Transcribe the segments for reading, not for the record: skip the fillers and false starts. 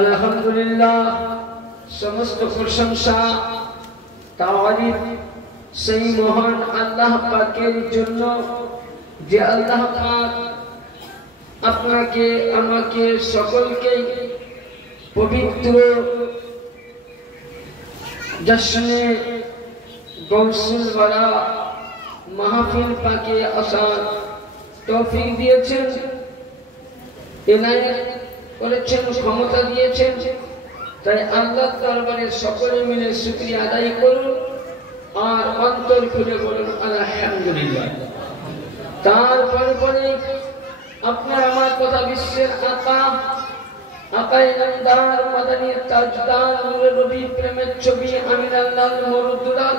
আলহামদুলিল্লাহ সমস্ত প্রশংসা তারিফ সেই মহান আল্লাহ পাকের জন্য যে আল্লাহ পাক আপনাকে আমাকে সকলকে পবিত্র জশ্নে গৌসুল ওয়ালা মাহফিল পাকে আসার তৌফিক দিয়েছেন, ইনায়াত করেছেন, ক্ষমতা দিয়েছেন। তাই আল্লাহর দরবারে সকলে মিলে শুকরিয়া আদায় করুন আর অন্তর খুলে বলুন আলহামদুলিল্লাহ। তারপরে আপনার আমার কথা বিশ্বের আকায়ে নামদার মাদানী তাজদার নূরে নবী প্রেমের ছবি আমিনাল্লাহ মরুদুলাল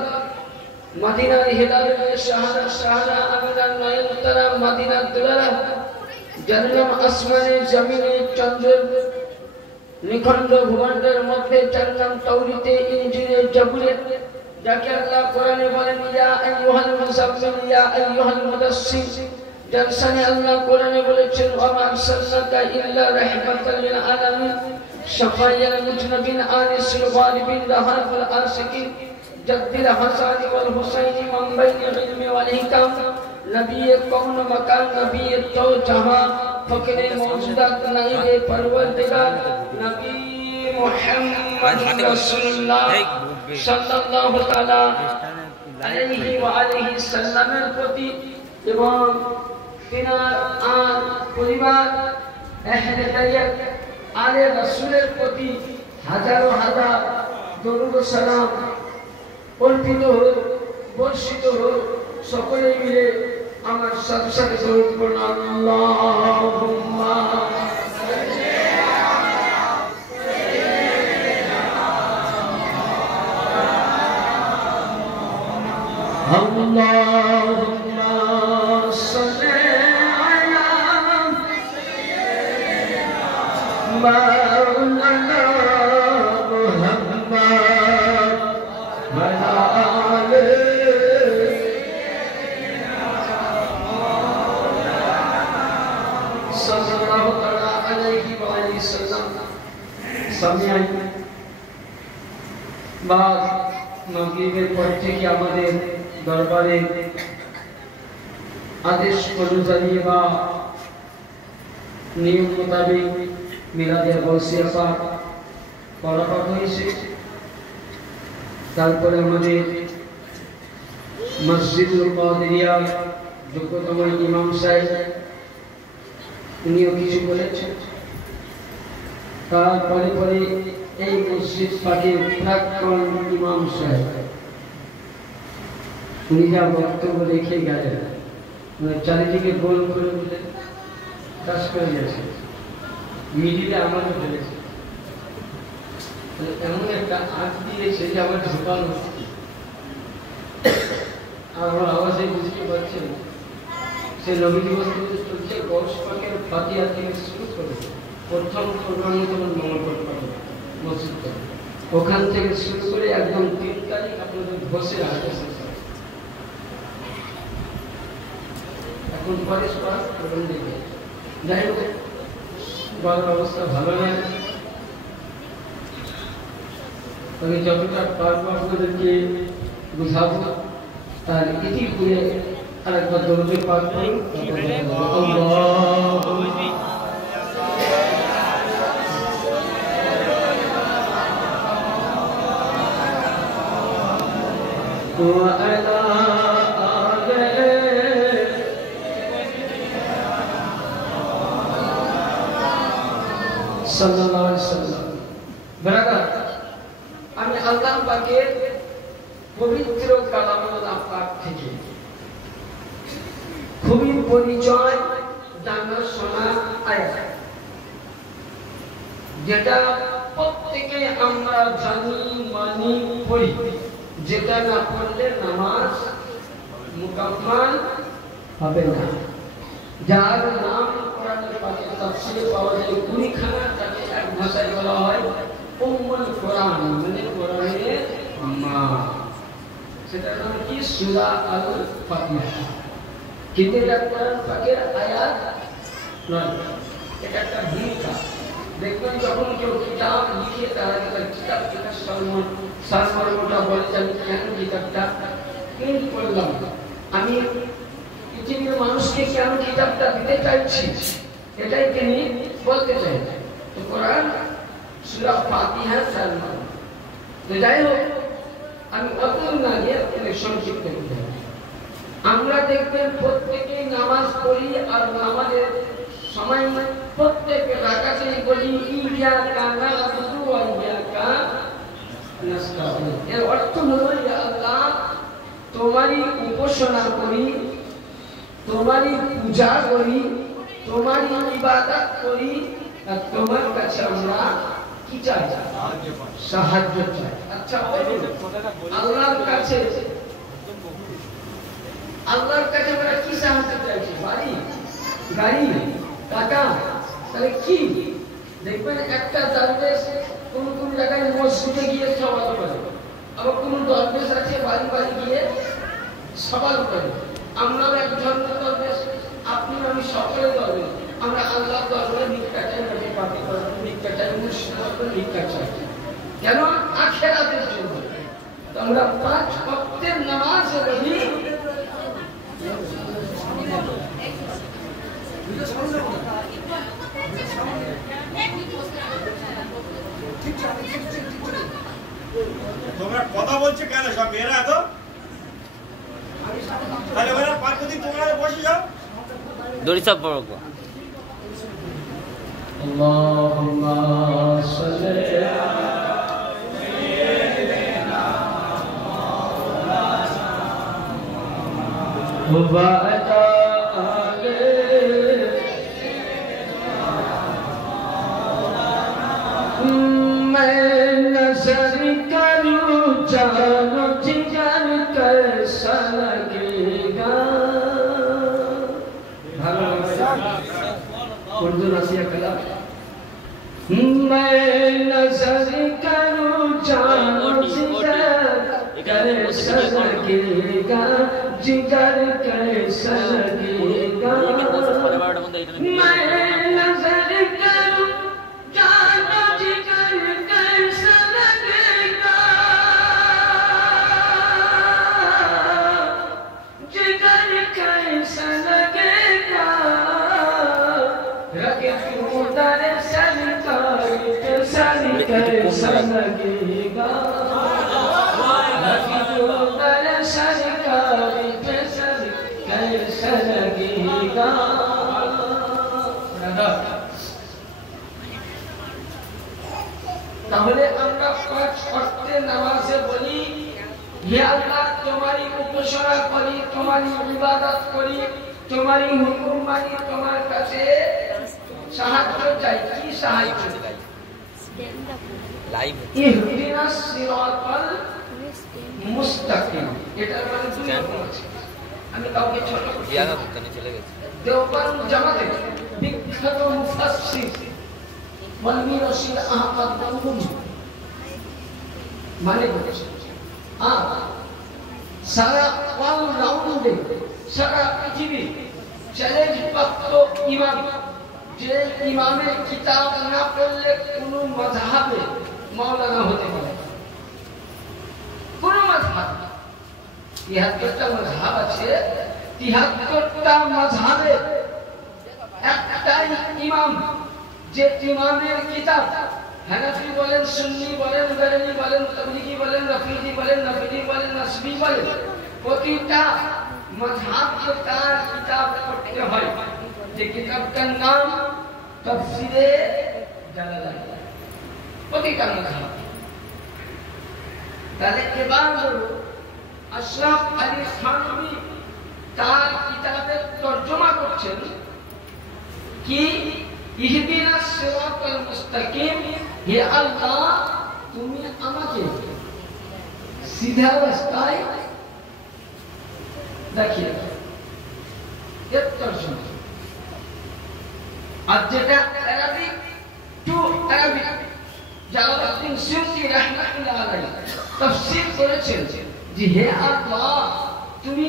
মদিনার হিলালের শাহারা আমিনার নয়নতারা মদিনার দুলারা জন্ম আসমানে জমিনে চন্দ্রের নিখণ্ড ভুবনের মধ্যে জান্নাম তাওরীতে ইনজিলে জাবুরে যাকে আল্লাহ কোরআনে বলেন ইয়া আইয়ুহাল মুযাম্মিল ইয়া আইয়ুহাল মুদাসসির, যার শানে আল্লাহ কোরআনে বলেছেন ওয়া মা আরসালনাকা ইল্লা রাহমাতাল লিল আলামিন শাফায়াল মুজনাবিন আনিসুল গালিবিন রাহাতুল আশিকিন জাদ্দিল হাসান ওয়াল হুসাইন মান বাইনিল ইলমি ওয়াল হিকাম নবী কওন মাকান নবী তো জাহান ফকরে মওজুদাত নাইবে পরওয়ারদিগার নবী মুহাম্মদ রাসূলুল্লাহ সাল্লাল্লাহু তাআলা আলাইহি ওয়া আলিহি সাল্লামের প্রতি এবং তিনার আর পরিবার আহলে বায়াত আলে রাসূলের প্রতি হাজারো হাজার দরুদ ও সালাম অর্পিত হোক, বর্ষিত হোক। সকলে মিলে আমার সাথে সাথে দরুদ পড়ুন আল্লাহুম্মা Allahumma salli ala Maulana Muhammad wa ali sallallahu alayhi wa alihi sallam। Samiyan বাদ মাগরিবের পর থেকে আমাদের দরবারে আদেশ অনুযায়ী বা নিয়ম মোতাবেক মিলাদের গৌসিয়া পাঠ পড়া হয়েছে। তারপরে আমাদের মসজিদুল কাদেরিয়া যোগ্যতম ইমাম সাহেব উনিও কিছু বলেছেন। তারপরে পরে এই মসজিদ পাকের প্রাক্তন ইমাম সাহেব উনি যা বক্তব্য রেখে গেলেন, চারিদিকে গোল করে বলে কাজ করে গেছে, মিডিলে আমাকে বলেছে এমন একটা আঁক দিয়েছে যে আমার ঢোকানো আর আমার আওয়াজে বুঝতে পারছেন সে নবী দিবস চলছে। গৌস পাকের ফাতিহা থেকে শুরু করে প্রথম প্রোগ্রামে মঙ্গল পাঠ মসজিদ, ওখান থেকে শুরু করে একদম 3 তারিখ আপনাদের বসে আসবে। এখন পরে দেখবে যাই হোক বলার অবস্থা ভালো নয়, তবে যতটা পারবো আপনাদেরকে বুঝাবো। তার ইতি করে আরেকবার দরুদে পাঠ করুন। সাল্লাল্লাহু আলাইহি ওয়াসাল্লাম। ব্রাদার, আমি আল্লাহ পাকের পবিত্র কালামুল্লাহ পাক থেকে খুবই পরিচয় জানা শোনা আয়াত, যেটা প্রত্যেকে আমরা জানি মানি পড়ি, যেটা না পড়লে নামাজ মুকাম্মাল হবে না। যার নাম কোরআনের পাকে তাফসীরে পাওয়া যায় 20 খানা, তাকে এক ভাষায় বলা হয় উম্মুল কোরআন, মানে কোরআনের মা। সেটার নাম কি? সূরা আল ফাতিহা। কিন্তু এটা কোরআন পাকের আয়াত নয়, এটা একটা ভূমিকা। দেখবেন যখন কেউ কিতাব লিখে তারা কিতাব লেখার সারমর্মটা বলে যে আমি কেন কিতাবটা প্রিন্ট করলাম, আমি পৃথিবীর মানুষকে কেন কিতাবটা দিতে চাইছি, এটাই তিনি বলতে চাই। তো কোরআন সূরা ফাতিহা সারমর্ম। তো যাই হোক, আমি অত না গিয়ে সংক্ষিপ্ত করতে হবে। আমরা দেখবেন প্রত্যেকেই নামাজ পড়ি, আর নামাজের সময় প্রত্যেকে রাকাতেই বলি ইয়্যাকা না'বুদু ওয়া ইয়্যাকা নাস্তাঈন। এর অর্থ হলো, ইয়া আল্লাহ, তোমারই উপাসনা করি, তোমারই পূজা করি, তোমারই ইবাদত করি, আর তোমার কাছে আমরা কি চাই? সাহায্য চাই। আচ্ছা, আল্লাহর কাছে আমরা কি সাহায্য চাইছি? বাড়ি, গাড়ি, টাকা, তাহলে কি? দেখবেন একটা দরবেশ কোন কোন জায়গায় মসজিদে গিয়ে সওয়াল করে, আবার কোন দরবেশ আছে বাড়ি বাড়ি গিয়ে সওয়াল করে। আমরাও এক ধরনের দরবেশ, আপনি আমি সকলে দরবেশ। আমরা আল্লাহর দরবারে ভিক্ষা চাই, নবী পাকের দরবারে ভিক্ষা চাই, মুর্শিদের দরবারে ভিক্ষা চাই। কেন? আখিরাতের জন্য। তো আমরা 5 ওয়াক্তের নামাজ পড়ি, তোমরা কথা বলছো কেন সব মেয়েরা? এত তাহলে ওরা পার্বতী তোমরা বসে যাও, দড়ি সব বড় কো। আল্লাহুম্মা সাল্লি আলা সাইয়্যিদিনা মাওলানা ওয়া আলা আলি मैं नजर करूं जानो जिगर कैसा लगेगा। उर्दू नसिया कला। मैं नजर करूं जानो जिगर कैसा लगेगा, जिगर कैसा लगेगा। मैं नजर करूं जानो जिगर कैसा लगेगा, जिगर कैसा लगेगा। रखे तू दर सरकार के सर कैसा लगेगा, रखे तू दर सरकार के सर कैसा लगेगा। তাহলে আমরা 5 ওয়াক্তের নামাজে বলি, হে আল্লাহ, তোমারই উপাসনা করি, তোমারই ইবাদত করি, তোমারই হুকুম মানি, তোমার কাছে সাহায্য চাই। কি সাহায্য চাই? লাইভ ইহদিনাস সিরাতাল মুস্তাকিম। এটা মানে দুই রকম আছে। আমি কাউকে ছোট করে জিয়াদা দোকানে চলে গেছে। দেওবন্দ জামাতে বিখ্যাত মুফাসসির মলবি রশিদ আহমদ গঙ্গুহি মানে বলেছেন, সারা ওয়াল রাউন্ডে, সারা পৃথিবী চ্যালেঞ্জ প্রাপ্ত ইমাম, যে ইমামের কিতাব না পড়লে কোনো মাযহাবে মাওলানা হতে পারে। কোন মাযহাব ৭৩টা মাযহাব আছে, ৭৩টা মাযহাবে একটাই ইমাম, যে ইমামের কিতাব হানাফি বলেন, সুন্নি বলেন, বেরেলি বলেন, তাবলিগি বলেন, রাফিজি বলেন, নাফিজি বলেন, নাসবি বলেন, প্রতিটা মাযহাবকে তার কিতাব পড়তে হয়। যে কিতাবটার নাম তাফসীরে জালালাইন, প্রতিটা মাযহাব। তাহলে এবার আশরাফ আলী থানভী তার কিতাবের তরজমা করছেন কি, ইহদিনাস সিরাতাল মুস্তাকিম, হে আল্লাহ, তুমি আমাকে সিধা রাস্তায় দেখিয়ে দাও। এর তরজমা। আর যেটা Arabic to Arabic, Jalaluddin Suyuti রাহমাতুল্লাহ আলাইহি তাফসীর করেছেন যে হে আল্লাহ, তুমি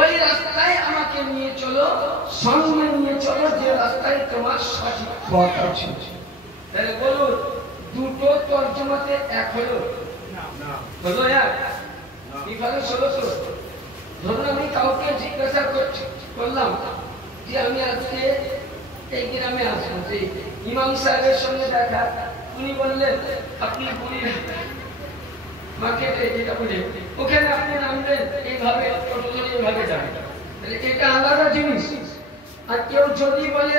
ওই রাস্তায় আমাকে নিয়ে চলো, সঙ্গে নিয়ে চলো যে রাস্তায় তোমার সঠিক পথ আছে। তাহলে বলুন দুটো তর্জমাতে এক হলো হলো কি ভালো 1600। ধরুন আমি কাউকে জিজ্ঞাসা করলাম যে আমি আজকে এই গ্রামে আসবো, যে ইমাম সাহেবের সঙ্গে দেখা, উনি বললেন আপনি পুরী মার্কেটে যেটা বলে ওখানে আপনি নামবেন, এইভাবে টোটো ধরে এইভাবে যাবেন, তাহলে এটা আলাদা জিনিস। আর কেউ যদি বলে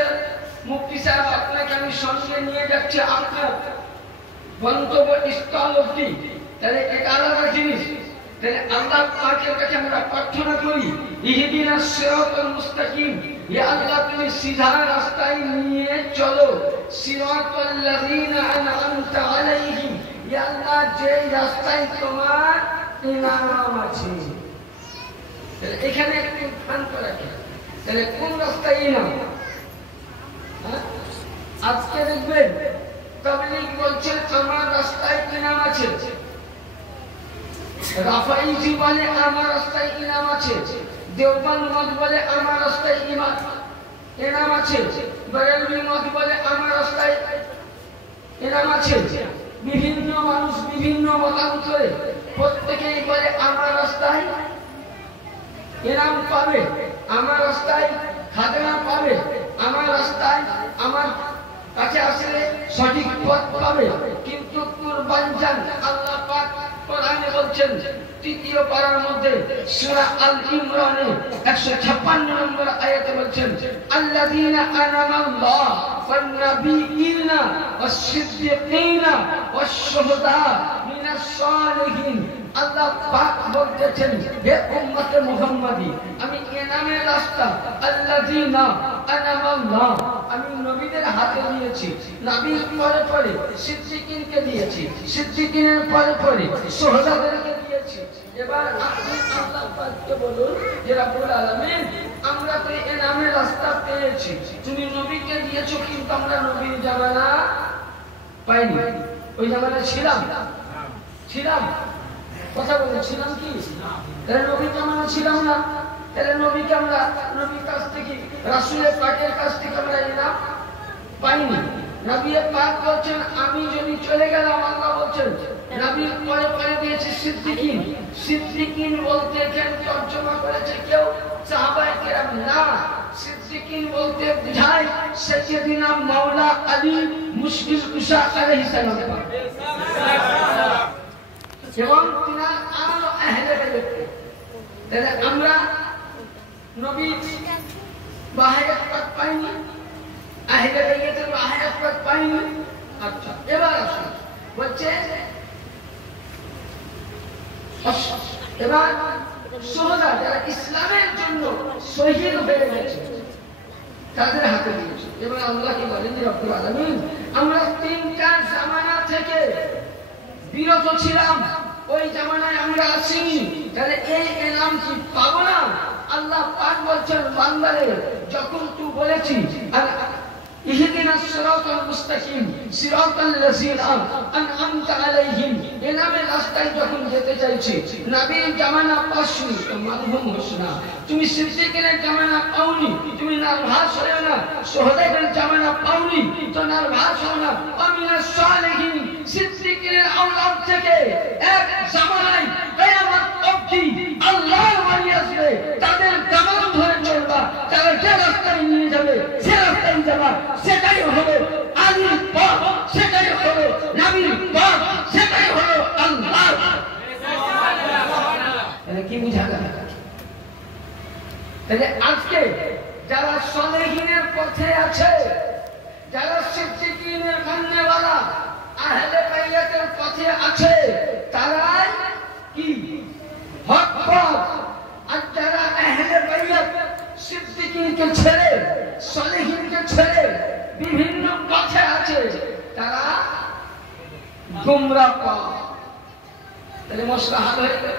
মুফতি সাহেব আপনাকে আমি সঙ্গে নিয়ে যাচ্ছি আপনার গন্তব্য স্থল অবধি, তাহলে এটা আলাদা জিনিস। তাহলে আল্লাহ পাকের কাছে আমরা প্রার্থনা করি ইহদিনাস সিরাতাল মুস্তাকিম, ইয়া আল্লাহ তুমি সিধা রাস্তায় নিয়ে চলো, সিরাতাল লাযিনা আনআমতা আলাইহিম, ইয়া আল্লাহ যে রাস্তায় তোমার ইনাম আছে। তাহলে এখানে একটু ধ্যান করা কি, তাহলে কোন রাস্তায় ইনাম? আজকে দেখবেন তাবলীগ বলছে আমার রাস্তায় ইনাম আছে, রাফাইজি বলে আমার রাস্তায় ইনাম আছে, দেওবন্দ মত বলে আমার রাস্তায় ইনাম আছে, বেরেলভি মত বলে আমার রাস্তায় ইনাম আছে। বিভিন্ন মানুষ বিভিন্ন মতান্তরে প্রত্যেকেই বলে আমার রাস্তায় ইনাম পাবে, আমার রাস্তায় খাজনা পাবে, আমার রাস্তায় আমার কাছে আসলে সঠিক পথ পাবে। কিন্তু কুরবান জান আল্লাহ পাক কোরআনে বলছেন তৃতীয় পারার মধ্যে সূরা আল ইমরানে 156 নম্বর আয়াতে বলছেন আল্লাযীনা আনামাল্লাহ ওয়ান নাবিয়িনা ওয়াস সিদ্দিকিনা ওয়াস শুহাদা মিনাস সালিহিন। আল্লাহ পাক বলতেছেন হে উম্মতে মুহাম্মাদি আমি ইনামের রাস্তা আল্লাযীনা আনামাল্লাহ আমি নবীদের হাতে দিয়েছি, নবীর পরে পরে সিদ্দিকিনকে দিয়েছি, সিদ্দিকিনের পরে পরে শুহাদাদেরকে দিয়েছি। এবার আপনি আল্লাহ পাককে বলুন যে রব্বুল আলামিন আমরা তো ইনামের রাস্তা পেয়েছি, তুমি নবীকে দিয়েছো কিন্তু আমরা নবীর জামানা পাইনি। ওই জামানা ছিলাম কথা বলেছিলাম কি? তাহলে নবীর জামানা ছিলাম না, তাহলে নবীকে আমরা নবীর কাছ থেকে রাসূলের পাকের কাছ থেকে আমরা ইনাম পাইনি। নবী পাক বলছেন আমি যদি চলে গেলাম, আল্লাহ বলছেন নবীর পরে পরে দিয়েছে সিদ্দিকিন। সিদ্দিকিন বলতে এখানে তর্জমা করেছে কেউ সাহাবায়ে কেরাম না, সিদ্দিকিন বলতে বোঝায় সাইয়্যিদিনা মাওলা আলী মুশকিল কুশা আলাইহিস সালাম এবং তিনার আলো আহলে বাইত। তাহলে আমরা নবী বাহায়াত পাক পাইনি, আহলে বাইতের বাহায়াত পাক পাইনি। আচ্ছা এবার আসুন বলছে এবার শুহাদা যারা ইসলামের জন্য শহীদ হয়ে গেছে তাদের হাতে দিয়েছে। এবার আল্লাহ কি বলেন যে রব্বুল আলামিন আমরা তিনটা জামানা থেকে বিরত ছিলাম, ওই জামানায় আমরা আসিনি, তাহলে এই ইনাম কি পাবো না? আল্লাহ পাক বলছেন বান্দারে যখন তুই বলেছিস ইহদিনাস সিরাতাল মুস্তাকিম সিরাতাল লাযিনা আনআমতা আলাইহিম, ইনামের রাস্তায় যখন যেতে চাইছি, নবীর জামানা পাসনি তো মারহুম হোস না, তুমি সিদ্দিকের জামানা পাওনি তুমি নার্ভাস হয়ো না, শুহাদাদের জামানা পাওনি তো নার্ভাস হও না। আমিনাস সালিহিন সিদ্দিকের আওলাদ থেকে এক জামানায় কিয়ামত অবধি আল্লাহর ওলি আসবে, তাদের জামান ধরে চলবা, তারা যে রাস্তায় নিয়ে যাবে সে রাস্তায় যাবা, সেটাই হলো আলীর পথ, সেটাই হলো নবীর পথ, সেটাই হলো আল্লাহ। কি বুঝা গেল? তাহলে আজকে যারা সালেহিনের পথে আছে, যারা সিদ্দিকিনের মাননেওয়ালা আহলে বাইতের পথে আছে, তারাই কি হক পথ। আর যারা আহলে বাইত সিদ্দিকিনকে ছেড়ে সালেহিনকে ছেড়ে বিভিন্ন পথে আছে, তারা গোমরাহ পথ। তাহলে মশলা হাল হয়ে গেল।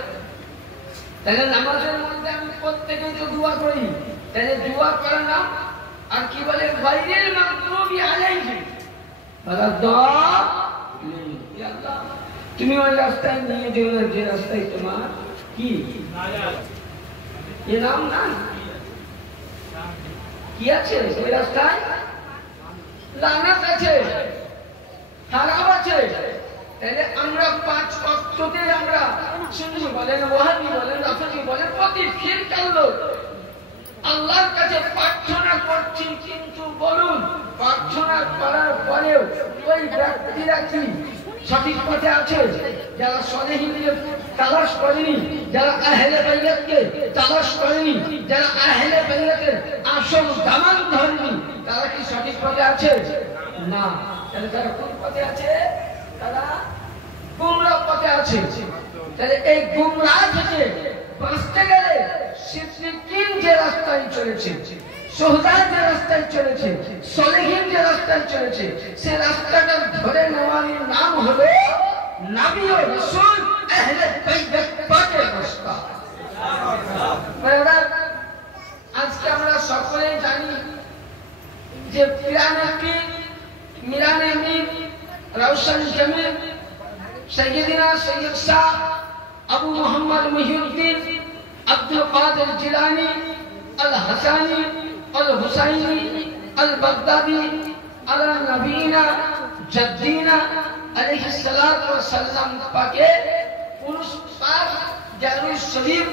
তাহলে নামাজের মধ্যে আমি প্রত্যেকে তো দোয়া করি, তাহলে দোয়া করে না আর কি বলে গায়রিল মাগদুবি আলাইহিম ওয়ালাদ-দাল্লিন। ইয়া আল্লাহ তুমি ওই রাস্তায় নিয়ে যেও না যে রাস্তায় তোমার কি ইনাম না কি আছে, ওই রাস্তায় লানাত আছে। খারাপ আছে, তাহলে আমরা 5 ওয়াক্ততে আমরা সুন্নি বলেন, ওয়াহাবি বলেন, রাফিজি বলেন, প্রতি ফিরকার লোক আল্লাহর কাছে প্রার্থনা করছি, কিন্তু বলুন প্রার্থনা করার পরেও ওই ব্যক্তিরা কি সঠিক পথে আছে? যারা সলেহীনকে তালাশ করেনি, যারা আহলে বাইয়াতকে তালাশ করেনি, যারা আহলে বাইয়াতের আসল দামান ধরেনি, তারা কি সঠিক পথে আছে? না। তাহলে তারা কোন পথে আছে? তারা গুমরাহ পথে আছে। তাহলে এই গুমরাহ থেকে বাঁচতে গেলে সিদ্দিকীন যে রাস্তায় চলেছে, সুহদা যে রাস্তায় চলেছে, সলেহীন যে রাস্তায় চলেছে, সে রাস্তাটা ধরে নেওয়ার নাম হলো নবী ও রাসূল আহলে বাইত পাকের রাস্তা। আজকে আমরা সকলেই জানি যে মিরানে মীর রওশন জামিল সৈয়দিনা সৈয়দ শাহ আবু মোহাম্মদ মুহিউদ্দিন আব্দুল কাদের জিলানী আল হাসানী আল হুসাইনী আল বাগদাদি আলা নবীনা জাদ্দিনা আলাইহিস সালাতু ওয়াস সালাম পাকে পুরুষ পাক জানুই শরীফ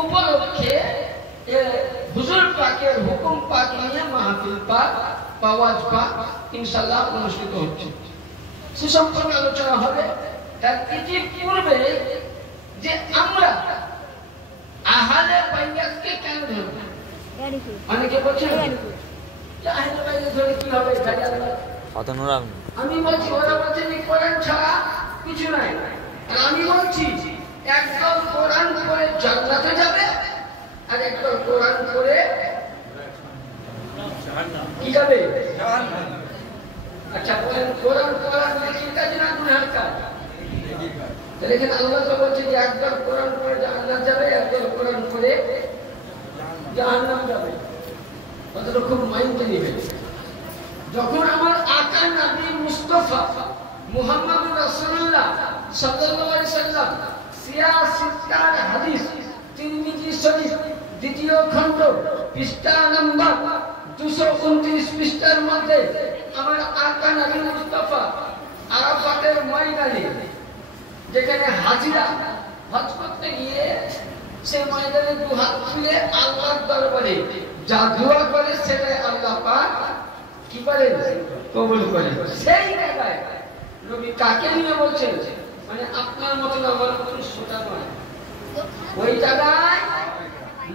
উপলক্ষে হুজুর পাকের হুকুম পাক নিয়ে মাহফিল পাক পাওয়াজ পাক ইনশাআল্লাহ অনুষ্ঠিত হচ্ছে। সে সম্পর্কে আলোচনা হবে। তার ইতিপূর্বে যে আমরা আহলে বাইয়াতকে কেন ধরব? অনেকে বলছেন যে আহলে বাইয়াত ধরে কি হবে? আমি বলছি ওরা বলছে যে কোরআন ছাড়া কিছু নাই, আর আমি বলছি একদল কোরআন পড়ে জান্নাতে যাবে আর একদল কোরআন পড়ে কি যাবে? আচ্ছা বলেন, কোরআন পড়ার নেকির কাজ না গুনাহের কাজ? তাহলে এখানে আল্লাহ তো বলছে যে একদল কোরআন পড়ে জান্নাত যাবে, একদল কোরআন পড়ে জাহান্নাম যাবে। কথাটা খুব মাইন্ডে নেবেন। যখন আমার আকা নবী মুস্তাফা মুহাম্মদুর রাসূলুল্লাহ সাল্লাল্লাহু আলাইহি সাল্লাম সিয়াসিত্তার হাদিস তিরমিজি শরীফ দ্বিতীয় খণ্ড পৃষ্ঠা নম্বর 229 পৃষ্ঠার মধ্যে আমার আকা নবী মুস্তাফা আরাফাতের ময়দানে যেখানে হাজিরা হজ করতে গিয়ে সে ময়দানে দুহাত তুলে আল্লাহর দরবারে যা দোয়া করে সেটাই আল্লাহ পাক কি করেন? কবুল করেন। সেই জায়গায় নবী কাকে নিয়ে বলছেন? মানে আপনার মতন আমার মতন সোটা নয়। ওই জায়গায়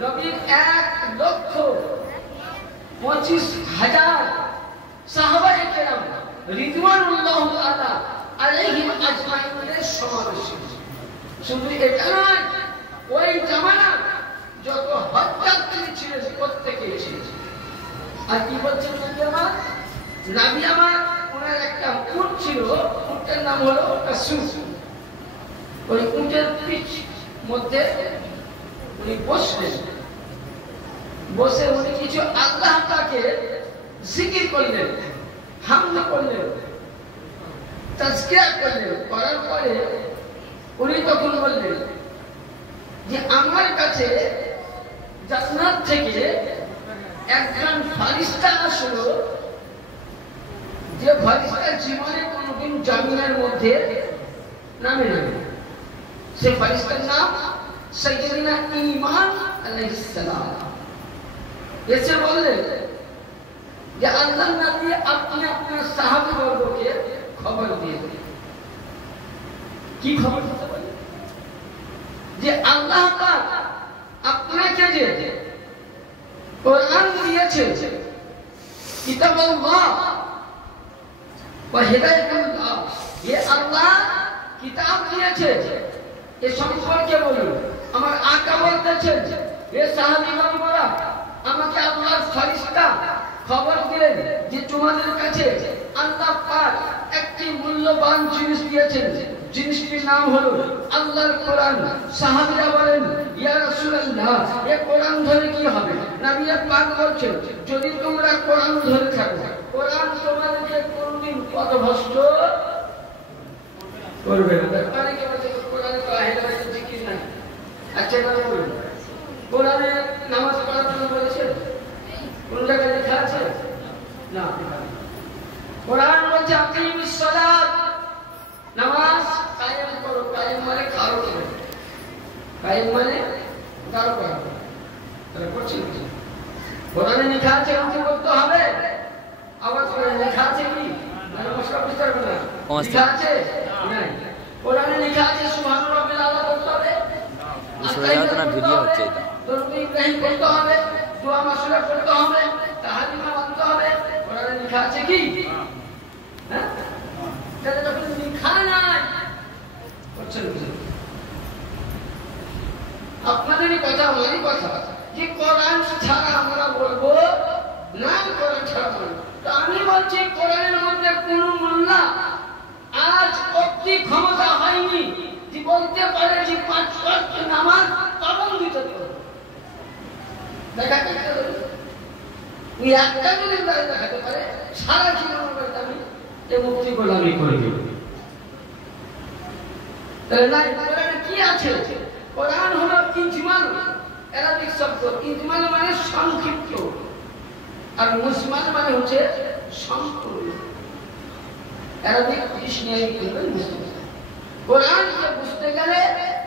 নবীর 1,25,000 সাহাবায়ে কেরাম রিদওয়ানুল্লাহ তাআলা আলাইহিম আজমাইনের সমাবেশ। শুধু এটা নয়, ওই জামানা যত হজযাত্রী ছিলেন প্রত্যেকেই ছিলেন। আর কি বলছেন নবী আমার ওনার একটা উট ছিল, উটের নাম হলো কাসুস। ওই উটের পিঠ মধ্যে উনি বসলেন, বসে উনি কিছু আল্লাহ তাকে জিকির করলেন, হামদ করলেন, তাজকিয়া করলেন। করার পরে উনি তখন বললেন যে আমার কাছে জান্নাত থেকে একজন ফারিস্তা আসলো, যে ফারিস্তা জীবনে কোনদিন জামিনের মধ্যে নামে না। সে ফারিস্তার নাম সাইয়্যিদুনা ঈমান আলাইহিস সালাম। এসে বললেন যে আল্লাহর নবী আপনি আপনার সাহাবীবর্গকে খবর দিয়ে দিন। কি খবর দিতে বলেন? যে আল্লাহ পাক আপনাকে যে কোরআন দিয়েছে, কিতাবুল্লাহ ওয়া হিদায়াতুল্লাহ, এ আল্লাহ কিতাব দিয়েছে, এ সম্পর্কে বলুন। আমার আকা বলতেছেন এ সাহাবীগণরা আমাকে আল্লাহর ফেরেশতা খবর দিলেন যে তোমাদের কাছে আল্লাহ পাক একটি মূল্যবান জিনিস দিয়েছেন, জিনিসটির নাম হলো আল্লাহর কোরআন। সাহাবীরা বলেন ইয়া রাসূলুল্লাহ, এই কোরআন ধরে কি হবে? নবী পাক বলেন যদি তোমরা কোরআন ধরে থাকো, কোরআন তোমাদেরকে কোনদিন পথভ্রষ্ট করবে না। তারপরে কি বলছে? কোরআনে তো আহলে বাইতের জিকির নাই। আচ্ছা কথা বলুন, কোরআনে নামাজ পড়ার জন্য বলেছে? কোন জায়গায় লেখা আছে? না। কোরআন বলছে আকিমিস সালাত নামাজ কায়েম করো। কায়েম মানে কারো করে, কায়েম মানে কারো করা। তাহলে করছেন কি? কোরআনে লেখা আছে কি করতে হবে? আওয়াজ করে লেখা আছে কি? মানে মশলা বুঝতে পারবে না। লেখা আছে নাই। কোরআনে লেখা আছে সুবহান রাব্বিল আলা করতে হবে। না ভিডিও হচ্ছে এটা। দরুদ ইব্রাহিম করতে হবে, দোয়া মাসুরা করতে হবে, তাহলিমা মানতে হবে। কোরআনে লেখা আছে কি? হ্যাঁ? তাহলে যখন লেখা নাই করছেন কি? আপনাদেরই কথা, আমারই কথা যে কোরআন ছাড়া আমরা বলবো না, কোরআন ছাড়া বলবো। তো আমি বলছি কোরআনের মধ্যে কোন মোল্লা আজ অব্দি ক্ষমতা হয়নি যে বলতে পারে যে 5 ওয়াক্ত নামাজ পাবন্দিত করবে। দেখাতে পারে ওই একটা যদি দেখাতে পারে সারা জীবন আমি এই মুক্তি গোলামি করে দেব। তাহলে না, কোরআনে কি আছে? কোরআন হলো ইজমাল, আরবিক শব্দ। ইজমাল মানে সংক্ষিপ্ত, আর মুজমাল মানে হচ্ছে সম্পূর্ণ। আরবিক ডিকশনারি বলবেন মুসলিম। কোরআনকে বুঝতে গেলে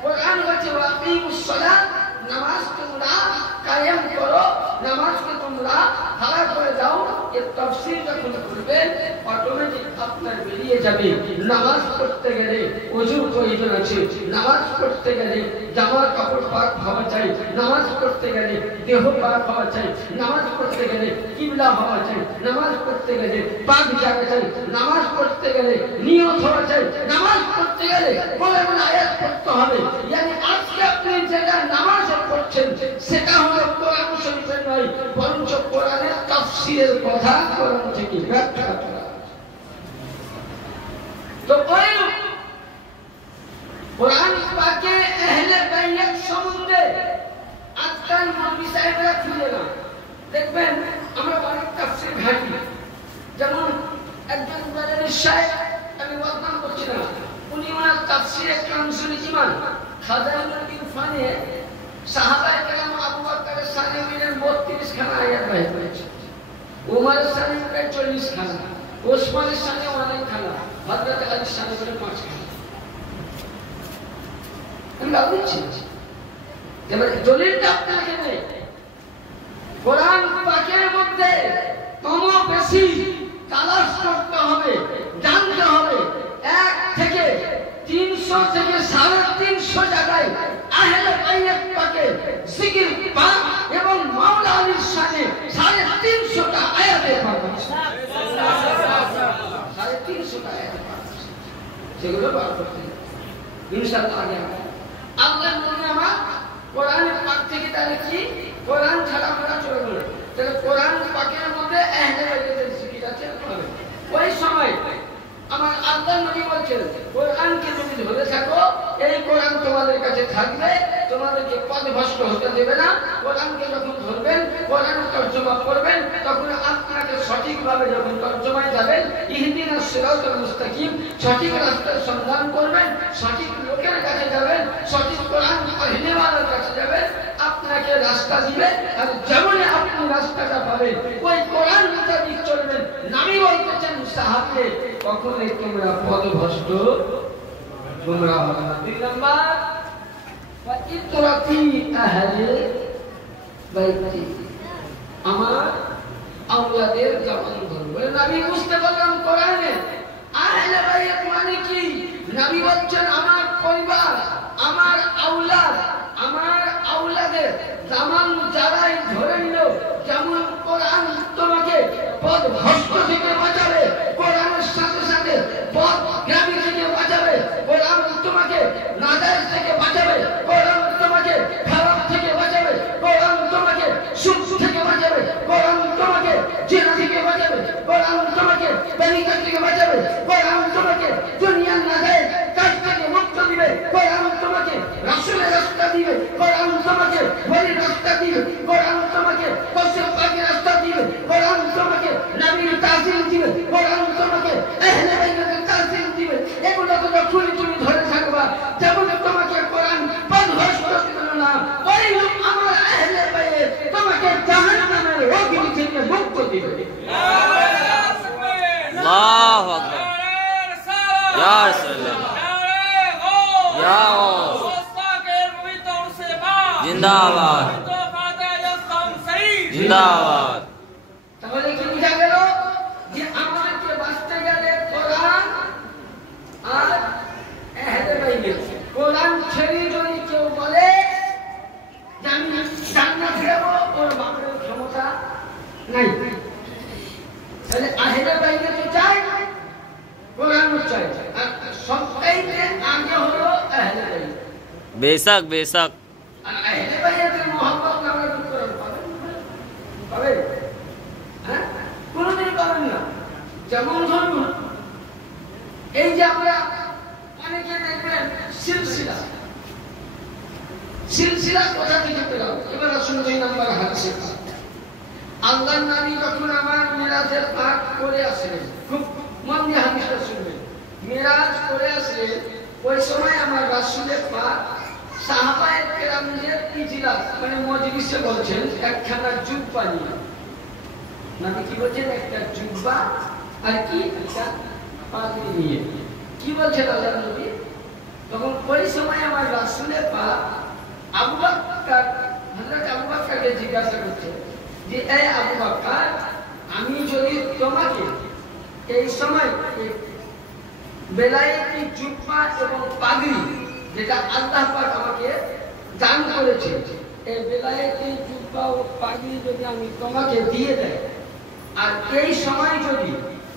কোরআন হচ্ছে ওয়াকিমুস সালাত, নামাজ তোমরা কায়েম করো, নামাজকে তোমরা ভালো করে দাও। এর তাফসীর যখন করবেন অটোমেটিক আপনার বেরিয়ে যাবে নামাজ পড়তে গেলে ওযুর প্রয়োজন আছে, নামাজ পড়তে গেলে জামার কাপড় পাক হওয়া চাই, নামাজ পড়তে গেলে দেহ পাক হওয়া চাই, নামাজ পড়তে গেলে কিবলা হওয়া চাই, নামাজ পড়তে গেলে পাক জায়গা চাই, নামাজ পড়তে গেলে নিয়ত হওয়া চাই, নামাজ পড়তে গেলে কোরআনের আয়াত পড়তে হবে। মানে আজকে আপনি যেটা নামাজ পড়ছেন সেটা হলো কোরআন শরীফের নয়, বরঞ্চ কোরআনের তাফসীরের কথা কোরআন থেকে ব্যাখ্যা করা। তো ওই কোরআন পাকে আহলে বাইত সম্বন্ধে আজকাল মৌলভী সাহেবরা খুঁজে না দেখবেন। আমরা অনেক তাফসীর ঘাঁটি, যেমন একজন বাজারের সাহেব, আমি বদনাম করছি না, উনি ওনার তাফসীরে কানজুল ঈমান খাজাইনুল ইরফানে সাহাবায়ে কেরাম আবু বকরের শানে মিলেন 32 খানা আয়াত বাইর করেছেন, ওমরের শানে প্রায় 40 খানা, ওসমানের শানে অনেক খানা, হযরত আলীর শানে করে 5 খানা। আমি বলছি এবার দলিলটা আপনাকে নেই। কোরআন পাকের মধ্যে কম বেশি তালাশ করতে হবে, জানতে হবে। 1 থেকে 300 থেকে 350 জায়গায় আহলে বাইত পাকে জিকির পাক এবং মাওলা আলীর শানে 350টা আয়াতে পাক আছে। 350টা আয়াতে পাক আছে, সেগুলো বার করতে হবে ইনশাআল্লাহ। আগে আল্লাহর নবী আমার কোরআন পাক থেকে তাহলে কি কোরআন ছাড়া আমরা চলবে না। তাহলে কোরআন পাকের মধ্যে আহলে বাইতের জিকির আছে। ওই সময় আমার আল্লাহর নবী বলছেন কোরআনকে যদি ধরে থাকো এই কোরআন তোমাদের কাছে থাকবে, তোমাদেরকে পথভ্রষ্ট হতে দেবে না। কোরআনকে যখন ধরবেন, কোরআন তর্জমা করবেন, তখন আপনাকে সঠিকভাবে যখন তর্জমায় যাবেন, ইহদিনাস সিরাতাল মুস্তাকিম, সঠিক রাস্তার সন্ধান করবেন, সঠিক লোকের কাছে যাবেন, সঠিক কোরআন পড়নেওয়ালার কাছে যাবেন, আপনাকে রাস্তা দিবে। আর যেমন আপনি রাস্তাটা পাবেন ওই কোরআন মোতাবেক চলবেন। নবী বলতেছেন সাহাবীদের কখনোই তোমরা পথভ্রষ্ট তোমরা হবে না। 2 নাম্বার ওয়া ইতরাফি আহলে বাইতি, আমার আওলাদের জবান ধরবে। নবী বুঝতে পারলাম কোরআনে আহলে বাইত মানে কি? নবী বলছেন আমার পরিবার, আমার আওলাদ, আমার আওলাদের জামান যারাই ধরে নিল, যেমন কোরআন তোমাকে পথভ্রষ্ট থেকে বাঁচাবে, কোরআনের সাথে সাথে পথগামী থেকে বাঁচাবে, কোরআন তোমাকে নাজায়েজ থেকে বাঁচাবে, কোরআন তোমাকে খারাপ থেকে বাঁচাবে, কোরআন তোমাকে সুদ থেকে বাঁচাবে, কোরআন তোমাকে জিনা থেকে বাঁচাবে, কোরআন তোমাকে বেনিকা থেকে বাঁচাবে, কোরআন তোমাকে দুনিয়ার নাজায়েজ কাজ থেকে মুক্ত দিবে, কোরআন তোমাকে রাসূলের রাস্তা দিবে, কোরআন তোমাকে ওলির রাস্তা দিবে, কোরআন তোমাকে কসম পাকের রাস্তা দিবে, কোরআন তোমাকে নবীর তাজিম দিবে, কোরআন তোমাকে আহলে বাইতের তাজিম দিবে। এগুলো তো যখন তুমি ধরে থাকবা, যেমন তোমাকে কোরআন পথভ্রষ্ট করবে না, ওই আমার আহলে বাইত তোমাকে জাহান্নামের অগ্নি থেকে মুক্ত দিবে। আল্লাহু या रसूलल्लाह या जिंदाबाद जिंदाबाद। তাহলে কি বুঝা গেল যে আমাকে বাঁচতে গেলে কোরআন আর আহলে বাইত। কোরআন ছেড়ে যদি কেউ বলে যে আমি জান্নাত যাব, ওর বাপের ক্ষমতা নাই। তাহলে আহলে বাইত তো চাই, কোরআনও চাই, আর সবচাইতে আগে হলো আহলে বাইত। बेशक बेशक। আর আহলে বাইতের মহব্বত না হলে কোরআন পাবেন? পাবেন? হ্যাঁ, কোনদিন পাবেন না। যেমন ধরুন এই যে আমরা অনেকে দেখবেন সিলসিলা, সিলসিলা কথা থেকে পেলাম। এবার আসুন 2 নম্বর হাদিসে, আল্লাহর নবী যখন আমার মিরাজের পাঠ করে আসলেন, খুব মন দিয়ে হাদিসটা শুনবেন। মিরাজ করে আসলেন, ওই সময় আমার রাসূলের পাক সাহাবায়ে কেরামদের ইজলাস মানে মজলিসে বলছেন একখানা জুব্বা নিয়ে। নবী কি বলছেন? একটা জুব্বা আর কি একটা পাগড়ি নিয়ে। কি বলছেন আল্লাহর নবী? তখন ওই সময় আমার রাসূলের পাক আবু বকর, হযরত আবু বকরকে জিজ্ঞাসা করছে যে এই আবু বকর, আমি যদি তোমাকে এই সময় বেলায়েতি জুব্বা এবং পাগড়ি যেটা আল্লাহ পাক আমাকে দান করেছে, এই বেলায়েতি জুব্বা ও পাগড়ি যদি আমি তোমাকে দিয়ে দেই, আর এই সময় যদি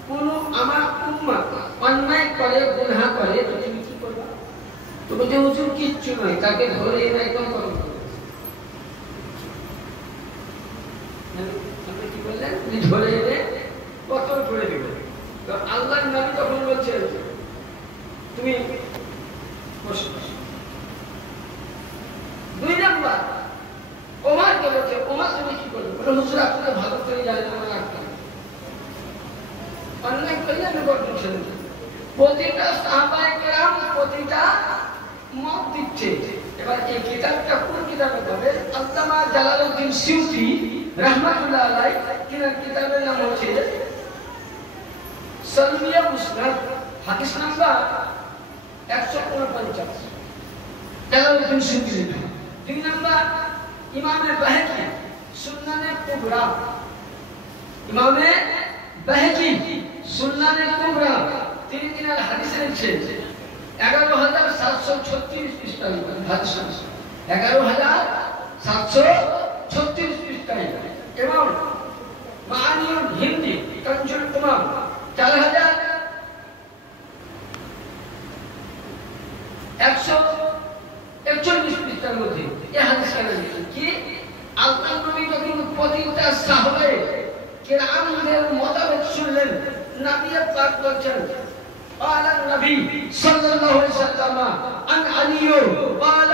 কোনো আমার উম্মত অন্যায় করে, গুনাহ করে, তো তুমি কি করবে? তুমি যে হুজুর কিচ্ছু নয়, তাকে ধরে এনে একদম করো। আপনি কি বললেন? ধরে এনে কতল করে দেবে। তো আল্লাহর নবী তখন বলছে তুমি 2 নম্বর ওমরকে বলছে, ওমর তুমি কি করবে? বলে হুজুর আপনি তো ভালো করে জানেন আমার আটকে অন্যায় করলে আমি বর্জন ছেড়ে দেব। প্রতিটা সাহাবায়ে কেরাম প্রতিটা মত দিচ্ছে। এবার এই কিতাবটা কোন কিতাবে পাবে? আল্লামা জালালউদ্দিন সিউতি রাহমাতুল্লাহ আলাইহি, কিনার কিতাবের নাম হচ্ছে সালমিয়া মুসনাদ, হাদিস নাম্বার 149। জালালউদ্দিন সিউতি লেখা। 2 নম্বর ইমামে বাহকি সুনানে কুবরা, ইমামে বাহকি সুনানে কুবরা, তিনি কিনার হাদিসে লিখছেন 11736 পৃষ্ঠায় হাদিস, 11736 পৃষ্ঠায়। এবং মাআনিউল হিন্দি কানজুল উমাম 4141 পৃষ্ঠার মধ্যে এই হাদিসটা লিখেছেন কি আল্লাহর নবী যখন প্রতিটা সাহাবায়ে কেরামদের মতামত শুনলেন, নবী পাক বলেন قال النبي صلى الله عليه وسلم عن علي قال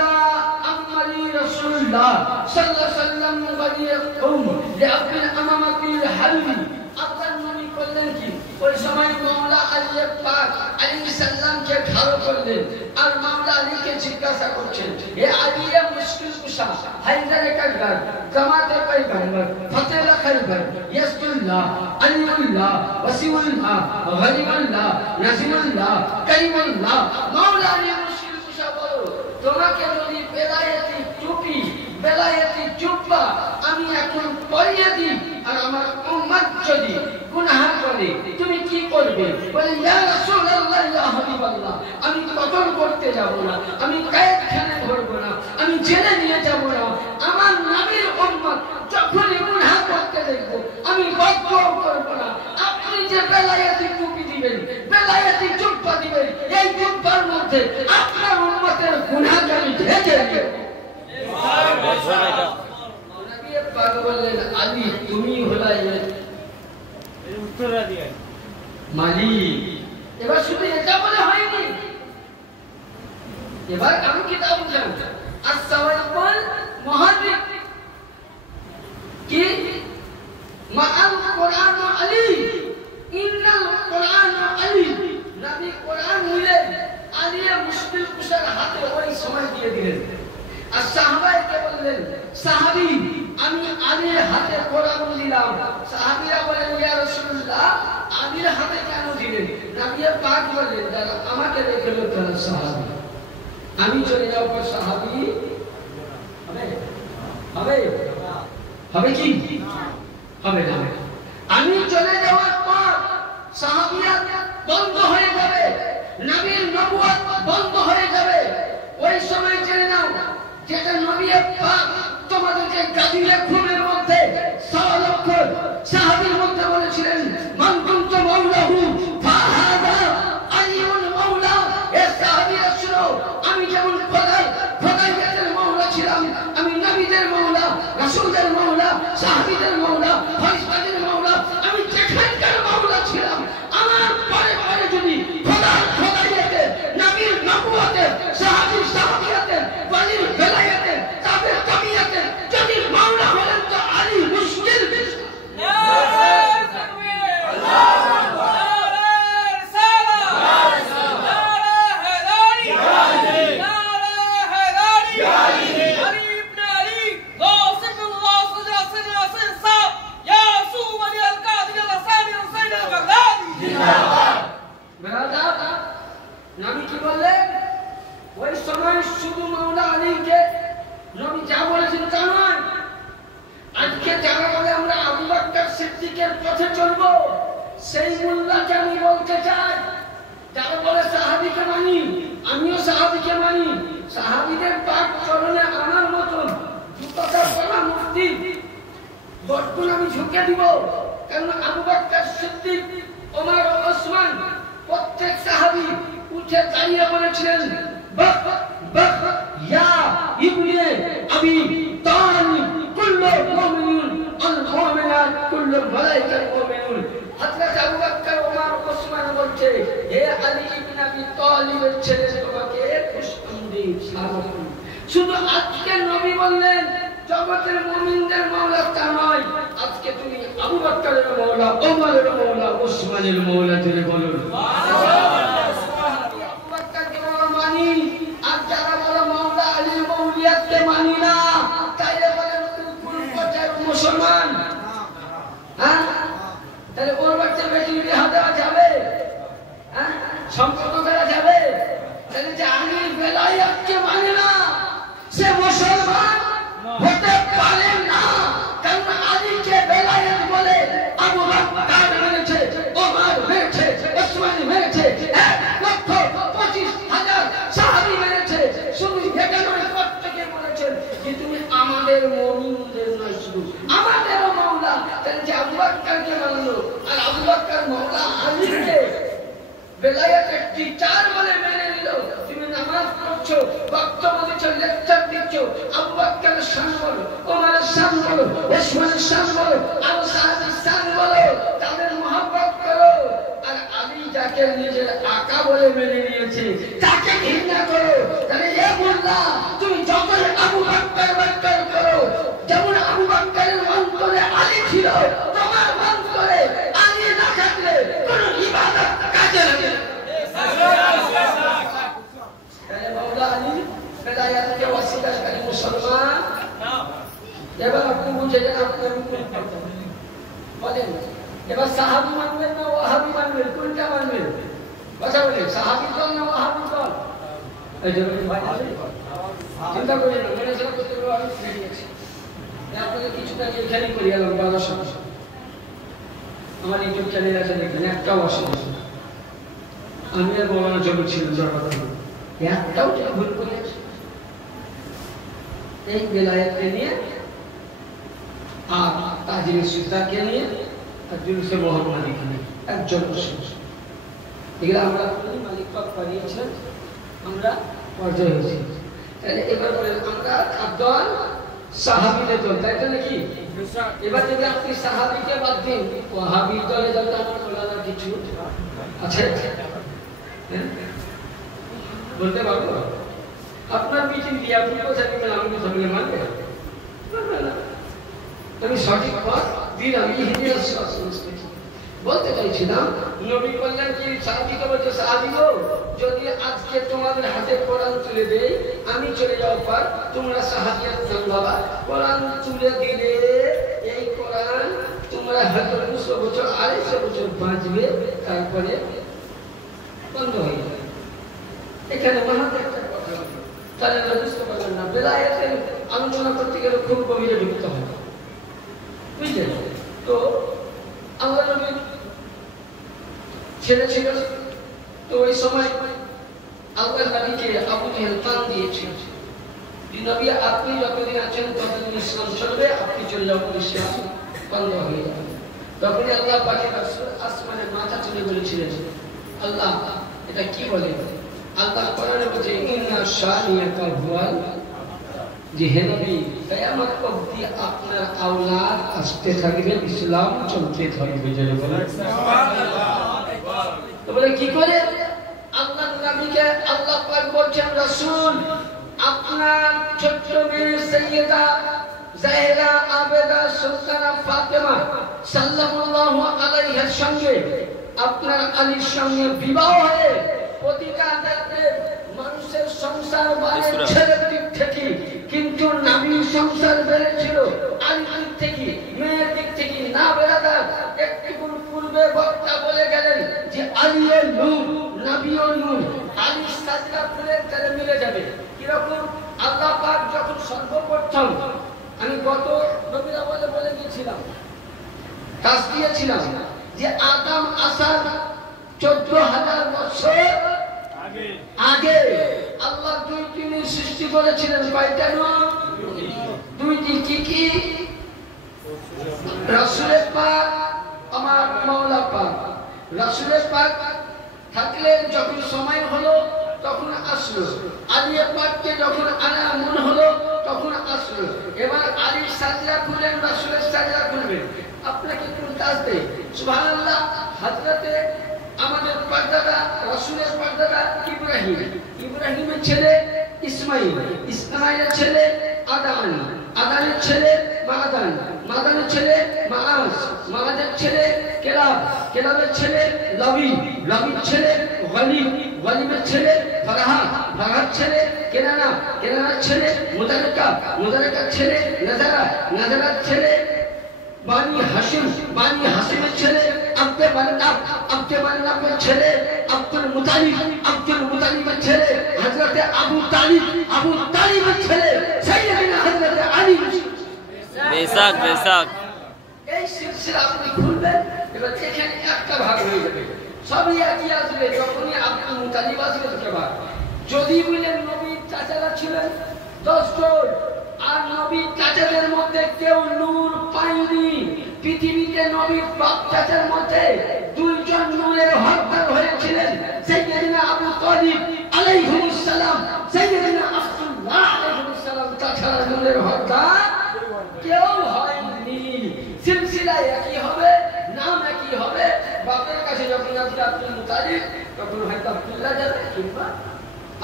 أما لي رسول الله صلى الله عليه وسلم وليقوم لأب الأمامة الحلم। আল্লাহর নবী বললেন কি ওই সময় মাওলা আলী পাক আলাইহিস সালামকে খাড়া করলেন, আর মাওলা আলীকে জিজ্ঞাসা করছেন, হে আলী মুশকিল কুশা, হায়দারে কারবার, জামাতে পয়গম্বর, ফাতেলা খাইবার, ইয়াসুল্লাহ, আলিউল্লাহ, ওয়াসিউল্লাহ, গনিমুল্লাহ, নাজিমুল্লাহ, কারিমুল্লাহ। মাওলা আলী মুশকিল কুশা বলো, তোমাকে যদি বেলায়েতি টুপি, বেলায়েতি জুব্বা আমি এখন পরিয়ে দিই, আর আমার উম্মত যদি গুনাহ করে তুমি কি করবে? বলে ইয়া রাসূলুল্লাহ, ইয়া হাবিবাল্লাহ, আমি কতল করতে যাব না, আমি কয়েদখানে ধরব না, আমি জেলে নিয়ে যাব না। আমার নবীর উম্মত যখনই গুনাহ করতে দেখব আমি বদদুয়া করব না। আপনি যে বেলায়েতি টুপি দিবেন, বেলায়েতি জুব্বা দিবেন, এই জুব্বার মধ্যে আপনার উম্মতের গুনাহকে আমি ঢেকে দেব। বললেন আলী তুমি হলাই মালিক। এবার শুধু এটা বলে হয়নি, এবার আমি কিতাব বুঝলাম আস-সাওয়াইকুল মুহাদ্দিস কি মাআল কোরআন আলী, ইন্নাল কোরআন আলী। নবী কোরআন নিলেন, আলী মুশকিল কুশার হাতে ওই সময় দিয়ে দিলেন। আর সাহাবায়ে বললেন সাহাবী আমি আলীর হাতে কোরআন দিলাম। সাহাবীরা বলেন ইয়া রাসূলুল্লাহ আলীর হাতে কেন দিলেন? নবী পাক বললেন যারা আমাকে রেখে গেল তারা সাহাবী, আমি চলে যাওয়ার পর সাহাবী হবে হবে কি হবে না? আমি চলে যাওয়ার পর সাহাবিয়াত বন্ধ হয়ে যাবে, নবীর নবুয়ত বন্ধ হয়ে যাবে। ওই সময় জেনে নাও যেটা নবী পাক তোমাদেরকে গাদিলে খুনের মধ্যে 6 লক্ষ সাহাবীর মধ্যে বলেছিলেন মান কুনতু মাওলাহু ফাহাদা আলিউল মাওলা। এ সাহাবীরা শুনো, আমি যেমন খোদাইয়ের মাওলা ছিলাম, আমি নবীদের মাওলা, রাসূলদের মাওলা, সাহাবীদের মাওলা, ফেরেশতাদের মাওলা, আমি যেখানকার মাওলা ছিলাম। আমার পরে পরে যদি খোদাইয়েতে, নবীর নবুয়তে, সাহাবিয়াতে, ওয়ালির বেলায়েতে, তাদের তাবিয়াতে যদি মাওলা হলেন তো আলী মুশকিল। নবী কি বললেন? ওই সময় শুধু মাওলা আলীকে নবী যা বলেছেন তা নয়। আজকে যারা বলে আমরা আবু বকর সিদ্দিকের পথে চলবো, সেই মোল্লাকে আমি বলতে চাই, যারা বলে সাহাবীকে মানি, আমিও সাহাবীকে মানি, সাহাবীদের পাক চরণে আমার মতন দুটা পড়া মুফতি বর্তমান আমি ঝুঁকে দিব। কারণ আবু বকর সিদ্দিক, ওমর, ওসমান প্রত্যেক সাহাবী উঠে দাঁড়িয়ে বলেছিলেন বাহ বাহ ইয়া ইবনে আবি তালিব কুল্লু মুমিনুন আল মুমিনাত কুল্লু মালাইকাতুল মুমিনুন। হযরত আবু বকর, ওমর, ওসমান বলছে হে আলী ইবনে আবি তালিবের ছেলে, তোমাকে খুশআমদীদ স্বাগত। শুধু আজকে নবী বললেন জগতের মুমিনদের মাওলা তা নয়, আজকে তুমি আবু বকরের মাওলা, ওমরের মাওলা, ওসমানের মাওলা ধরে বলো আর যারা বলে মাওলা আলী মৌলিয়াতকে মানি না, তাইলে বলে কোন পর্যায়ের মুসলমান? হ্যাঁ, তাহলে ওর বাচ্চা বেশি বিবাহ দেওয়া যাবে? হ্যাঁ, সম্পর্ক করা যাবে? তাহলে যে আলী বেলায়েতকে মানে না, সে মুসলমান হতে পারে না। কারণ আলীকে বেলায়েত বলে আবু বকর মেনেছে, ওমর মেনেছে, ওসমান মেনেছে, 1,25,000 সাহাবী মেনেছে। শুধু এটা নয়, প্রত্যেকে বলেছেন যে তুমি আমাদের মুমিনদের নয়, শুধু আমাদেরও মাওলা। তাহলে যে আবু বকরকে মানলো আর আবু বকর মাওলা আলীকে বেলায়েতের টিচার বলে মেনে নিল। তুমি নামাজ পড়ছো, বক্তব্য দিচ্ছ, লেকচার দিচ্ছ, আবু বকরের শান বলো, ওমরের শান বলো, ওসমানের শান বলো, আবু সাহাবীর শান বলো, তাদের মহব্বত করো। আর আলী যাকে নিজের আকা বলে মেনে নিয়েছে তাকে ঘৃণা করো। তাহলে এ মোল্লা, তুমি যতই আবু বকর করো, যেমন আবু বকরের অন্তরে আলী ছিল, তোমার অন্তরে আলী না থাকলে কোন ইবাদত কাজে লাগে না। তাহলে মাওলা আলী বেলায়েতকে ওয়াসিলাকারী মুসলমান। এবার আপনি বুঝে যান আপনার বলেন, এবার সাহাবী মানবেন না ওয়াহাবী মানবেন? কোনটা মানবেন? কথা বলেন, সাহাবী দল না ওয়াহাবী দল? এই জন্য ভাই চিন্তা করি না, মনে ছিল করতে পারবো, আমি রেডি আছি। আপনাদের কিছুটা এখানেই করে গেলাম। 1200 আমার ইউটিউব চ্যানেল আছে, দেখবেন একটাও অসুবিধা। আমি আর বলানোর জন্য ছিল একটাও ভুল করেছি। এই বেলায়েতকে নিয়ে আর তাজিল সুলতানকে নিয়ে আর জুলুসে মোহাম্মদীকে নিয়ে একজন অসুবিধা। এগুলো আমরা মালিক পাক পাঠিয়েছিলেন, আমরা পর্যায়ে হয়েছি। তাহলে এবার বলেন আমরা আব্দুল সাহাবীদের দল, তাই তো নাকি? এবার যদি আপনি সাহাবীকে বাদ দিন, ওয়াহাবী দলে যাতে আমার বলার কিছু আছে বলতে পারবো? আপনার মিটিং দিয়ে আপনি কোথায় দিবেন, আমি কোথাও মিলে মানবে না। আমি সঠিক পথ দিলাম, বলতে চাইছিলাম নবী বললেন কি সাহাবীকে বলছে, সাহাবী গো, যদি আজকে তোমাদের হাতে কোরআন তুলে দেই, আমি চলে যাওয়ার পর তোমরা সাহাবিয়াত জানবা, কোরআন তুলে দিলে এই কোরআন তোমরা তারপরে হয়তো 200 বছর 250 বছর বাঁচবে, তারপরে বন্ধ হয়ে যাবে। এখানে মহাতে একটা কথা বলি, তাহলে বুঝতে পারবেন না। বেলায়েতের আলোচনা করতে গেলে খুব গভীরে ঢুকতে হবে, বুঝলেন? তো আল্লাহ নবীর ছেলে ছিল, তো ওই সময় আল্লাহ নবীকে আবু জেহেল টান দিয়েছিল, নবী আপনি যতদিন আছেন ততদিন ইসলাম চলবে, আপনি চলে যাবেন ইসলাম বন্ধ হয়ে যাবে। তখনই আল্লাহ পাকের রাসূল আসমানে মাথা তুলে বলেছিলেন, আল্লাহ এটা কি বলে? আল্লাহ কোরআনে বলছে ইন্না শানিয়াকা হুয়াল, যে হে নবী কিয়ামত অবধি আপনার আওলাদ আসতে থাকবে, ইসলাম চলতে থাকবে। জয় বলেন সুবহানাল্লাহ। তো বলে কি করে? আল্লাহ নবীকে আল্লাহ পাক বলছেন, রাসূল আপনার ছোট্ট মেয়ে সাইয়্যিদা জাহরা আবেদা সুলতানা ফাতেমা সাল্লাল্লাহু আলাইহার সঙ্গে আপনার আলীর সঙ্গে বিবাহ হয়ে প্রতিটা মানুষের সংসার বাড়ে ছেলের দিক থেকে, কিন্তু নবীর সংসার বেড়েছিল আলীর দিক থেকে, মেয়ের দিক থেকে না বেড়াদার। একটু পূর্বে বক্তা বলে গেলেন যে আলী এর নূর, নবী ও নূর, আলী সাজদা ফুলের তালে মিলে যাবে। কিরকম? আল্লাহ পাক যখন সর্বপ্রথম, আমি গত নবীরা বলে গিয়েছিলাম, কাজ দিয়েছিলাম যে আদম আসার 14,000 বছর আগে আল্লাহ দুইটি নূর সৃষ্টি করেছিলেন। কয়টা নূর? দুইটি। কি কি? রাসূলের পাক, আমার মাওলা পাক। রাসূলের পাক থাকলেন, যখন সময় হলো তখন আসলো। আলী পাককে যখন আনা মন হলো তখন আসলো। এবার আলীর সাজদা খুললেন, রাসূলের সাজদা খুলবেন। আপনাকে কোন কাজ দেয়? সুবহানাল্লাহ। হযরতে আমাদের পর্দাদা, রাসূলের পর্দাদা ইব্রাহিম, ইব্রাহিমের ছেলে ইসমাইল, ইসমাইলের ছেলে আদান, আদানের ছেলে মাদান, মাদানের ছেলে মাআজ, মাআজের ছেলে কেলাব, কেলাবের ছেলে লবি, লবির ছেলে গলিব, গলিবের ছেলে ফারাহা, ফারাহার ছেলে কেনানা, কেনানার ছেলে মুদারকা, মুদারকার ছেলে নাজারা, নাজারার ছেলে বানি হাশিম, বানি হাশিমের ছেলে আব্দে মান্নাফ, আব্দে মান্নাফের ছেলে আব্দুল মুতালিব, আব্দুল মুতালিবের ছেলে হযরতে আবু তালিব, আবু তালিবের ছেলে সাইয়্যিদনা হযরতে আলী। বেশক বেশক। এই সিলসিলা আপনি খুলবেন, এবার এখানে একটা ভাগ হয়ে যাবে, সবই একই আসবে। যখনই আব্দুল মুতালিব আসবে দুটো ভাগ। যদি বলেন নবীর চাচারা ছিলেন 10 জন, আর নবীর চাচাদের মধ্যে কেউ নূর পায়নি, পৃথিবীতে নবীর বাপ চাচার মধ্যে 2 জন নূরের হকদার হয়েছিলেন, সাইয়্যিদনা আবু তালিব আলাইহিস সালাম, সাইয়্যিদনা আব্দুল্লাহ আলাইহিস সালাম। তাছাড়া নূরের হকদার কেউ হয়নি। সিলসিলা একই হবে, নাম একই হবে। বাপের কাছে যখন আসবে আব্দুল মুতালিব, তখন হয়তো আব্দুল্লাহ যাবে কিংবা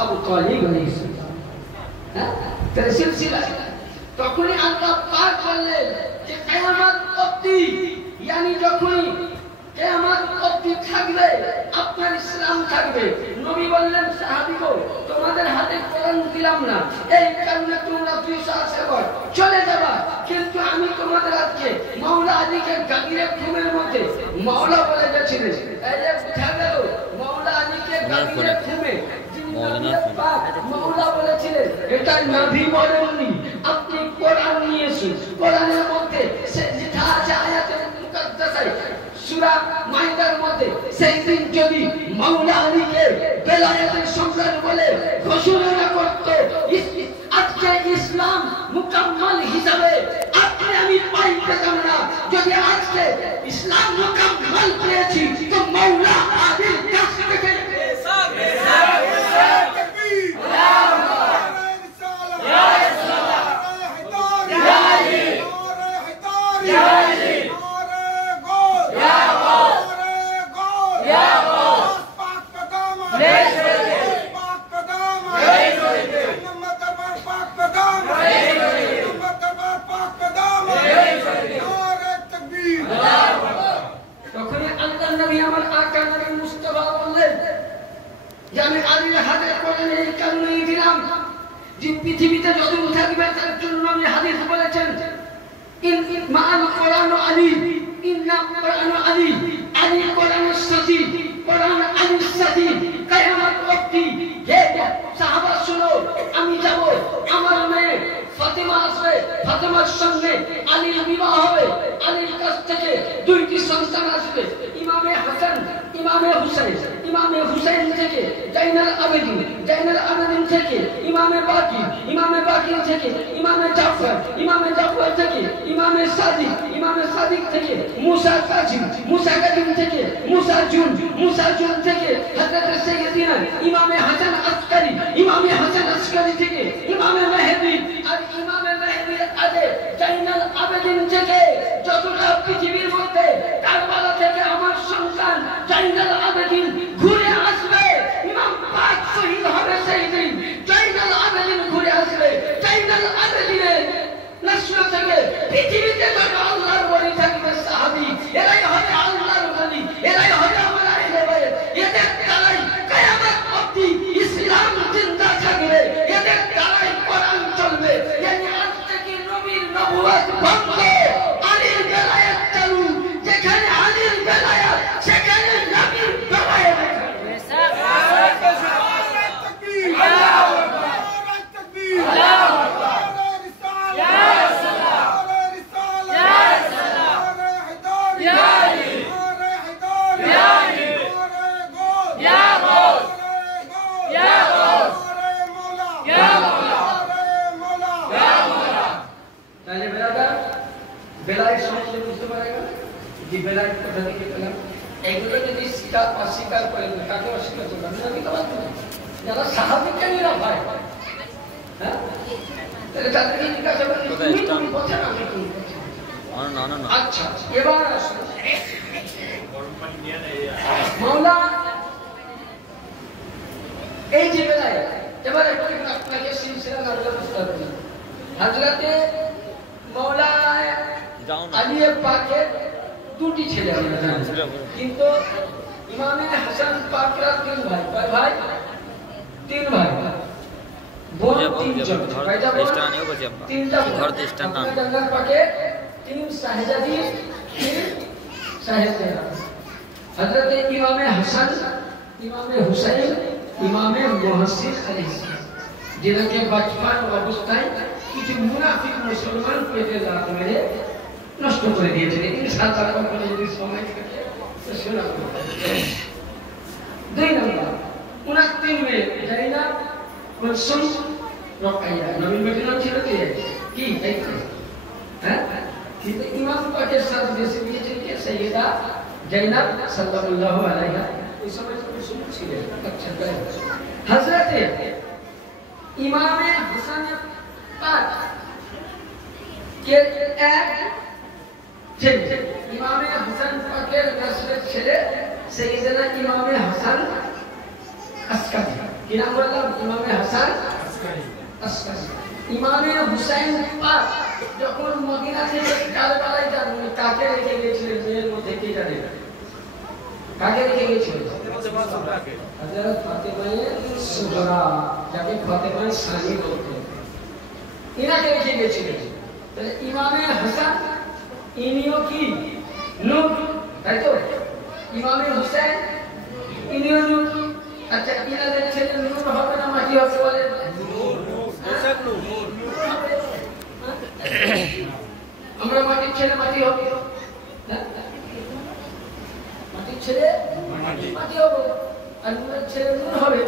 আবু তালিব আলাইহিস সালাম। হ্যাঁ, তাহলে সিলসিলা। তখনই আল্লাহ পাক বললেন যে কিয়ামত অবধি, yani যখনই কিয়ামত অবধি থাকবে আপনার ইসলাম থাকবে। নবী বললেন সাহাবীগণ, তোমাদের হাতে কোরআন দিলাম না, এই কারণে তোমরা 200 বছর চলে যাবা, কিন্তু আমি তোমাদের আজকে মাওলা আলীকে গাগিরের খুমের মধ্যে মাওলা বলে গেছিলেন। এই যে বুঝা গেল, মাওলা আলীকে গাগিরের খুমে মাওলা বলেছিলেন, এটা নবী বলেননি, আপনি কোরআন নিয়েছেন। কোরআনের মধ্যে যেটা আছে আয়াতে মুকাদ্দাসায় সূরা মাইদার মধ্যে, সেই দিন যদি মাওলা আলীকে বেলায়েতের সম্রাট বলে ঘোষণা করত, আজকে ইসলাম মুকাম্মাল হিসাবে আপনি আমি পাই পেতাম না। যদি আজকে ইসলাম মুকাম্মাল পেয়েছি, তো মাওলা আলীর কাছ থেকে পৃথিবীতে যতদিন থাকবে তার জন্য আমি হাদিস বলেছেন, ইন মান কোরআন আলী ইন্না কুরআন আলী আলী কোরআনের সাথী কোরআন আলীর সাথী কিয়ামত অবধি হে সাহাবা শুনো আমি যাব আমার মেয়ে ফাতিমা আসবে ফাতিমার সঙ্গে আলীর বিবাহ হবে আলীর কাছ থেকে দুইটি সন্তান আসবে ইমামে হাসান ইমামে হুসাইন থেকে জাইনাল আবেদিন থেকে ইমামে বাকির থেকে ইমামে জাফর থেকে ইমামে সাদিক থেকে মুসা কাজিম থেকে মুসা জুন থেকে হযরত সাইয়্যিদিনা ইমামে হাসান আসকারি থেকে ইমামে মেহেদী আর ইমামে মেহেদীর আগে জাইনাল আবেদিন থেকে যতটা পৃথিবীর মধ্যে কারবালা থেকে আমার সন্তান জাইনাল আবেদিন ঘুরে আসবে ইমাম পাক শহীদ হবে সেই দিন জাইনাল আবেদিন ঘুরে আসবে জাইনাল আবেদিনের নসল থেকে পৃথিবীতে যত আল্লাহর ওলি থাকবে সাহাবী এরাই হবে আল্লাহর ওলি এরাই হবে আমার আহলে বাইত এদের দ্বারাই কিয়ামত অবধি ইসলাম জিন্দা থাকবে এদের দ্বারাই কোরআন চলবে yani আজ থেকে নবীর নবুয়ত বন্ধ আলীর বেলায়েত চালু যেখানে আলীর বেলায়েত সেখানে নবীর বেলায়েত বেলায়েত সম্বন্ধে বুঝতে পারেন যে বেলায়েত কথা থেকে পেলাম এগুলো যদি অস্বীকার করে কাকে অস্বীকার করবে আমি তো বাধ্য যারা সাহাবী কেনিরা ভাই হ্যাঁ তাহলে তাদেরকে জিজ্ঞাসা করি তুমি বলছেন আমি তুমি বলছেন আচ্ছা এবার আসুন মাওলা এই যে বেলায়েত এবার একটু আপনাকে সিলসিলা নাজলা বুঝতে হবে হযরতে মাওলা আলী পাকের দুটি ছেলে আমরা জানি কিন্তু ইমামে হাসান পাকরা তিন ভাই কয় ভাই তিন ভাই বোন তিনজন কয়টা বোন তিনটা ঘর দেশটা নাম জান্নাত পাকে তিন শাহজাদি তিন শাহজাদা হযরত ইমামে হাসান ইমামে হুসাইন ইমামে মুহসিন আলাইহিস যেটাকে বাচপান অবস্থায় কিছু মুনাফিক মুসলমান পেটে দাঁত মেরে নষ্ট করে দিয়েছিল ইনশাআল্লাহ তারা কোনো যদি সময় থাকে তো শোনা দুই নম্বর উনার তিন মেয়ে জাইনাব কুলসুম রোকাইয়া নবীন বেটির নাম ছিল কি তাই তো হ্যাঁ কিন্তু ইমাম পাকের সাথে বেশি দিয়েছেন কে সাইয়্যিদা জাইনাব সাল্লাল্লাহু আলাইহা ওই সময় কুলসুম ছিলেন আচ্ছা হযরত ইমামে হাসান পাক কে এক ছেলে ইমামে হাসান পাকের নসলের ছেলে সাইয়্যিদনা ইমামে হাসান আসকারি কি নাম বললাম ইমামে হাসান আসকারি ইমামে হুসাইন পাক যখন মদিনা থেকে কারবালায় যান কাকে রেখে গিয়েছিলেন মেয়ের মধ্যে কি জানে কাকে রেখে গিয়েছিলেন হযরত ফাতেমায়ে সুগরা যাকে ফাতেমায়ে সানি বলতেন ইনাকে রেখে গিয়েছিলেন তাহলে ইমামে হাসান ইনিও কি নূর তাই তো ইমামে হুসাইন ইনিও নূর আচ্ছা ইনাদের ছেলে নূর হবে না মাটি হবে বলে নূর হোসেন নূর আমরা মাটির ছেলে মাটি হবে মাটির ছেলে মাটি হবে আর নূরের ছেলে নূর হবে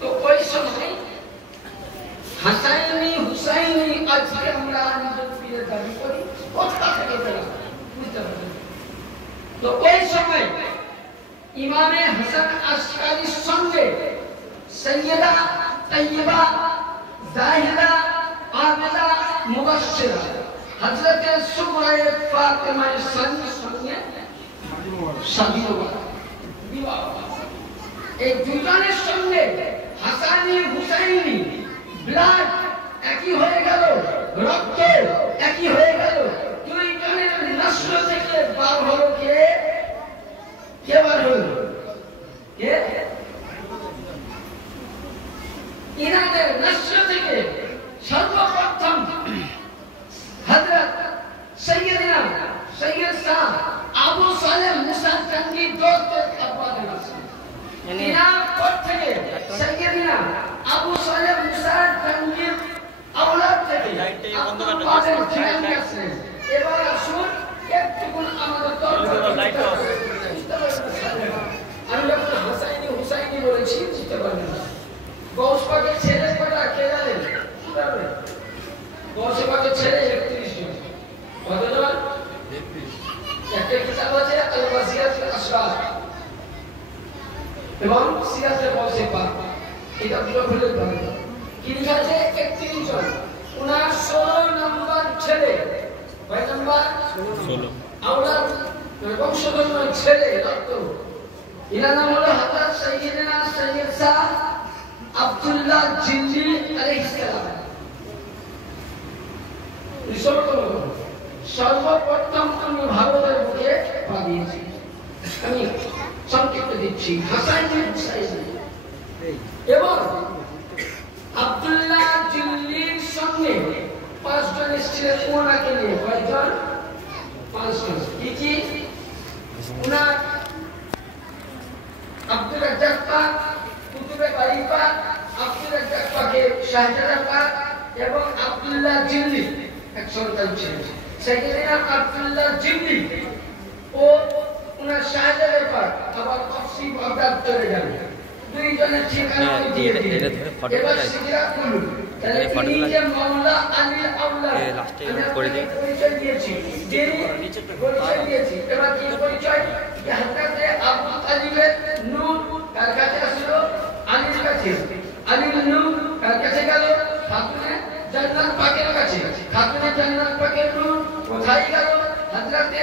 তো ওই সময় হাসাইনি হুসাইনি আজকে আমরা নিজের পীরের দাবি করি কোথা থেকে পেলাম বুঝতে পারছেন তো ওই সময় ইমামে হাসান আসকারির সঙ্গে সাইয়্যিদা তাইয়্যিবা জাহিদা আমেদা মুবাশশিরা হযরত সুগরা ফাতেমা সানির সঙ্গে শাদী বিবাহ এই দুজনের সঙ্গে হাসানি হুসাইনি ব্লাড একই হয়ে গেল রক্ত একই হয়ে গেল দুইজনের নসল থেকে বার হলো কে বার হলো কে ইনাদের নসল থেকে সর্বপ্রথম হযরত সাইয়্যিদিনা সাইয়্যিদ শাহ পর থেকে সাইয়েদিনা আবু সালেহ মুসা জাহাঙ্গীর আওলাদ থেকে আব্দুল কাদের জিলানী আসলেন। এবার আসুন একটুকুন আমাদের আমি যখন হাসাইনি হুসাইনি বলেছি বুঝতে পারবেন না। গৌস পাকের ছেলে কটা কে জানেন? গৌস পাকের ছেলে 31 জন। কতজন? একটা কিতাব আছে আল ওয়াসিয়াতুল আশরাফ এবং সিরাজুল গৌসে পাক, কিতাবগুলো খুলে পড়ুন। কি লেখা আছে? 31 জন। উনার 16 নম্বর ছেলে, কয় নম্বর? 16 আওলাদ বংশধর ছেলে রক্ত। ইনার নাম হলো হযরত সাইয়েদনা সৈয়দ শাহ আব্দুল্লাহ জিন্দি আলাইহিস সালাম। সর্বপ্রথম আমি ভারতের বুকে পা দিয়েছি। আমি সংক্ষিপ্ত দিচ্ছি। হাসান বিন হুসাইন এবং আব্দুল্লাহ জিন্দির সঙ্গে 5 জন এসেছিলেন ওনাকে নিয়ে। কয়জন? 5 জন। কি উনার আব্দুল রাজ্জাক পাক, কুতুবে বারী পাক, আব্দুল রাজ্জাক পাকের শাহজাদা পাক এবং আব্দুল্লাহ জিন্দি এক সন্তান ছিলেন। সাইয়েদনা আব্দুল্লাহ জিন্দি ও উনার শাহজাদা পাক আবার কফসি বাগদাদ চলে যান। দুইজনের ঠিকানা দিয়ে দিলেন। এবার সিজরা করুন। তাহলে তিনি যে মাওলা আলী আওলাদ পরিচয় দিয়েছি, পরিচয় দিয়েছি। এবার কি পরিচয়? হযরতে আবু তালিবের নূর কার কাছে আসলো? আলীর কাছে। আলীর নূর কার কাছে গেল? খাতুনে জান্নাত পাকের কাছে। খাতুনে জান্নাত পাকের নূর কোথায় গেল? হযরতে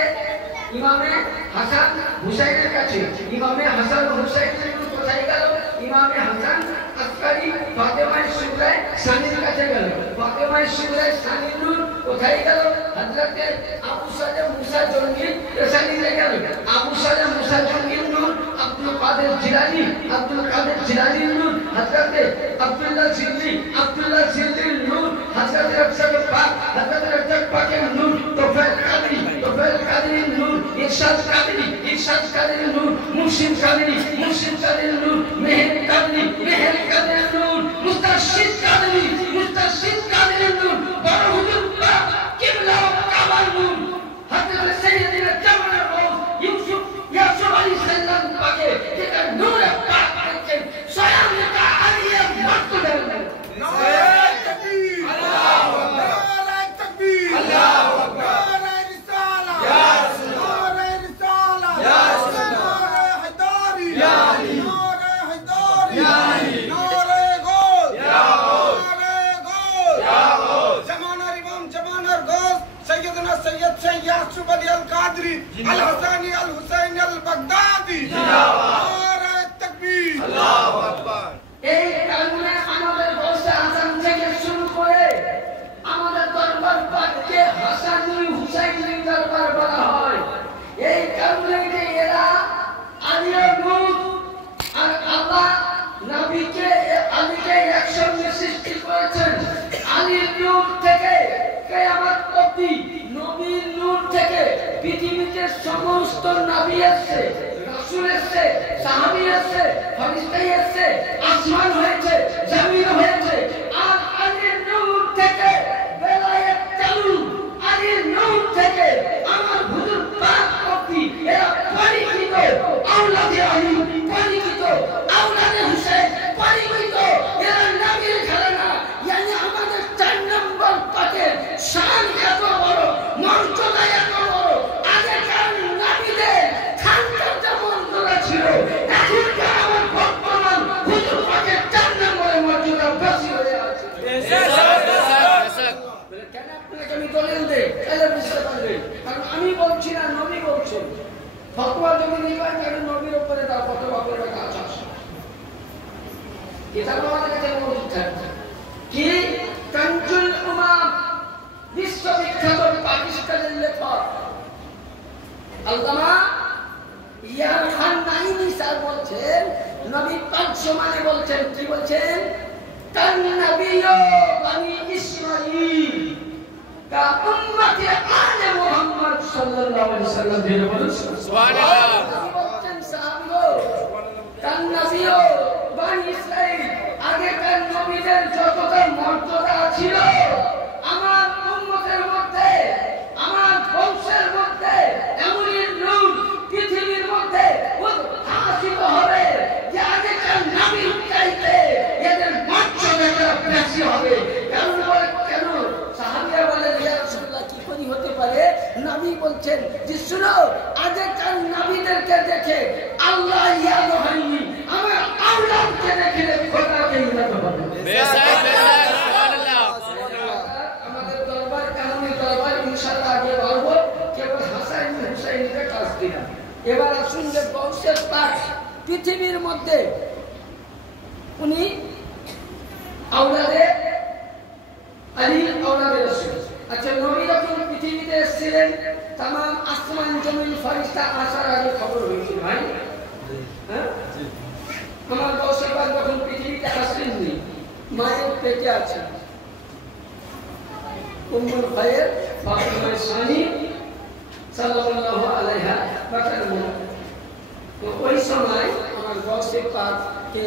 ইমামে হাসান হুসাইনের কাছে। ইমামে হাসান হুসাইনের নূর কোথায় গেল? ইমামে হাসান আসকারি ফাতেমা সুগরা সানির কাছে গেল। ফাতেমা সুগরা সানির নূর কোথায় গেল? হযরতে আবু সালেহ মুসা জঙ্গির সানিতে গেল। আবু সালেহ মুসা জঙ্গির নূর আব্দুল কাদের জিলানী, আব্দুল কাদের জিলানীর নূর হযরতে আব্দুল্লাহ সিদ্দিক, আব্দুল্লাহ সিদ্দিকের নূর হযরতে রাজ্জাক পাক, হযরতে রাজ্জাক পাকের নূর তোফায়েল কাদরি, তোফায়েল কাদরির নূর ইরশাদ কাদরি, ইরশাদ কাদরির নূর মুর্শিদ কাদরি, মুর্শিদ কাদরির নূর মেহের কাদরি, মেহের কাদরির নূর মুস্তাশিদ কাদরি, মুস্তাশিদ কাদরির নূর বড় হুজুর পাক কিবলা কাবার নূর হযরত সাইয়েদনা জামানের গৌস ইউসুফ ইয়াসুফ আলাইহিস সালাম পাকে যেটা নূরে পাক থেকে স্বয়ং লেখা আলিয়া মাকতুদের নারায়ে তাকবীর, আল্লাহু আকবার, নারায়ে তাকবীর, আল্লাহু আকবার, নারায়ে রিসালাহ, ইয়া রাসূলুল্লাহ, নারায়ে রিসালাহ, ইয়া রাসূলুল্লাহ, নারায়ে হায়দারি, ইয়া আলী, নারায়ে হায়দারি, ইয়া আলী, নারায়ে গৌস, ইয়া গৌস, নারায়ে গৌস, ইয়া গৌস, জামানার ইমাম জামানার গৌস সৈয়দনা সৈয়দ শাহ ইয়াসুফ আলী আল কাদরি আল হাসানি আল হুসাইনি আল বাগদাদি, জিন্দাবাদ, নারায়ে তাকবীর, আল্লাহু আকবার। এই কারণে আমাদের গৌসে আজম থেকে শুরু করে আমাদের দরবার পাককে হাসানি হুসাইনি দরবার বলা হয়। এই কারণে যে এরা আলিয়ার নূর আর আল্লাহ নবীকে আলীকে একসঙ্গে সৃষ্টি করেছেন। আলীর নূর থেকে কিয়ামত অবধি নবীর নূর থেকে পৃথিবীতে সমস্ত নবী এসেছে, রাসূল এসেছে, সাহাবী এসেছে, ফেরেশতা এসেছে, আসমান হয়েছে, জমিন হয়েছে। আর আলীর নূর থেকে বেলায়েত চালু, আলীর নূর থেকে আমার হুজুর পাক অবধি এরা পরিচিত আওলাদে আলী, পরিচিত আওলাদে হুসাইন, পরিচিত এরা নবীর ঘরানা। মানে আমাদের 4 নম্বর পাকের শান এত বড়, মর্যাদা এত বড়। আগেকার নবীদের খানকার যেমন মর্যাদা ছিল, এখনকার আমার বর্তমান হুজুর পাকের 4 নম্বরের মর্যাদা বেশি হয়ে আছে। কেন আপনাকে আমি দলিল দেই? তাহলে বুঝতে পারবেন। কারণ আমি বলছি না, নবী বলছেন। ফতোয়া যদি নিবেন তাহলে নবীর উপরে তার ফতোয়া করবে কাজ আছে। কিতাব আমাদের কাছে মজুদ থাকবে। কি কানজুল উমাম বিশ্ববিখ্যাত পাকিস্তানের লেখক আল্লামা ইয়ার খান নাইমি স্যার বলছেন, নবী পাক সমানে বলছেন, কি বলছেন? কান নবিয়্যু বনি ইসমাঈল কা উম্মতে আলে মুহাম্মদ সাল্লাল্লাহু আলাইহি ওয়াসাল্লাম দিয়ে বলেন সুবহানাল্লাহ। বলছেন সাহাবীও কান নবিয়্যু ইয়াদ হয়নি আমার আওলাদকে দেখে খোদাকে ইয়াদ হবে বেশক বেশক সুবহানাল্লাহ আমাদের দরবার কানুনি দরবার ইনশাআল্লাহ আগে বলবো কেবল হাসান হুসাইনকে কাজ দিলাম এবার আসুন যে বংশের পাক পৃথিবীর মধ্যে উনি আওলাদে আলী আওলাদে রাসূল আচ্ছা নবী যখন পৃথিবীতে এসেছিলেন तमाम আসমান জমিন ফেরেশতা আসার আগে খবর হয়েছিল ভাই হ্যাঁ আমার বংশের পাক যখন পৃথিবীতে আসলেন মায়ের পেটে আছেন উম্মুল খায়র ফাতিমা সানি সাল্লাল্লাহু আলাইহা ওয়াসাল্লাম তো ওই সময় আমার বংশের পাককে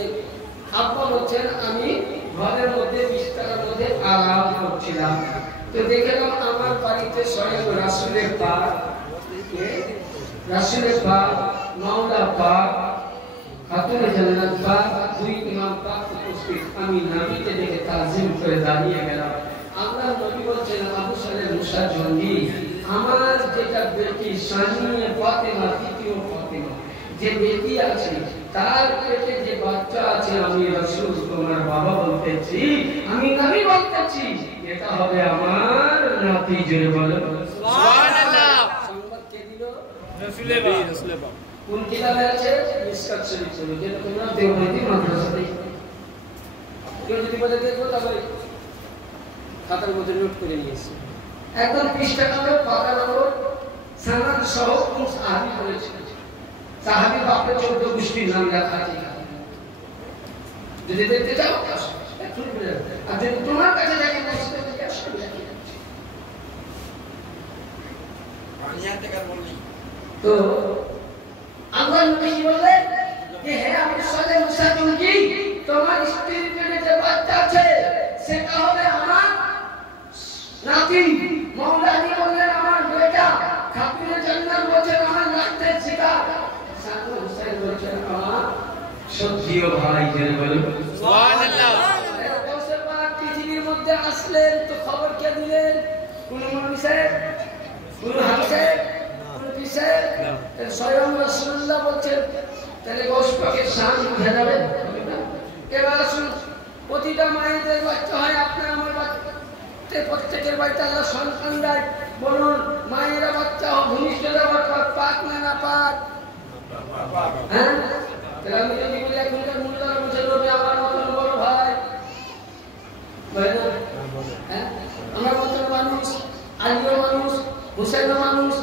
আব্বা বলছেন আমি ঘরের মধ্যে বিছানার মধ্যে আরাম করছিলাম তো দেখলাম আমার বাড়িতে স্বয়ং রাসূলের পাক মাওলা পাক খাতুনে জান্নাত পাক দুই ইমাম পাক উপস্থিত আমি নবীকে দেখে তাজিম করে দাঁড়িয়ে গেলাম আল্লাহ নবী বলছেন আবু সালেহ মুসা জঙ্গি আমার যেটা বেটি সানিয়া ফাতেমা তৃতীয় ফাতেমা যে বেটি আছে তার পেটে যে বাচ্চা আছে আমি রাসূল তোমার বাবা বলতেছি আমি নবী বলতেছি এটা হবে আমার নাতি জোরে বলো সুবহানাল্লাহ সংবাদ কে দিল রাসূলের পাক কোন কিতাবে আছে মিশকাত শরীফ চলো যেটা তোমরা দেওবন্দি মাদ্রাসাতে কেউ যদি বলে দেখো তবে খাতার মধ্যে নোট করে নিয়েছি একদম পৃষ্ঠা নম্বর পাতা নম্বর সানাদ সহ কোন সাহাবী বলেছেন সাহাবী বাপের 14 গোষ্ঠীর নাম লেখা আছে যদি দেখতে চাও একটু আর যদি তোমার কাছে দেখে বসতে থেকে আসলে তো আল্লাহ নবী বললেন যে হে আবু সালেহ মুসা জঙ্গি তোমার স্ত্রীর পেটে যে বাচ্চা আছে সেটা হবে আমার নাতি মাওলা আলী বললেন আমার বেটা খাতুনে জান্নাত বলছেন আমার নাতি শিকা সাদু হুসাইন বলছেন আমার সত্যিও ভাই জেনে বলো সুবহানাল্লাহ বংশের পাক পৃথিবীর মধ্যে আসলেন তো খবর কে দিলেন কোন মানুষে কোন হাসে কোন পিছে স্বয়ং রাসূলুল্লাহ বলছেন তাহলে গোশপাকের শান বুঝা যাবে এবার আসুন প্রতিটা মায়েদের বাচ্চা হয় আপনার আমার বাচ্চা প্রত্যেকের বাড়িতে আল্লাহ সন্তান দেয় বলুন মায়েরা বাচ্চা ভূমিষ্ঠরা পাক না না পাক হ্যাঁ তাহলে আমি যদি বলি এখনকার মূল্যারা বুঝে রবি আমার মতন বড় ভাই হ্যাঁ আমার মতন মানুষ আলীও মানুষ হুসেনও মানুষ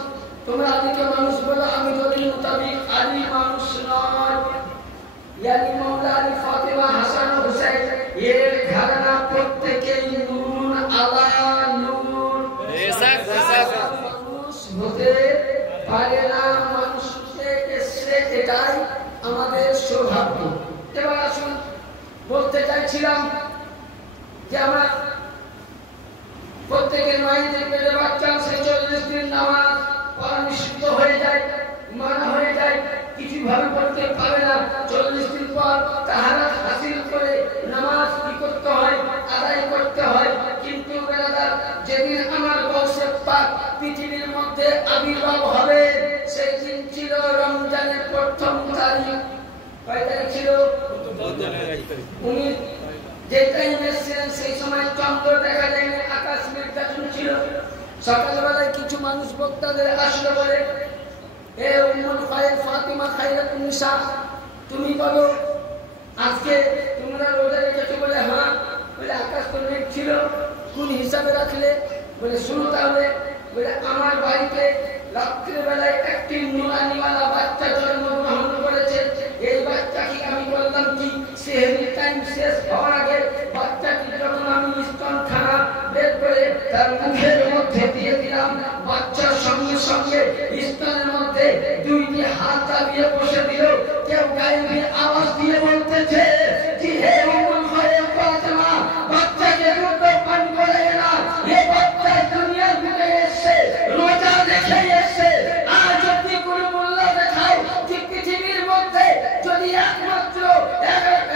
তোমরা আলীকে মানুষ বলো আমি দলিল মোতাবিক আলী মানুষ নয় ইয়ানি মাওলা আলী ফাতেমা হাসান হুসাইন এর ঘরানা প্রত্যেকেই নূর আলা নূর বেশক বেশক মানুষ হতে পারে না মানুষকে এসে এটাই আমাদের সৌভাগ্য এবার আসুন বলতে চাইছিলাম যে আমরা প্রত্যেকের মায়েদের পেটে বাচ্চা সে 40 দিন নামাজ পড়া নিষিদ্ধ হয়ে যায় মানা হয়ে যায় কিছু ভাবে পড়তে পারে না 40 দিন পর তাহারাত হাসিল করে নামাজ কি করতে হয় আদায় করতে হয় কিন্তু বেরাদার যেদিন আমার বংশের পাক পৃথিবীর মধ্যে আবির্ভাব হবে সেই দিন ছিল রমজানের প্রথম তারিখ কয় তারিখ ছিল উনি যে টাইমে এসেছিলেন সেই সময় চন্দ্র দেখা যায়নি আকাশ মেঘাচ্ছন্ন ছিল সকালবেলায় কিছু মানুষ বক্তাদের আসলে বলে হে উম্মুল খায়র ফাতিমা খায়রাতুন নিসা তুমি বলো আজকে তোমরা রোজা রেখেছো বলে হ্যাঁ বলে আকাশ তো মেঘ ছিল কোন হিসাবে রাখলে বলে শুনো তাহলে বলে আমার বাড়িতে রাত্রে বেলায় একটি নুরানিওয়ালা বাচ্চা জন্মগ্রহণ করেছে এই বাচ্চাকে আমি বললাম কি সেহরি টাইম শেষ হওয়ার আগে বাচ্চাটি যখন আমি স্তনখানা বের করে তার মুখের মধ্যে দিয়ে দিলাম বাচ্চার সঙ্গে সঙ্গে স্তনের মধ্যে দুইটি হাত চালিয়ে বসে দিল কেউ গায়েবী আওয়াজ দিয়ে বলতেছে যে হে উম্মুল খায়র ফাতেমা বাচ্চাকে দুধ পান করে না এই বাচ্চা দুনিয়ার বুকে এসে রোজা রেখে এসে আর যদি কোনো মোল্লা দেখাও যে পৃথিবীর মধ্যে যদি একমাত্র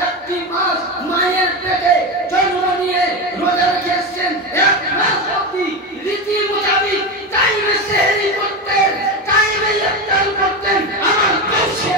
একটি মাস মায়ের পেটে জন্ম নিয়ে রোজা রেখে এসছেন এক মাস অবধি রীতি মোতাবিক টাইমে সেহরি করতেন টাইমে ইফতার করতেন আমার বংশে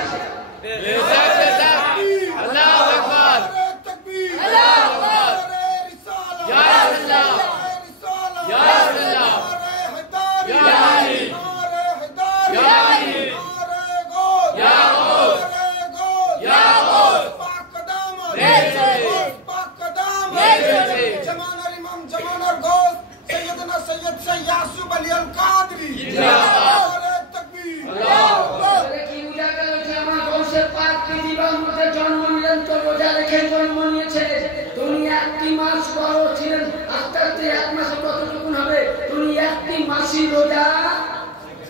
মাসে জন্ম নিয়েছে, তুমি একটি মাস বড় ছিলেন, আস্তে আস্তে এক মাসে কতটুকু হবে, তুমি একটি মাসই রোজা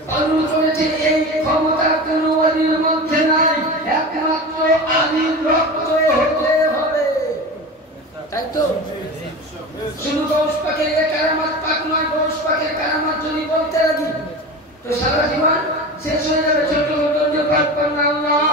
পালন করেছে। এই ক্ষমতা কোনো ওলির মধ্যে নাই, একমাত্র আলীর রক্ত হতে হবে, তাই তো? শুধু গৌস পাকের এ কারামাত পাক নয়, গৌস পাকের কারামাত যদি বলতে লাগি তো সারা জীবন শেষ হয়ে যাবে। ছোট ছোট পাক করুন আল্লাহ।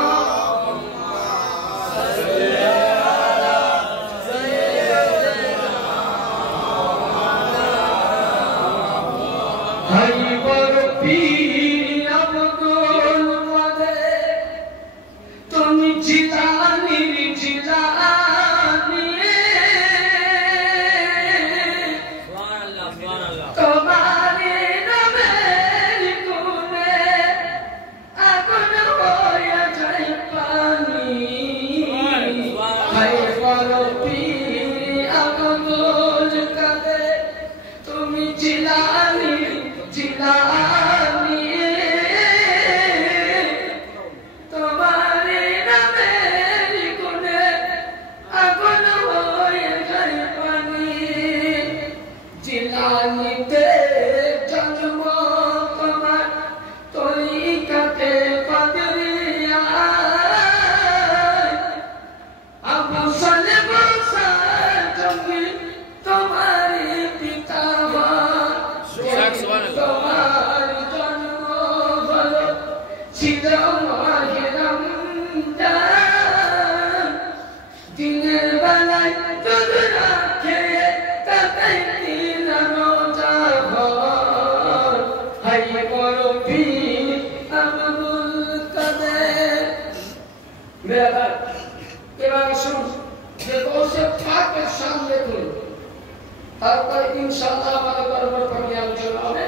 তারপরে ইনশাআল্লাহ আমাদের দরবার পাকে আলোচনা হবে।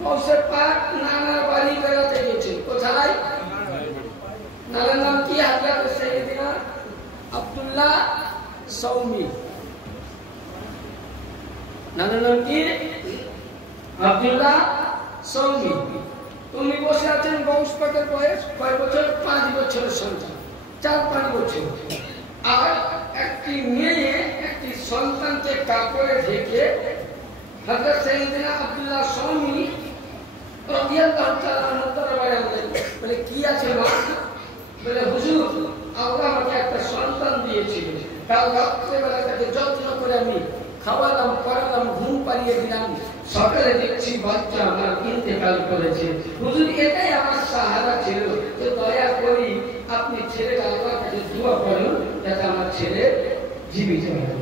গৌসে পাক নানার বাড়ি বেড়াতে গেছে, কোথায়? নানার নাম কি? হযরত সাইয়েদনা আব্দুল্লাহ সৌমি। নানার নাম কি? আব্দুল্লাহ সৌমি। উনি বসে আছেন, গৌস পাকের বয়স কয় বছর? 5 বছরের সন্তান, 4-5 বছর। আর একটি মেয়ে একটি সন্তানকে কাপড়ে ঢেকে হযরত সাইয়েদনা আব্দুল্লাহ সৌমি রাদিয়াল্লাহু তাআলা আনহু দরবারে আনলেন। বলে কি আছে মা? বলে হুজুর, আল্লাহ আমাকে একটা সন্তান দিয়েছিল, কাল রাত্রেবেলা তাকে যত্ন করে আমি খাওয়ালাম, পড়ালাম, ঘুম পাড়িয়ে দিলাম, সকালে দেখছি বাচ্চা আমার ইন্তেকাল করেছে। হুজুর, এটাই আমার সাহারা ছিল, তো দয়া করি আপনি ছেলেটা আল্লাহর কাছে দোয়া করুন যাতে আমার ছেলে জীবিত হয়।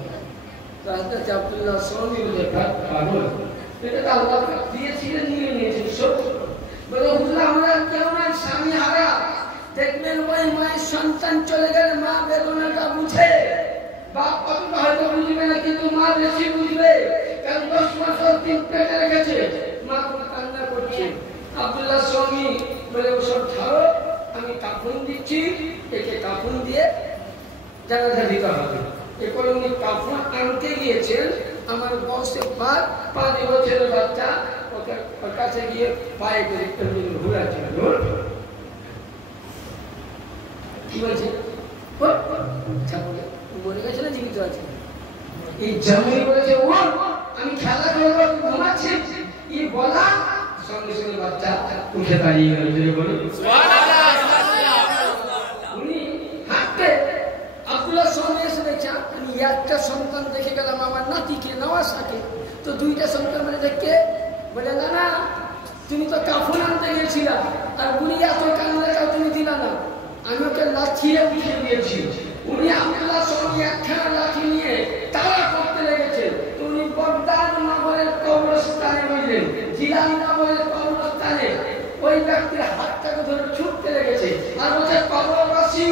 তো হযরত আব্দুল্লাহ সৌমি বলে পাগল, এটা তো আল্লাহ দিয়েছিলেন, নিয়ে নিয়েছেন সব। বলে হুজুর, আমরা কেউ না স্বামী হারা, দেখবেন ওই মায়ের সন্তান চলে গেলে মা বেদনাটা বুঝে, বাপ কতটা হয়তো বুঝবে না, কিন্তু মা বেশি বুঝবে, কারণ 10 বছর দিন পেটে রেখেছে, মা কান্না করছে। আব্দুল্লাহ সৌমি বলে ওসব ছাড়ো, আমি কাফন দিচ্ছি, একে কাফন দিয়ে জানাজা দিতে হবে। এরপর উনি কাফন আনতে গিয়েছেন, আমার বয়সে 5 বছরের বাচ্চা ওর কাছে গিয়ে পায়ে ঘুরাচ্ছে। কি বলছে? মরে গেছে না জীবিত আছে? এই জামাই বলেছে, ও আমি খেলা করবো, ঘুমাচ্ছি। এই বলা সঙ্গে সঙ্গে বাচ্চা উঠে দাঁড়িয়ে গেল। উনি হাঁটতে আব্দুল্লাহ সৌমি এসে দেখছে, আমি একটা সন্তান দেখে গেলাম আমার নাতিকে, নওয়াসাকে, তো 2টা সন্তান মানে দেখে বলে না না, তুমি তো কাফন আনতে গেছিলা, আর উনি এত কান্নাটাও তুমি দিলা না, আমি ওকে লাঠিয়ে উঠিয়ে দিয়েছি। উনি আব্দুল্লাহ সৌমি একখানা লাঠি নিয়ে তাড়া করতে লেগেছে। উনি বগদাদ নগরের কবরস্থানে বললেন, জিলানি নগরের কবরস্থানে ওই ব্যক্তির হাতটাকে ধরে ছুটতে লেগেছে, আর বলছে, কবরবাসী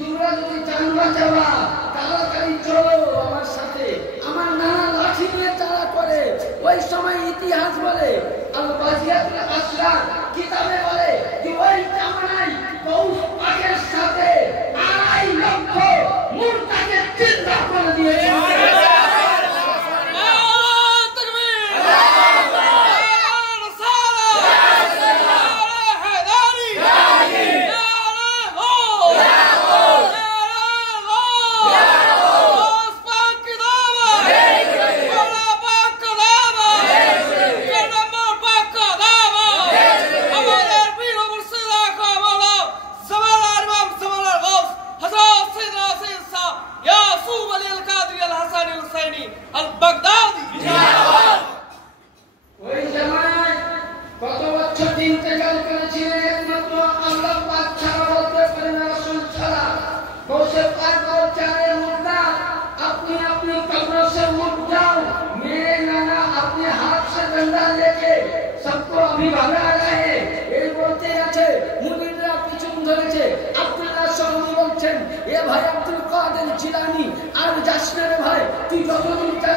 তোমরা যদি জান বাঁচাবা তাড়াতাড়ি চলো আমার সাথে। আমার নানা লাঠি নিয়ে তাড়া করে। ওই সময় ইতিহাস বলে, আল বাজিয়াতুল আসরার কিতাবে বলে যে ওই জামানায় গৌস পাকের সাথে 2.5 লক্ষ মুরতাকে জিন্দা করে দিয়েছে।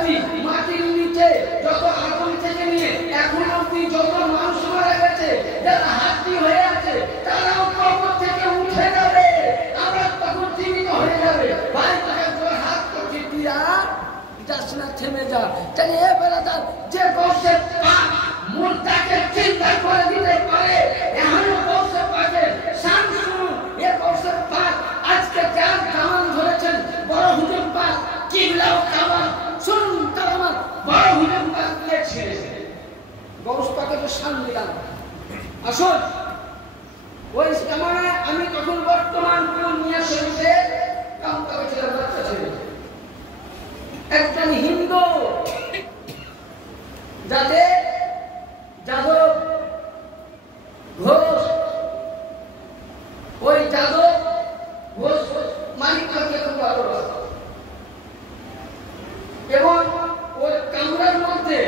জাতি মাটির নিচে যত আগুন থেকে নিয়ে এখন অব্দি যত মানুষ মারা গেছে, যারা হাতি হয়ে আছে, তারাও কবর থেকে উঠে যাবে, আমরা তখন জীবিত হয়ে যাবে। ভাই তোর হাত করছি, তুই আর যাস না, থেমে যা। তাই এ বেড়াদার যে বংশের পাক মুর্দাকে চিন্তা করে দিতে পারে, এখনো বংশের পাকের শান শুনুন। এ বংশের পাক আজকে যার কামান ধরেছেন বড় হুজুর পাক কিবলাও কামান শুনুন, তার আমার বড় হুজুর পাক দিয়েছে বংশ পাকের শান দিলাম। আসুন ওই কামানে আমি তখন বর্তমান পূর্ণিয়া শরীফে কাম করেছিলাম, বাচ্চা ছিল একজন হিন্দু যাতে যাদব ঘোষ, ওই যাদব ঘোষ মালিককে খুব ভালোবাসত এবং ওই কামরার মধ্যে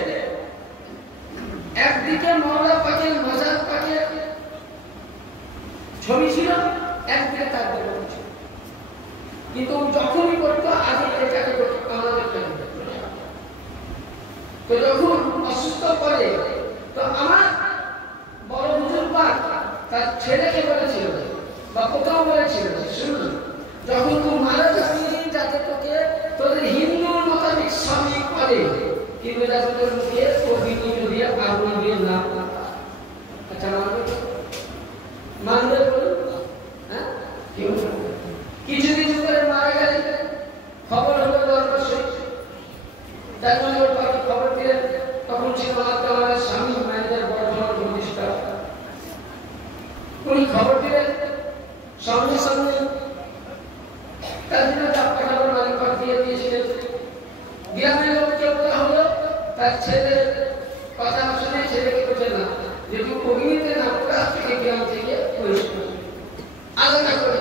একদিকে মওলা পাকের মাজার পাকের ছবি ছিল, একদিকে তার ছবি ছিল। কিন্তু যখনই করতো আগে এটাকে করতো আমাদের তো যখন অসুস্থ করে, তো আমার বড় হুজুর পাক তার ছেলেকে বলেছিল বা কোথাও বলেছিল, শুনুন যখন তুই মারা যাবি যাতে তোকে তোদের হিন্দুর মোতাবেক স্বামী করে, কিন্তু যাতে তোর মুখে অগ্নি দিয়ে আগুন দিয়ে না। আচ্ছা মানবে বলুন, হ্যাঁ কেউ কিছু কিছু করে মারা গেলে খবর হলো দরবার শরীফ, যার নম্বর পাকে খবর দিলেন, তখন ছিল আমার স্বামী ম্যানেজার বর্ধমান প্রতিষ্ঠা। উনি খবর দিলেন সঙ্গে সঙ্গে তার জন্য চাপটা খবর মালিক পাক দিয়ে দিয়েছিলেন। গ্রামের লোককে বলা হলো তার ছেলের কথা শুনে ছেলেকে বলছে না, যেহেতু অগ্নিতে না পড়া থেকে গ্রাম থেকে আলাদা করে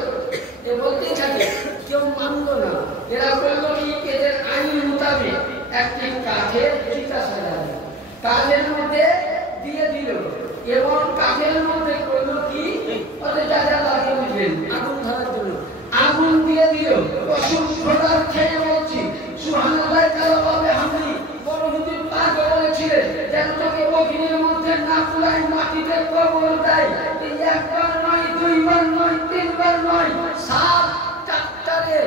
এ বলতেই থাকে, কেউ মানলো না। এরা বললো কি এদের আইন মোতাবেক একটি কাঠের চিতা সাজানো, কাঠের মধ্যে দিয়ে দিল এবং কাঠের মধ্যে করলো কি ওদের যা যা লাগিয়ে দিলেন আগুন ধরার জন্য, আগুন দিয়ে দিল। অসুস্থতার খেয়ে বলছি সুবহানাল্লাহ তাআলা হামদি বড় হুজুর পাক বলেছিলেন যেন তোকে অগ্নির মধ্যে না পুরাই মাটিতে কবর দেয়। এই একবার নয়, দুইবার নয়, তিনবার নয়, 7 ট্রাক্টরে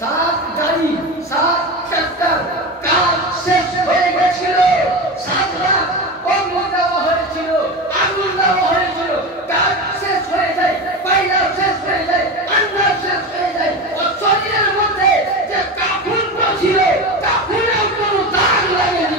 7 গাড়ি 7 ট্রাক্টর কাজ শেষ হয়ে গেছিল। 7 লাখ অগ্নি দেওয়া হয়েছিল, আগুন দেওয়া হয়েছিল, কাজ শেষ হয়ে যায়, পায়রা শেষ হয়ে যায়, আন্ডা শেষ হয়ে যায়। ওর শরীরের মধ্যে যে কাফন ছিল, কাফনেও কোনো দাগ লাগেনি।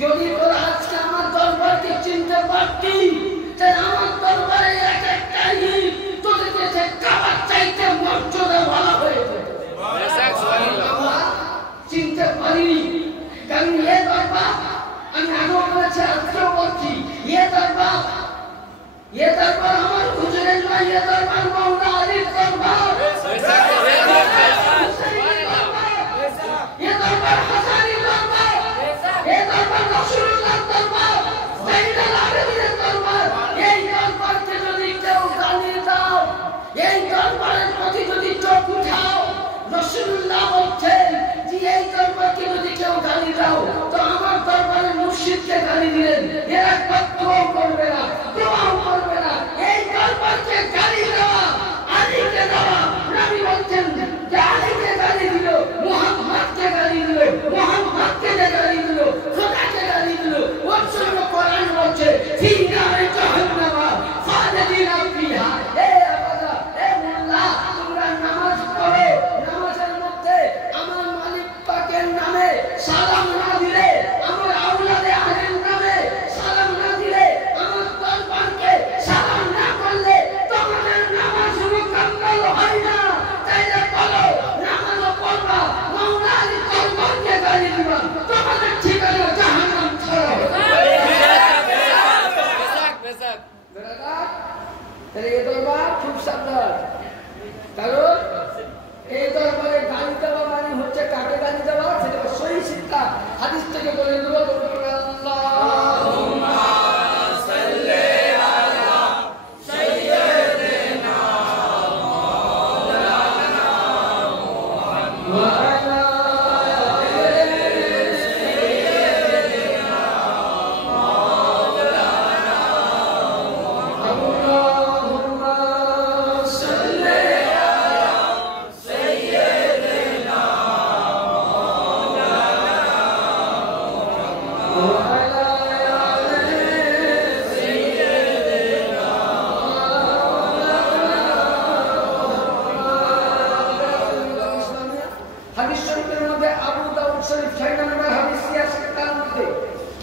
যদি তোরা আজকে আমার দরবারকে চিনতে পারতি, আমার দরবারে এক একটাই তোদেরকে সে কাবার চাইতে মর্যাদা বলা হয়েছে। চিনতে পারিনি, কারণ এ দরবার আমি আগেও বলেছি, আজকেও বলছি, এ দরবার আমার হুজুরের নয়, এ দরবার মাওলা আলীর দরবার, এ দরবার হাসানির দরবার, এ দরবার রাসূলুল্লাহর দরবার, সাইয়্যিদুল আলামিনের দরবার। এই দরবারকে যদি কেউ গালি দাও, এই দরবারের প্রতি যদি চোখ উঠাও, রাসূলুল্লাহ বলছেন যে এই দরবারকে যদি কেউ গালি দাও তো আমার দরবারের মুর্শিদকে গালি দিলেন, এর একবার দোয়া করবে না, দোয়াও করবে না। এই দরবারকে গালি দেওয়া, আলীকে দেওয়া, নবী বলছেন যে আলীকে গালি দিল, মুহাম্মদকে গালি দিল, মুহাম্মদকে গালি দিল, খোদাকে গালি দিল। ওর জন্য কোরআন বলছে ফি নারে জাহান্নামা খালিদিনা ফিহা। এ আবাদা, এ মোল্লা, তোমরা নামাজ পড়ো, নামাজের মধ্যে আমার মালিক পাকের নামে সালাম না দিলে, আমার আওলাদে আহলের নামে সালাম না দিলে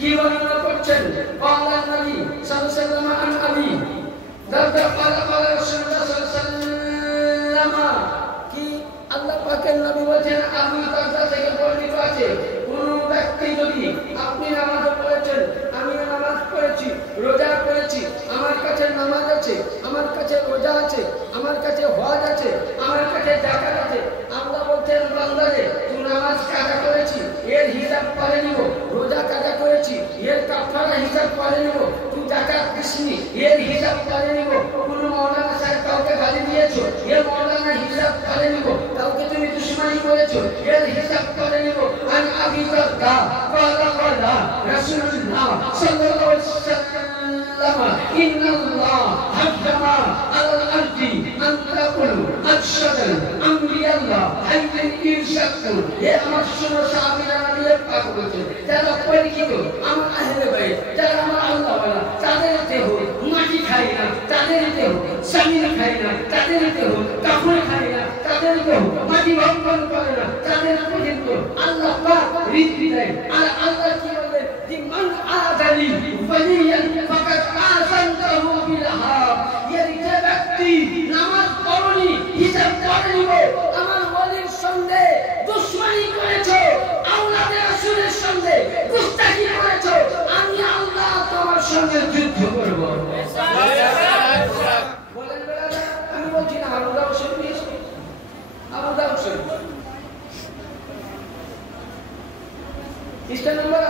কি বর্ণনা করছেন আল্লাহ নবী সাল্লাল্লাহু আলাইহি আবি দাদা পালা রাসূলুল্লাহ সাল্লাল্লাহু কি আল্লাহ পাকের নবী বলেন আমি দাদা থেকে বর্ণিত আছে কোন ব্যক্তি যদি আপনি নামাজ পড়েছেন আমি নামাজ পড়েছি রোজা করেছি আমার কাছে নামাজ আছে আমার কাছে রোজা আছে আমার কাছে হজ আছে আমার কাছে যাকাত আছে আল্লাহ বলেন বান্দারে তুই নামাজ কাজা করেছি এর হিসাব পরে নিব রোজা কাজা করেছি এর কাফারা হিসাব পরে নিব তুই যাকাত দিসনি এর হিসাব পরে নিব কোন মাওলানা সাহেব কাউকে গালি দিয়েছো এর মাওলানা হিসাব পরে নিব কাউকে তুমি দুশমনি করেছো এর হিসাব পরে নিব আন আবি দারদা ক্বালা রাসূলুল্লাহ সাল্লাল্লাহু আলাইহি ওয়াসাল্লাম ইন্নাল্লাহ হাজ্জামা আলাল আরদি আন তাকুলু আশহাদু আম্বিয়াল্লাহ আইয়ান ইরশাদু এ আমার শুনো সাহাবীরা দিয়ে পাক বলছে যারা পরিচিত আমার আহলে বাইত যারা আমার আল্লাহ ওয়ালা তাদের দেহ মাটি খায় না তাদের দেহ সামিন খায় না তাদের দেহ কাফর খায় না তাদের দেহ মাটি ভক্ষণ করে না তাদের পর্যন্ত আল্লাহ পাক রিজিক দেয় আর আল্লাহ কি বলে যে মান আযালি ওয়ালিয়ান ফাকাত আযানতাহু বিল হাব এই যে ব্যক্তি নামাজ পড়নি হিসাব করে নিব আমার ওলির সঙ্গে দুশমনি করেছো আওলাদে রাসূলের সঙ্গে গুস্তাখি করেছো আমি আল্লাহ তোমার সঙ্গে যুদ্ধ করব বলেন বেড়া আমি বলছি না আবু দাউদ শরীফ আবু দাউদ শরীফ ইসলাম নম্বর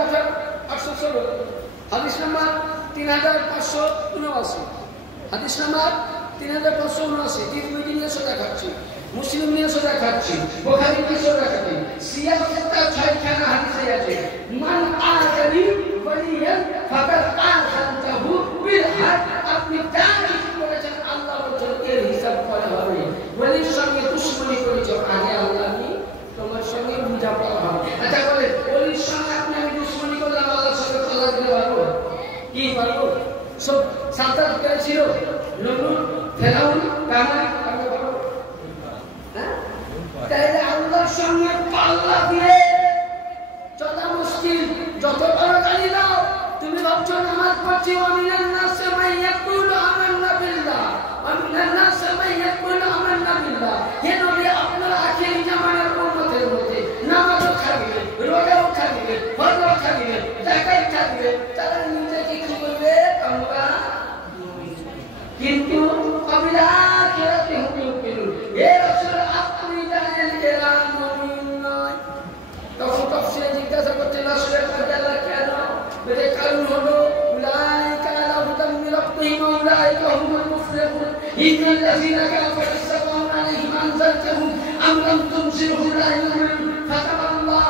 816 হাদিস নম্বর 3579 হাদিস নম্বর 3579 তিরমিজি নিয়ে সোজা খাচ্ছি মুসলিম নিয়ে সোজা খাচ্ছি বুখারী নিয়ে সোজা খাচ্ছি সিয়াসতটা 6 খানা হাদিসে আছে মান আযালি ওয়ালিয়ান ফাকাত আযানতাহু বিল হক আপনি যা কিছু করেছেন আল্লাহ বলেন এর হিসাব করা হবে ওলির সঙ্গে দুশমনি করেছো আগে আল্লাহ আমি তোমার সঙ্গে বুঝাপড়া হবে আচ্ছা বলে ওলির সঙ্গে আপনি আমি দুশমনি করলাম আল্লাহর সঙ্গে কথা দিতে পারবো কি পারবো সব সাতাত করেছিল নমরুদ ফেরাউন কামান আমরা বলবো হ্যাঁ তাহলে আল্লাহর সঙ্গে পাল্লা দিয়ে চলা মুশকিল যত বড় গালি দাও তুমি ভাবছো নামাজ পড়ছি ওয়ামিনান নাস মাইয়াকুলু আমান্না বিল্লাহ ওয়ামিনান নাস মাইয়াকুলু আমান্না বিল্লাহ হে নবী আপনার আখিরি জামানার উম্মতের মধ্যে নামাজও থাকবে রোজাও থাকবে হজও থাকবে যাকাত থাকবে তারা নিজেকে কি বলবে আমরা কিন্তু কবিরা কেরাতে হুকুম এ রাসূল আপনি জানেন এরা মুমিন নয় তখন তাফসীরে জিজ্ঞাসা করতে রাসূলের কথা কেন বলে কারণ হলো উলাইকা আলা হুদাম মির রাব্বিহিম ওয়া উলাইকা হুমুল মুফলিহুন ইন্নাল্লাযীনা কাফারু সাওয়াউন আলাইহিম আনজারতাহুম আম লাম তুনজিরহুম লা ইউমিনুন ফাতাবাল্লাহ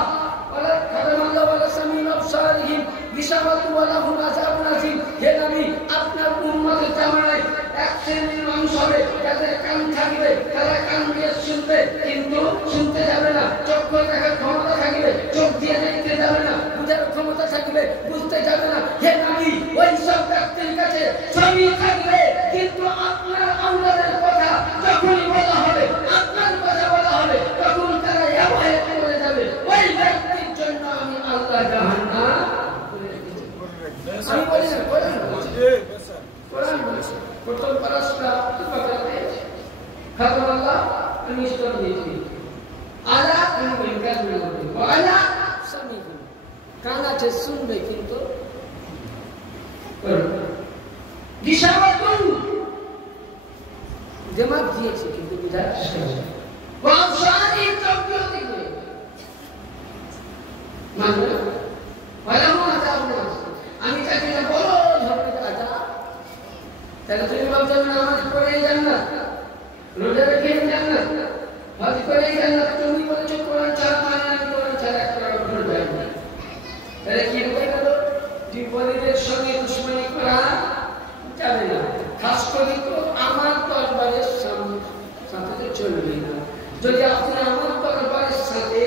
ওয়ালা সামিল আবসারিহিম বিশাওয়াতু ওয়া লাহুম আযাবুন আযীম হে নবী আপনার উম্মতের জামানায় এক শ্রেণীর মানুষ হবে যাদের কান থাকবে তারা কান দিয়ে শুনবে কিন্তু শুনতে যাবে না চোখ দেখার ক্ষমতা থাকবে চোখ দিয়ে দেখতে যাবে না বুঝার ক্ষমতা থাকবে বুঝতে যাবে না হে নবী ওই সব ব্যক্তির কাছে সবই থাকবে কিন্তু আপনার আওলাদের কথা যখনই বলা হবে আপনার কথা বলা হবে তখন তারা এভাবে করে যাবে ওই ব্যক্তির জন্য আমি আল্লাহ জাহান্নাম আমি বলি না কোরআন বলেছে প্রথম পারাসটা কথা পেয়েছে খাতম আল্লাহ আমি ইসলাম দিয়েছি আলা আমি বিজ্ঞান বলতে আলা সামিহু কান আছে শুনবে কিন্তু দিশাওয়াতুন দিমাগ দিয়েছে কিন্তু বুঝার চেষ্টা করে ওয়াসারি তকবির দিবে মানে ওয়ালামু আযাবুন আমি তাকে বড় ধরনের আযাব তাহলে তুমি বলছো নামাজ পড়েই জান্নাত রোজা রেখেই জান্নাত হজ করেই জান্নাত তুমি বলেছো কোরআন ছাড়া মানে আমি কোরআন ছাড়া একটা ভুল যায় না তাহলে কি হয়ে গেল জীবনের সঙ্গে দুশমনি করা যাবে না খাস করে তো আমার তরবারের সাথে চলবে না যদি আপনি আমার তরবারের সাথে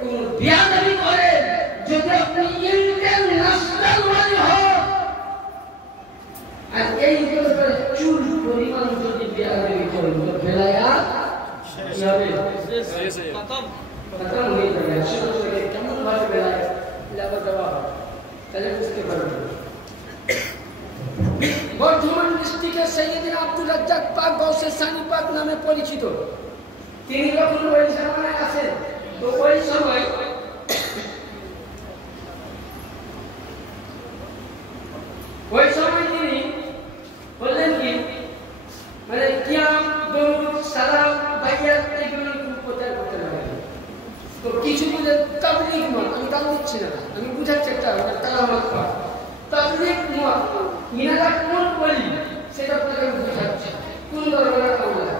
কোন বিয়াদবি করেন যদি আপনি ইন্টারন্যাশনাল ওয়ালি হন আর এই তরবারের চুল পরিমাণ যদি বিয়াদবি করেন তো ফেলায়া কি হবে খতম হয়ে যাবে শুরু থেকে কেমন ভাবে বেলায় লাগা দেওয়া হবে তাহলে বুঝতে পারবেন। বর্ধমান ডিস্ট্রিক্টের সৈয়দিন আব্দুল রাজ্জাক পাক গৌসে সানি পাক নামে পরিচিত। তিনি যখন ওই জামানায় আসেন তো ওই সময় তিনি বললেন কি মানে কিয়াম দরুদ সালাম বাইয়াত এগুলো প্রচার করতে লাগলেন। তো কিছু বুঝে তাবলীগ মত, আমি তাও দিচ্ছি না, আমি বুঝাচ্ছি একটা কালামাত পাঠ তাবলীগ মত ইনারা কোন বলি সেটা আপনাকে বুঝাচ্ছি কোন ধরনের কাউলা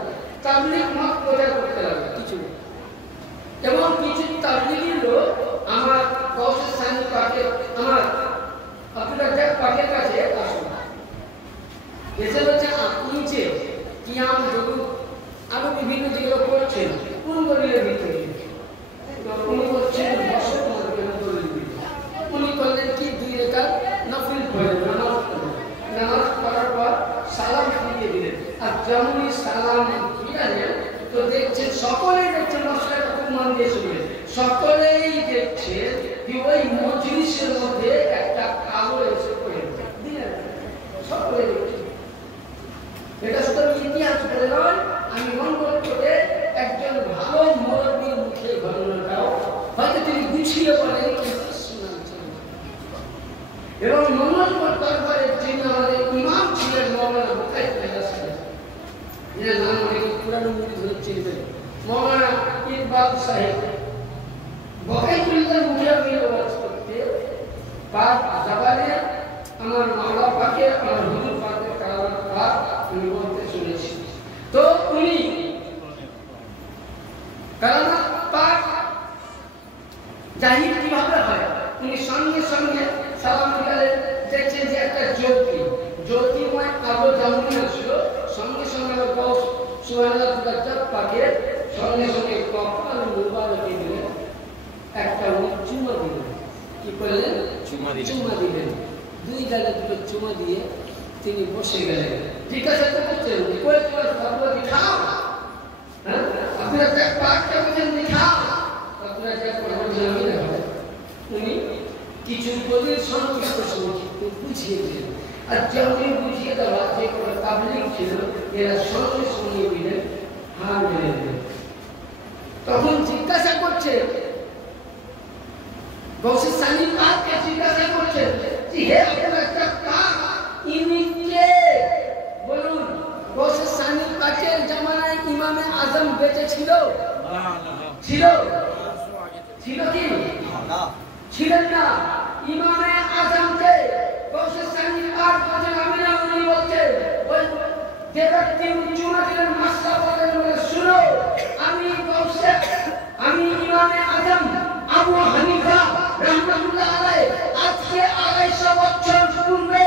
তাবলীগ মত প্রচার করতে লাগলেন কিছু। এবং কিছু তাবলীগের লোক আমার গৌসে সানি পাকে আমার আব্দুল রাজ্জাক পাকের কাছে আসুন, এসে বলছে আপনি যে কিয়াম দরুদ আরো বিভিন্ন যেগুলো করছেন কোন দলিলের ভিতরে উনি বলছেন উনি করলেন কি 2 রাকাত নফল পড়লেন, নামাজ পড়ার পর সালাম ফিরিয়ে দিলেন। আর যেমনই সালাম ফিরালেন তো দেখছেন সকলেই দেখছেন মশলাটা খুব মন দিয়ে শুনলেন, সকলেই দেখছেন যে ওই মজলিসের মধ্যে একটা কালো এসে পড়ে দিলেন, সকলে দেখছেন। এটা শুধু ইতিহাস বলে নয়, আমি মঙ্গল করে একজন ভালো মুরব্বীর মুখে ঘটনাটাও হয়তো তিনি গুছিয়ে বলেন কিন্তু শোনাচ্ছেন। এবং মঙ্গলপুর দরবারের যিনি আমাদের ইমাম ছিলেন মৌলানা বুখারী সাহেব, এর নাম অনেক পুরানো মুড়ি ধরে চিনবেন, মৌলানা ইকবাল সাহেব বকাইতুল্লাহ মুখে আমি ওয়াজ করতে পাক জবানে আমার মাওলা পাকে আমার হুজুর পাকের কালামাত পাক আমি বলতে শুনেছি। তো উনি কালামাত পাক জাহির কিভাবে হয় উনি সঙ্গে সঙ্গে সালাম ফিরালেন, দেখছেন যে একটা জ্যোতিময় আলো যেমন আসলো সঙ্গে সঙ্গে সুবহানাল্লাহ পাকের সঙ্গে সঙ্গে কপাল মুবারকে দিলেন একটা চুমা দিলেন। কি করলেন? চুমা দিলেন। 2 জায়গায় 2 চুমা দিয়ে তিনি বসে গেলেন। ঠিক আছে তো বলছেন করে তোমার ফতোয়া দিখাও, হ্যাঁ আপনারা যে পাকটা বলেন দিখাও, আপনারা যে বলেন আমি না উনি কিছু দলিল সংক্ষিপ্ত সংক্ষিপ্ত বুঝিয়ে দিলেন। আর যেমনি বুঝিয়ে দেওয়া যে কোনো তাবলীগ ছিল এরা সঙ্গে সঙ্গে দিলেন হার মেরে দিলেন। তখন জিজ্ঞাসা করছে গৌসে সানি পাককে জিজ্ঞাসা করছে যে হে আপনার একটা পাক ইনি কে বলুন। গৌসে সানি পাকের জামানায় ইমামে আজম বেঁচে ছিল? ছিল কি? ছিলেন না। ইমামে আজমকে গৌসে সানি পাক বলেন আমি না, উনি বলছেন ওই যে ব্যক্তি চুমা দিলেন মাসলা বলেন শুনো আমি ইমামে আজম আবু হানিফা রাহমাতুল্লাহ আলাইহি আজকে 250 বছর পূর্বে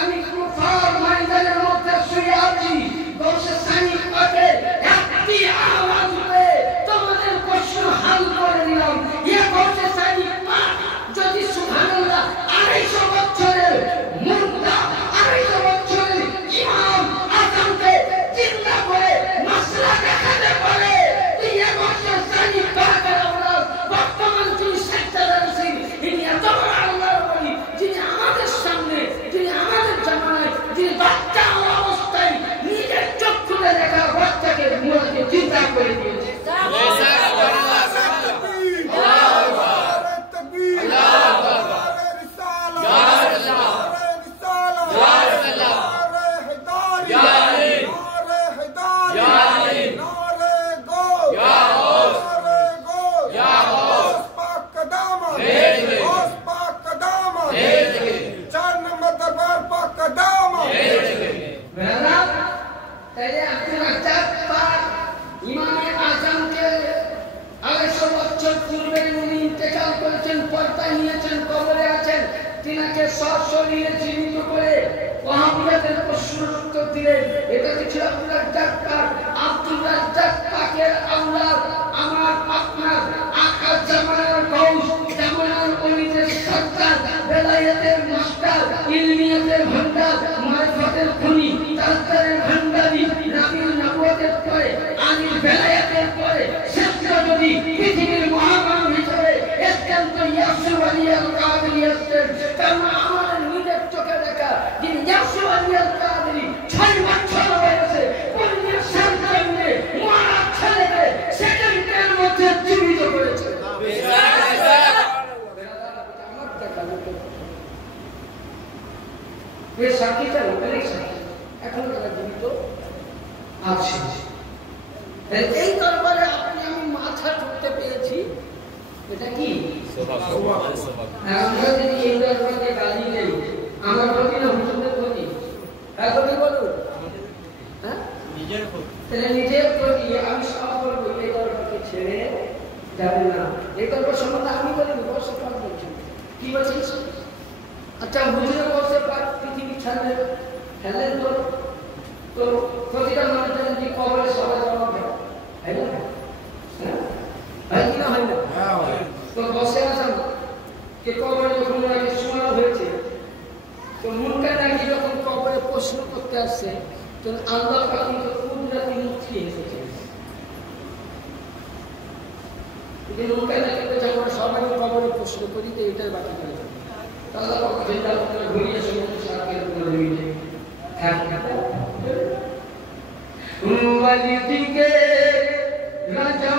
আমি কুফার ময়দানের মধ্যে শুয়ে আছি, গৌসে সানি পাকে একটি আওয়াজ করে তোমাদের প্রশ্ন হাল করে দিলাম। ইয়ে গৌসে সানি পাক যদি সুবহানাল্লাহ 250 বছরের মুর্দা 250 বছরের ইমাম আজমকে জিন্দা করে মাসলা দেখাতে পারে, ইয়ে গৌসে সানি পাকের আওলাদ বর্তমান যিনি সেক্টরের আছেন ইনি এত বড় আল্লাহর ওলি, যিনি আমাদের সামনে, যিনি আমাদের জামানায়, যিনি বাচ্চা অবস্থায় নিজের চক্ষুতে দেখা বাচ্চাকে মুখে চিন্তা করে দিয়েছে। তাইলে আব্দুল রাজ্জাক পাক ইমামে আজমকে 250 বছর পূর্বে উনি ইন্তেকাল করেছেন, পর্দায় নিয়েছেন, কবরে আছেন। তিনাকে সশরীরে জীবিত করে ওয়াহাবিয়াদের প্রশ্নের উত্তর দিলেন। এটা ছিল আব্দুল রাজ্জাক পাক। আব্দুল রাজ্জাক পাকের আওলাদ আমার আপনার আকা জামানার গৌস, জামানার ওলিদের সরদার, বেলায়েতের মাস্টার, ইলমিয়াতের ভান্ডার, মারিফাতের খনি, তাজদারের ভান্ডারি, নবীর নবুয়তের পরে আলীর বেলায়েতের পরে শ্রেষ্ঠ যদি পৃথিবীর মহামানব হিসেবে একান্ত ইয়াসুফ আলী আল কাদেরী আছেন, তার এর সাক্ষীটা অনেক সাক্ষী এখন তারা জীবিত আছে। এই দরবারে আপনি আমি মাথা ঠুকতে পেরেছি, এটা কি আমরা যদি এই দরবারে গালি নেই আমার প্রতি না হুজুরের প্রতি, এখন বলুন হ্যাঁ নিজের প্রতি, তাহলে নিজের প্রতি আমি সব বলবো এই দরবারকে ছেড়ে যাবে না। এই দরবার সম্বন্ধে আমি বলি বসে পার বলছি কি বলছিস, আচ্ছা হুজুরের বসে পার পৃথিবী ছাড়লেন ফেললেন তো প্রতিটা মানুষের যদি কবরে সবাই জমা হয় না হয় কি না হয় না, তো বসে আছেন কে কবরে যখন আগে শোনা হয়েছে তো মুনকার নাকি যখন কবরে প্রশ্ন করতে আসছে তখন আল্লাহ পাক কিন্তু কুদরতি মুক্তি এসেছে। যদি মুনকার নাকি বলছে আমরা সবাই কবরে প্রশ্ন করি তো এটাই বাকি করে আল্লাহ পাক যেটা আপনারা ঘুরিয়ে সমস্ত সাথে করে দিবে ওয়ালিদিকে রাজা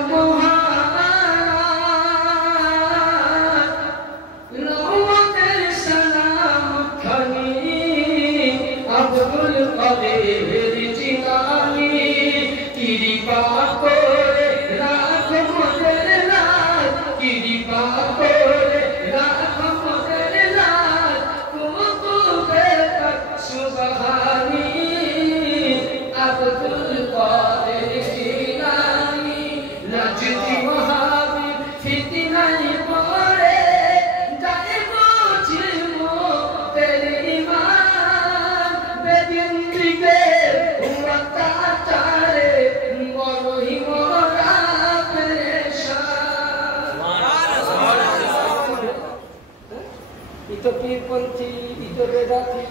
পীরপন্থী, ইতো বেদাতি,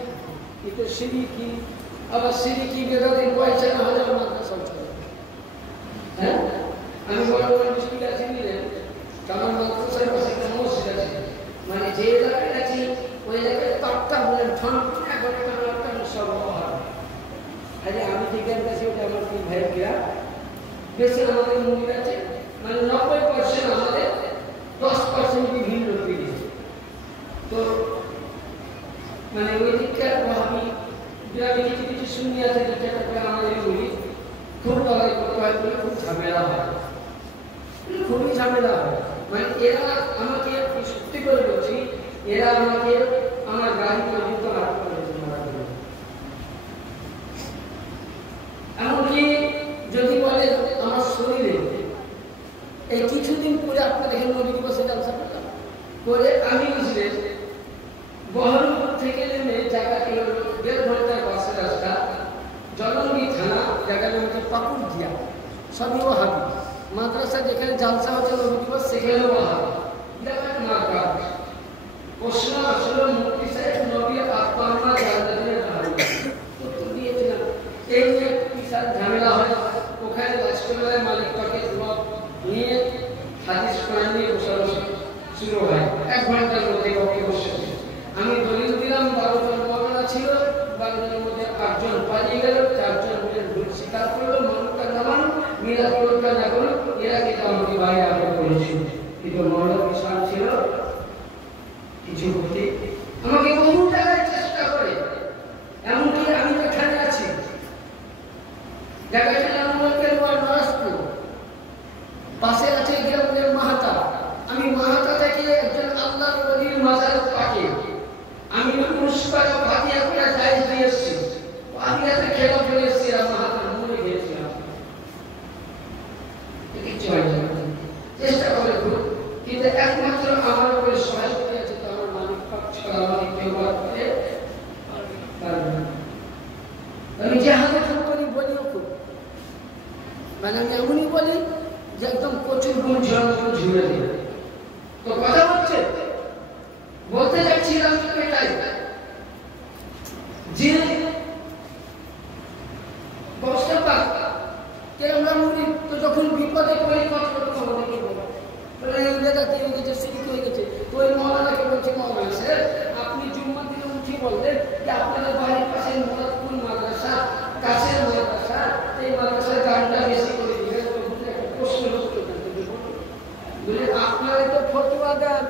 ইতো সিরিকি, আবার সিরিকি বেদাতি কয়েছে না হাজার মাদ্রাসা চলে। হ্যাঁ আমি বর্তমান স্কুল আছি নিলেন আমার মাদ্রাসার পাশে একটা মসজিদ আছে, মানে যে এলাকায় আছি ওই এলাকায় তক্তা বলেন ঠন এখন একটা সব হয়। আরে আমি যেখানে আছি ওটা আমার তিন ভাইয়ের গ্রাম, বেশি আমাদের মন্দির আছে মানে 90% আমাদের 10% বিভিন্ন পীর। তো মানে ওই দিককার আমি গ্রামে কিছু কিছু শুনি আছে যেটা আমাদের বলি খুব লড়াই করতে হয় বলে খুব ঝামেলা হয়, খুবই ঝামেলা হয়। মানে এরা আমাকে সত্যি করে বলছি এরা আমাকে আমার গাড়ি পর্যন্ত আটক করেছে মারা করে। এমনকি যদি বলে আমার শরীরে এই কিছুদিন পরে আপনার দেখেন নদী দিবসে জালসা করলাম করে আমি বুঝলেন বহরমপুর থেকে নেমে জায়গা ছিল 1.5 ঘন্টার বাসের রাস্তা, জলঙ্গি থানা, জায়গার নাম হচ্ছে পাকুড় দিয়া, সবই ওয়াহাবি মাদ্রাসা যেখানে জালসা হচ্ছে নবী দিবস সেখানেও ওয়াহাবি বিরাট মাদ্রাস। প্রশ্ন আসলে মুফতি সাহেব নবী আত্মানা জান্নাতের ভালো উত্তর দিয়েছিলাম। এই নিয়ে বিশাল ঝামেলা হয়, ওখানে রাষ্ট্রবেলায় মালিক পাকে নিয়ে হাদিস কোরআন নিয়ে বসাবসি শুরু হয়। 1 ঘন্টার মধ্যে ওকে বসে আমি দলিল দিলাম 12 জন মৌলানা ছিল, 12 জনের মধ্যে 8 জন পালিয়ে গেল, 4 জন ভুল স্বীকার করলো, মানুষটা নামান মিলাদ করতে না করলো, এরা কিন্তু আমাকে বাইরে আগে করেছিল। কিন্তু মৌলানা বিশাল ছিল কিছু হতে আমাকে বহু জায়গায় চেষ্টা করে, এমনকি আমি এখানে আছি জায়গাটার নাম বলতে নরাজপুর, পাশে আছে গ্রামের মাহাতা। আমি মাহাতা থেকে একজন আল্লাহর ওলির মাজার পাকে আমি পুরস্কার ভাতিয়া করে যাই দিয়েছি, ভাতিয়াতে খেলা ফেলেছি আর মাহাতার মনে গিয়েছিলাম কিছু হয় না, চেষ্টা করে কিন্তু একমাত্র আমার উপরে সহায়তা আছে তো আমার মালিক পাক ছাড়া আমাকে কেউ করতে পারবে না। আমি যে হাতে করি বলিও খুব মানে আমি এমনই বলি যে একদম প্রচুর গুণ ঝুড়ে দিই। তো কথা হচ্ছে বলতে যাচ্ছিলাম এটাই যে বস্তা পাক কে আমরা মুড়ি তো যখন বিপদে পড়ে কথা বলতে আমাদেরকে বলো বলে এই জায়গাতে হয়ে গেছে সিরিক হয়ে গেছে, তো ওই মৌলানাকে বলছে মৌলানা স্যার আপনি জুম্মা দিনে উঠে বললেন যে আপনাদের বাড়ির পাশে মুরাদপুর মাদ্রাসা কাছের মাদ্রাসা, এই মাদ্রাসার গানটা বেশি করে দিলেন। একটা প্রশ্ন বলে আপনারা তো ফতোয়া দেন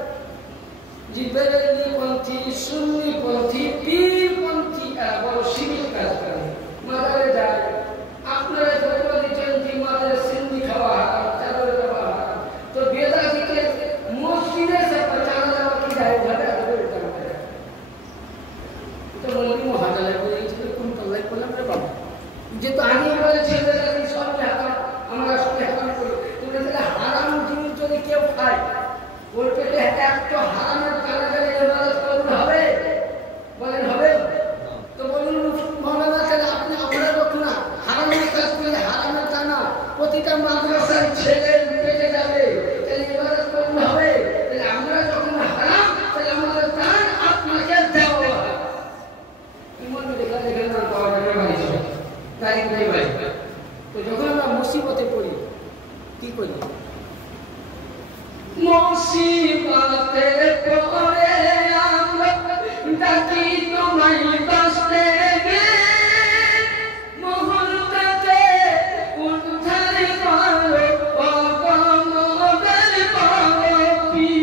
জিবেরেলি পন্থী, সুন্নি পন্থী, পীর পন্থী, বড় সীমিত কাজ করে মাদারে যায় আপনারা যত দিচ্ছেন যে মাদারে সিন্দি খাওয়া চাদর দেওয়া তো বেদা দিকে মসজিদে সে চাঁদা দেওয়া কি যায় ভাবে তো বলি মহাজালে বলে কোন তল্লাই করলাম রে বাবা যেহেতু আমি বলেছি সব আমরা সবাই হারাম করি তুমি হারাম জিনিস যদি কেউ খায় ওর পেটে একটা হারামের কারাগারে ইবাদত করতে হবে বলেন হবে তো বলুন মৌলানা তাহলে আপনি আমরা লোক না হারামের কাজ করলে হারামের টানা প্রতিটা মাদ্রাসার ছেলে পেটে যাবে তাহলে ইবাদত করতে হবে তাহলে আমরা যখন হারাম তাহলে আমাদের টান আপনাকে দেওয়া হবে ইমন দেখা দেখে না পাওয়া যাবে বাড়ি তাই নাই ভাই তো যখন আমরা মুসিবতে পড়ি কি করি মুসিবতে পড়ে আমরা ডাকি তোমায় বাঁচতে গে মুহূর্তে উদ্ধার করো অগমদের পাপী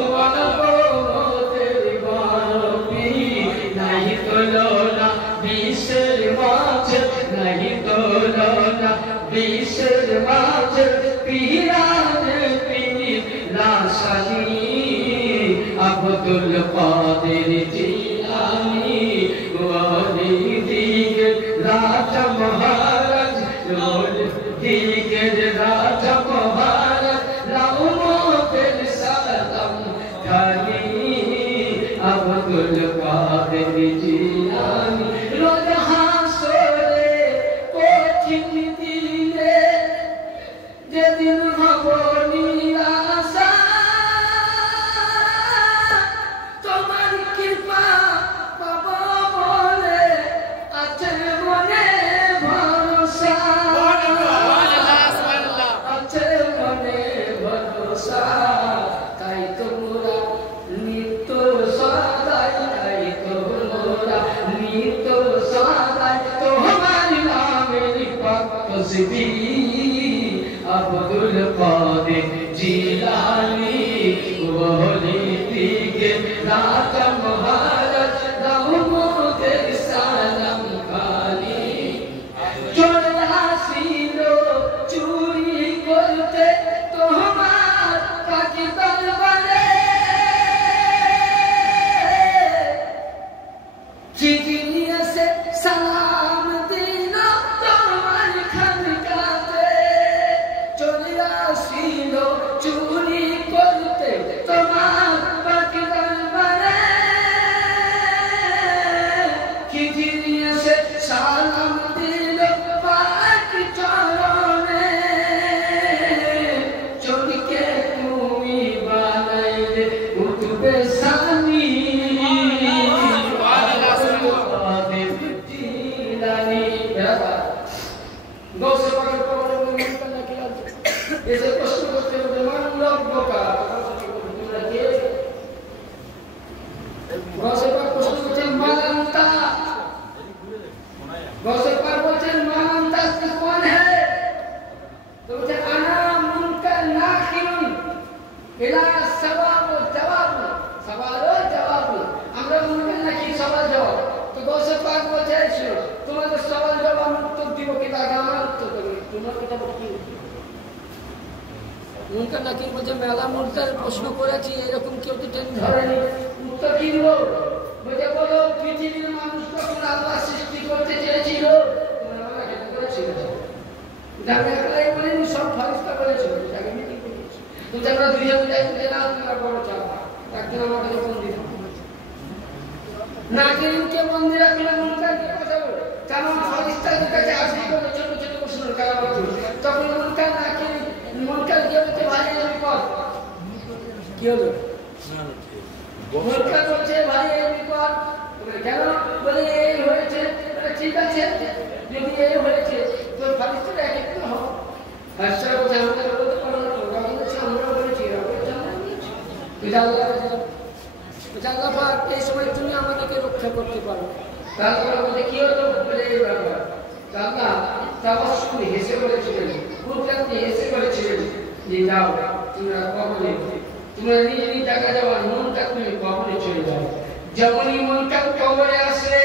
অগমদের পাপী নাই তুলনা বিশ্বের মাঝে নাই তুলনা বিশ্বের মাঝে আব্দুল কাদের জিলানী ওলি দিগের রাজা মহারাজ ওলি দিগের রাজা মহারাজ লাউমতের সালাম খালি আব্দুল কাদের জিলানী রোজ হাসরে কঠিন দিনে যেদিন হব নিরাশা তোমার কৃপা পাব বলে আছে মনে ভরসা আছে মনে ভরসা তাই তোমরা নিত্য সদাই তাই তোমরা নিত্য সদাই তোমার নামের তসবিহ আব্দুল কাদের জিলানী ওলি দিগের রাজা মহারাজ লাউমতের সালাম খালি চলে আসিল চুরি করতে তোমার কাকি দরবারে চিঠি নিয়ে এসে সালাম দিল তোমার খানকাতে চলে আসিল চুরি করতে তোমার কাকি দরবারে চিঠি নিয়ে এসে সালাম দিল পাকি চরণে চোরকে তুমি বানাইলে উঠবে সানি গৌসে পাকের প্রবলেম না কি আছে এসে প্রশ্ন করতে হবে মান রব্বকা তোমরা কে গৌসে পাক প্রশ্ন করছেন মানতা গৌসে পাক বলছেন মানতা কি কোন है तो বলছে আনা মুনকার নাখিরুন ইলা সওয়াব জবাব সওয়াল ও জবাব আমরা মুনকার নাকির সওয়াল জবাব তো গৌসে পাক বলছে তোমাদের সওয়াল জবাব উত্তর দিব কি তাকে আমরা উত্তর দেব তোমার কথা কি মুনকার নাকির বলছে মেলা মুনকার প্রশ্ন করেছি এরকম কেউ তো টেন ধরেনি উত্তর কি দিব বলে বলো পৃথিবীর মানুষ যখন আল্লাহ সৃষ্টি করতে চেয়েছিল তোমরা আমরা কেন করেছিল যাকে একলাই বলিনি সব ফারিস্তা করেছিল যাকে মিটিং করেছিল কিন্তু আমরা দুইজন যাইতে না তোমরা বড় চাপা একদিন আমার কাছে ফোন দিলাম নাকিরকে বন্ধ রাখলে মুনকার কি কথা বলে কারণ ফারিস্তাদের কাছে আসি করে ছোট ছোট প্রশ্ন করা হতো তখন মুনকার নাকির মুনকার কি বলতে ভাই আমি কর কি হলো মুনকার বলছে ভাই আমি কর কেন বলে এই হয়েছে ঠিক আছে যদি এই হয়েছে তো ফারিস্তারা এক একটু হোক হাসা বলছে আমাদের বলতে পারো না ওরা বলেছে আমরা বলেছি এরা বলেছে আমরা বলেছি আল্লাহ পাক এই সময় তুমি আমাদেরকে রক্ষা করতে পারো তারপরে বলতে কি হতো বলে এই ব্যাপার আল্লাহ তাবাসসুম হেসে বলেছিলেন কুদরতে হেসে বলেছিলেন যে যাও তোমরা কবরে তোমরা নিজ নিজ জায়গা যাও নুন তা তুমি কবরে চলে যাও যখনই মুনকার কবরে আসে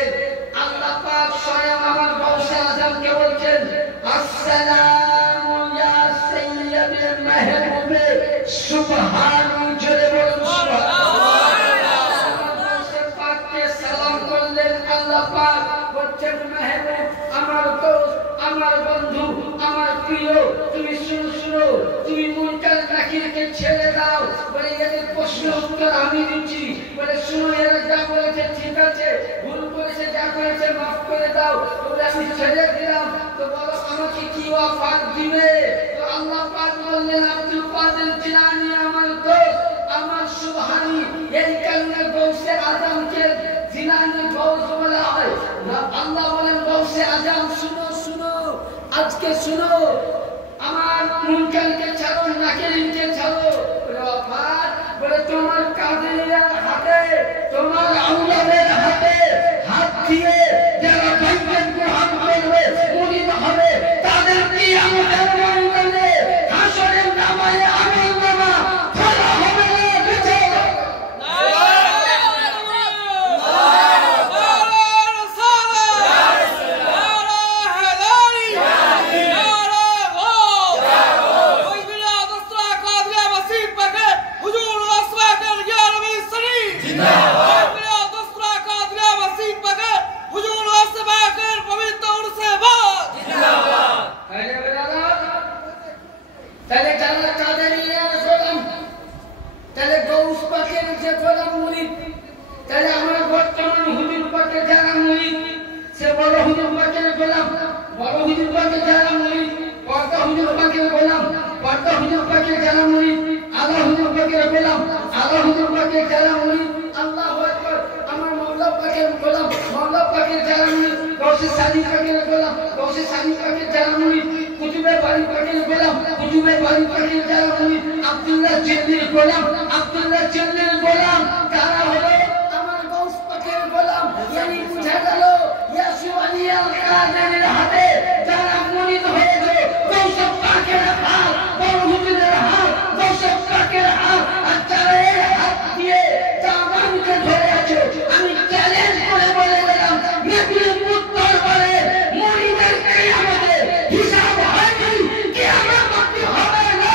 আল্লাহ পাক স্বয়ং আমার গাউসে আজমকে বলছেন আসসালামু ইয়া সাইয়্যিদুল মাহবুব সুবহান জোরে বলুন সুবহানাল্লাহ গাউসে পাককে সালাম করলেন আল্লাহ পাক বলছেন মাহবুব আমার দোস্ত আমার বন্ধু আমার প্রিয় তুমি শুনো তুমি মুনকার নাকিরকে ছেড়ে দাও বলে এদের প্রশ্ন উত্তর আমি দিচ্ছি বলে শুনো এরা যা বলেছে ঠিক আছে ভুল করেছে যা করেছে মাফ করে দাও বলে আমি ছেড়ে দিলাম তো বলো আমাকে কি ওয়াফাত দিবে তো আল্লাহ পাক বললেন আব্দুল কাদের জিলানী আমার দোস্ত আমার সুবহানি এই কারণে গাউসে আজমকে জিলানী গাউস বলা হয় না আল্লাহ বলেন গাউসে আজম শুনো আজকে শুনো আমার মুনকারকে ছাড়ো নাকিরকে ছাড়ো বলে ওয়াফাত বলে তোমার কাদেরিয়ার হাতে তোমার আউলাদের হাতে হাত দিয়ে যারা বাইবেল গ্রহণ করবে মুরিদ হবে তাদের কিয়ামতের ময়দানে হাসরের নামায় আমলনামা খোলা হবে বেঁচে তাহলে যারা কাদেরিয়ার গোলাম তাহলে গাউস পাকের যে গোলাম মুরিদ তাহলে আমার বর্তমান হুজুর পাকের যারা মুরিদ সে বড় হুজুর পাকের গোলাম বড় হুজুর পাকের যারা মুরিদ পর্দা হুজুর পাকের গোলাম পর্দা হুজুর পাকের যারা মুরিদ আলা হুজুর পাকের গোলাম আলা হুজুর পাকের যারা মুরিদ আল্লাহু আকবার আমার মাওলা পাকের গোলাম মাওলা পাকের যারা মুরিদ গাউসে সানি পাকের গোলাম গাউসে সানি পাকের যারা মুরিদ কুতুবে বাড়ি পাকের গোলাম কুতুবে বাড়ি পাকের যারা মুরিদ আব্দুল্লাহ জিন্নির গোলাম আব্দুল্লাহ জিন্নির গোলাম তারা হলো আমার গাউস পাকের গোলাম yani বুঝা গেল ইয়াসু আলী আল কাদেরের হাতে যারা মুরিদ হয়েছে গাউস পাকের হাত বড় হুজুরের হাত গাউস পাকের হাত আর যারা এই হাত দিয়ে জামানকে ধরে আছে আমি চ্যালেঞ্জ করে বলে দিলাম মেদিনীপুর দরবারে মুরিদের কিয়ামতে হিসাব হয়নি কিয়ামত হবে না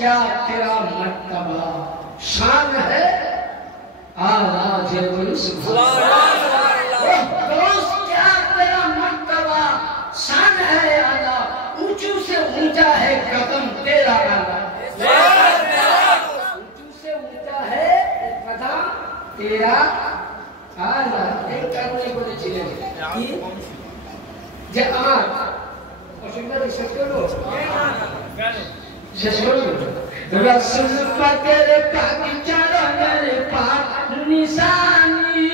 क्या तेरा मर्तबा शान है आला जल सुभान अल्लाह क्या तेरा मर्तबा शान है आला ऊंचू से ऊंचा है कदम तेरा आला ऊंचू से ऊंचा है कदम तेरा आला एक কারণে বলেছিলেন কি যে আমার অসুবিধা শেষ করব শেষ করব রাসূল পাকের পাক চরণের পাক নিশানি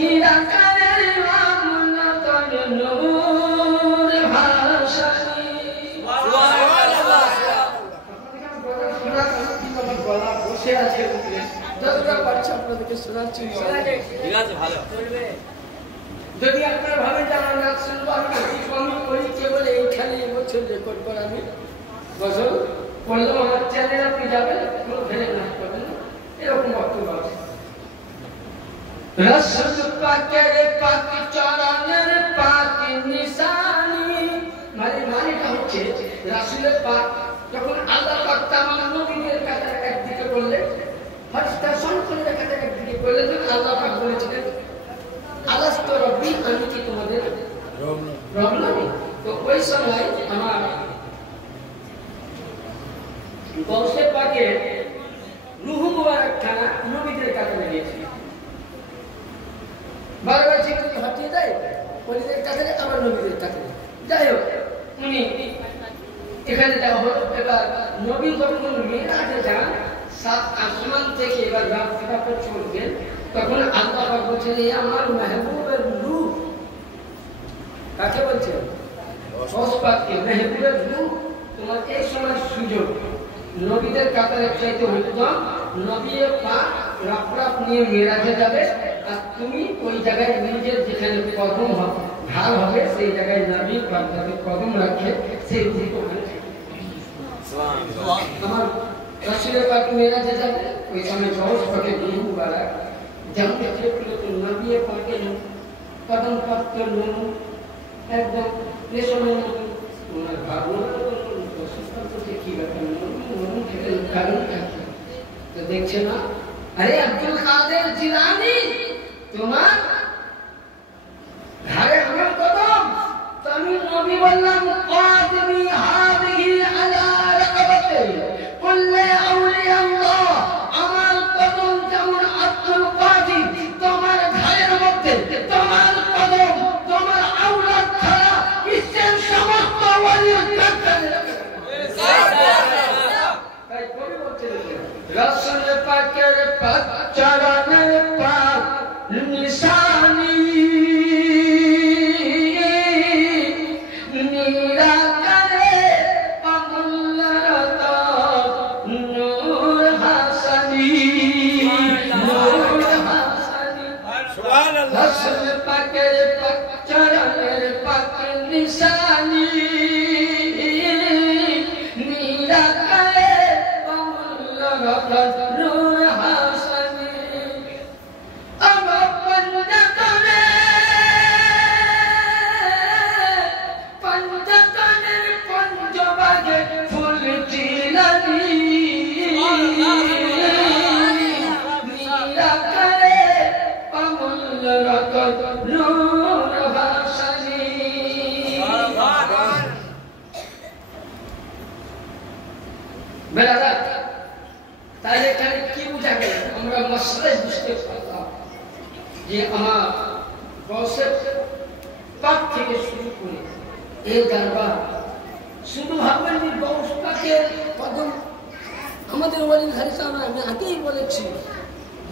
নিরাকারের আমনতর নূর ভাসানি সুবহানাল্লাহ গলা বসে আছে যতটা পারছি আপনাদেরকে শোনাচ্ছি ঠিক আছে ভালো চলবে যদি আপনারা ভাবেন যে আমার নাচ শুনবো আমি করি কেবল এইখানে এবছর রেকর্ড করা আমি বছর পড়লেও আমার চ্যানেল আপনি যাবেন কোনো ফেলে না করবেন না এরকম বক্তব্য আছে রাসূল পাকের পাক চরণের পাক নিশানি মানেটা হচ্ছে রাসূলের পাক যখন আল্লাহ পাক তামাম নবীদের কাছে একদিকে বললেন ফেরেশতা সন্তানের কাছে একদিকে বললেন আল্লাহ পাক বলেছিলেন আলাস্তু রব্বি আমি কি তোমাদের রব নই তো ওই সময় আমার গাউসে পাকের রূহ মুবারক খানা নবীদের কাছে গিয়েছে বারবার জিকির হটিয়ে দেয় ওলিদের কাছে আবার নবীদের কাছে যাই হোক উনি এখানে যাওয়া হলো এবার নবী যখন মিরাজে যান সাত আসমান থেকে এবার রাস্তা পথ চলবেন তখন আল্লাহ পাক বলেন এই আমার মাহবুবের রূহ কাকে বলছেন পাককে মেহবুবের রূহ তোমার এই সময় সুযোগ নবীদের কাতারে চাইতে উত্তম নবী পাক রাফরাফ নিয়ে মেরাজে যাবে আর তুমি ওই জায়গায় নিজের যেখানে কদম হবে ঢাল হবে সেই জায়গায় নবী পাক যাতে কদম রাখে সেই রূপ ওখানে আমার রাসূলের পাক মেরাজে যাবে ওই সময় গৌস পাকে রূহ মুবারক যেমন দেখলে তো নবী পাকের কদম পাক করলো একদম রেশমের মতো ওনার ভাবনা কি ব্যাপার কারণ তো দেখছে না আরে আব্দুল কাদের জিলানী তোমার ঘরে আমার কদম তুমি নবী বললাম কাদমি হাদিহি আলা রাকাবাতি কুল্লি আউলিয়া আল্লাহ আমার কদম যেমন আব্দুল কাদের তোমার ঘরের মধ্যে তোমার কদম তোমার আওলাদ ছাড়া বিশ্বের সমস্ত ওয়ালির কাছে রাসূল পাকের পাক চরণের পাক নিশানি নিরাকারে অমূল্যরত নূর হাসানি নূর হাসানি সুবহানাল্লাহ রাসূল পাকের পাক চরণের পাক নিশানি নিরাকারে নূর হাসানি আমার পঞ্জতনে পঞ্জতনের পঞ্জবাগে ফুল চিলানি নিরাকারে অমূল্য রতন নূর হাসানি বেলাদা তাহলে এখানে কি বোঝা গেল আমরা মশলাই বুঝতে পারলাম যে আমার গৌসের পাক থেকে শুরু করে এই দরবার শুধু ভাববেন যে গৌস পাকের কদম আমাদের ওয়ালিদ হারি সাহেব আমি আগেই বলেছি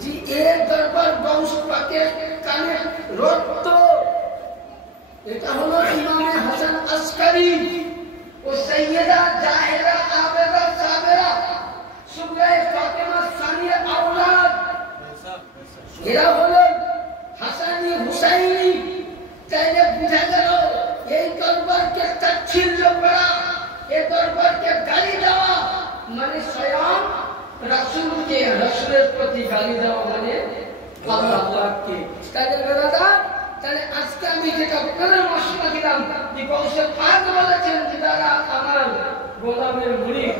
যে এই দরবার গৌস পাকের কানে রক্ত এটা হলো ইমামে হাসান আসকারি ও সৈয়দা জাহেরা আবেদা সাবেরা সুবরায়ে ফাতেমা সানিয়া আওলাদ এরা হলো হাসানি হুসাইনি তাইলে বুঝা গেল এই দরবারকে তাচ্ছিল্য করা এই দরবারকে গালি দেওয়া মানে স্বয়ং রাসূলকে রাসূলের প্রতি গালি দেওয়া মানে আল্লাহ পাককে তাহলে দাদা তাহলে আজকে আমি যেটা আপনাদের মশলা দিলাম যে গৌসে পাক বলেছেন যে তারা আমার গোলামের মুরিদ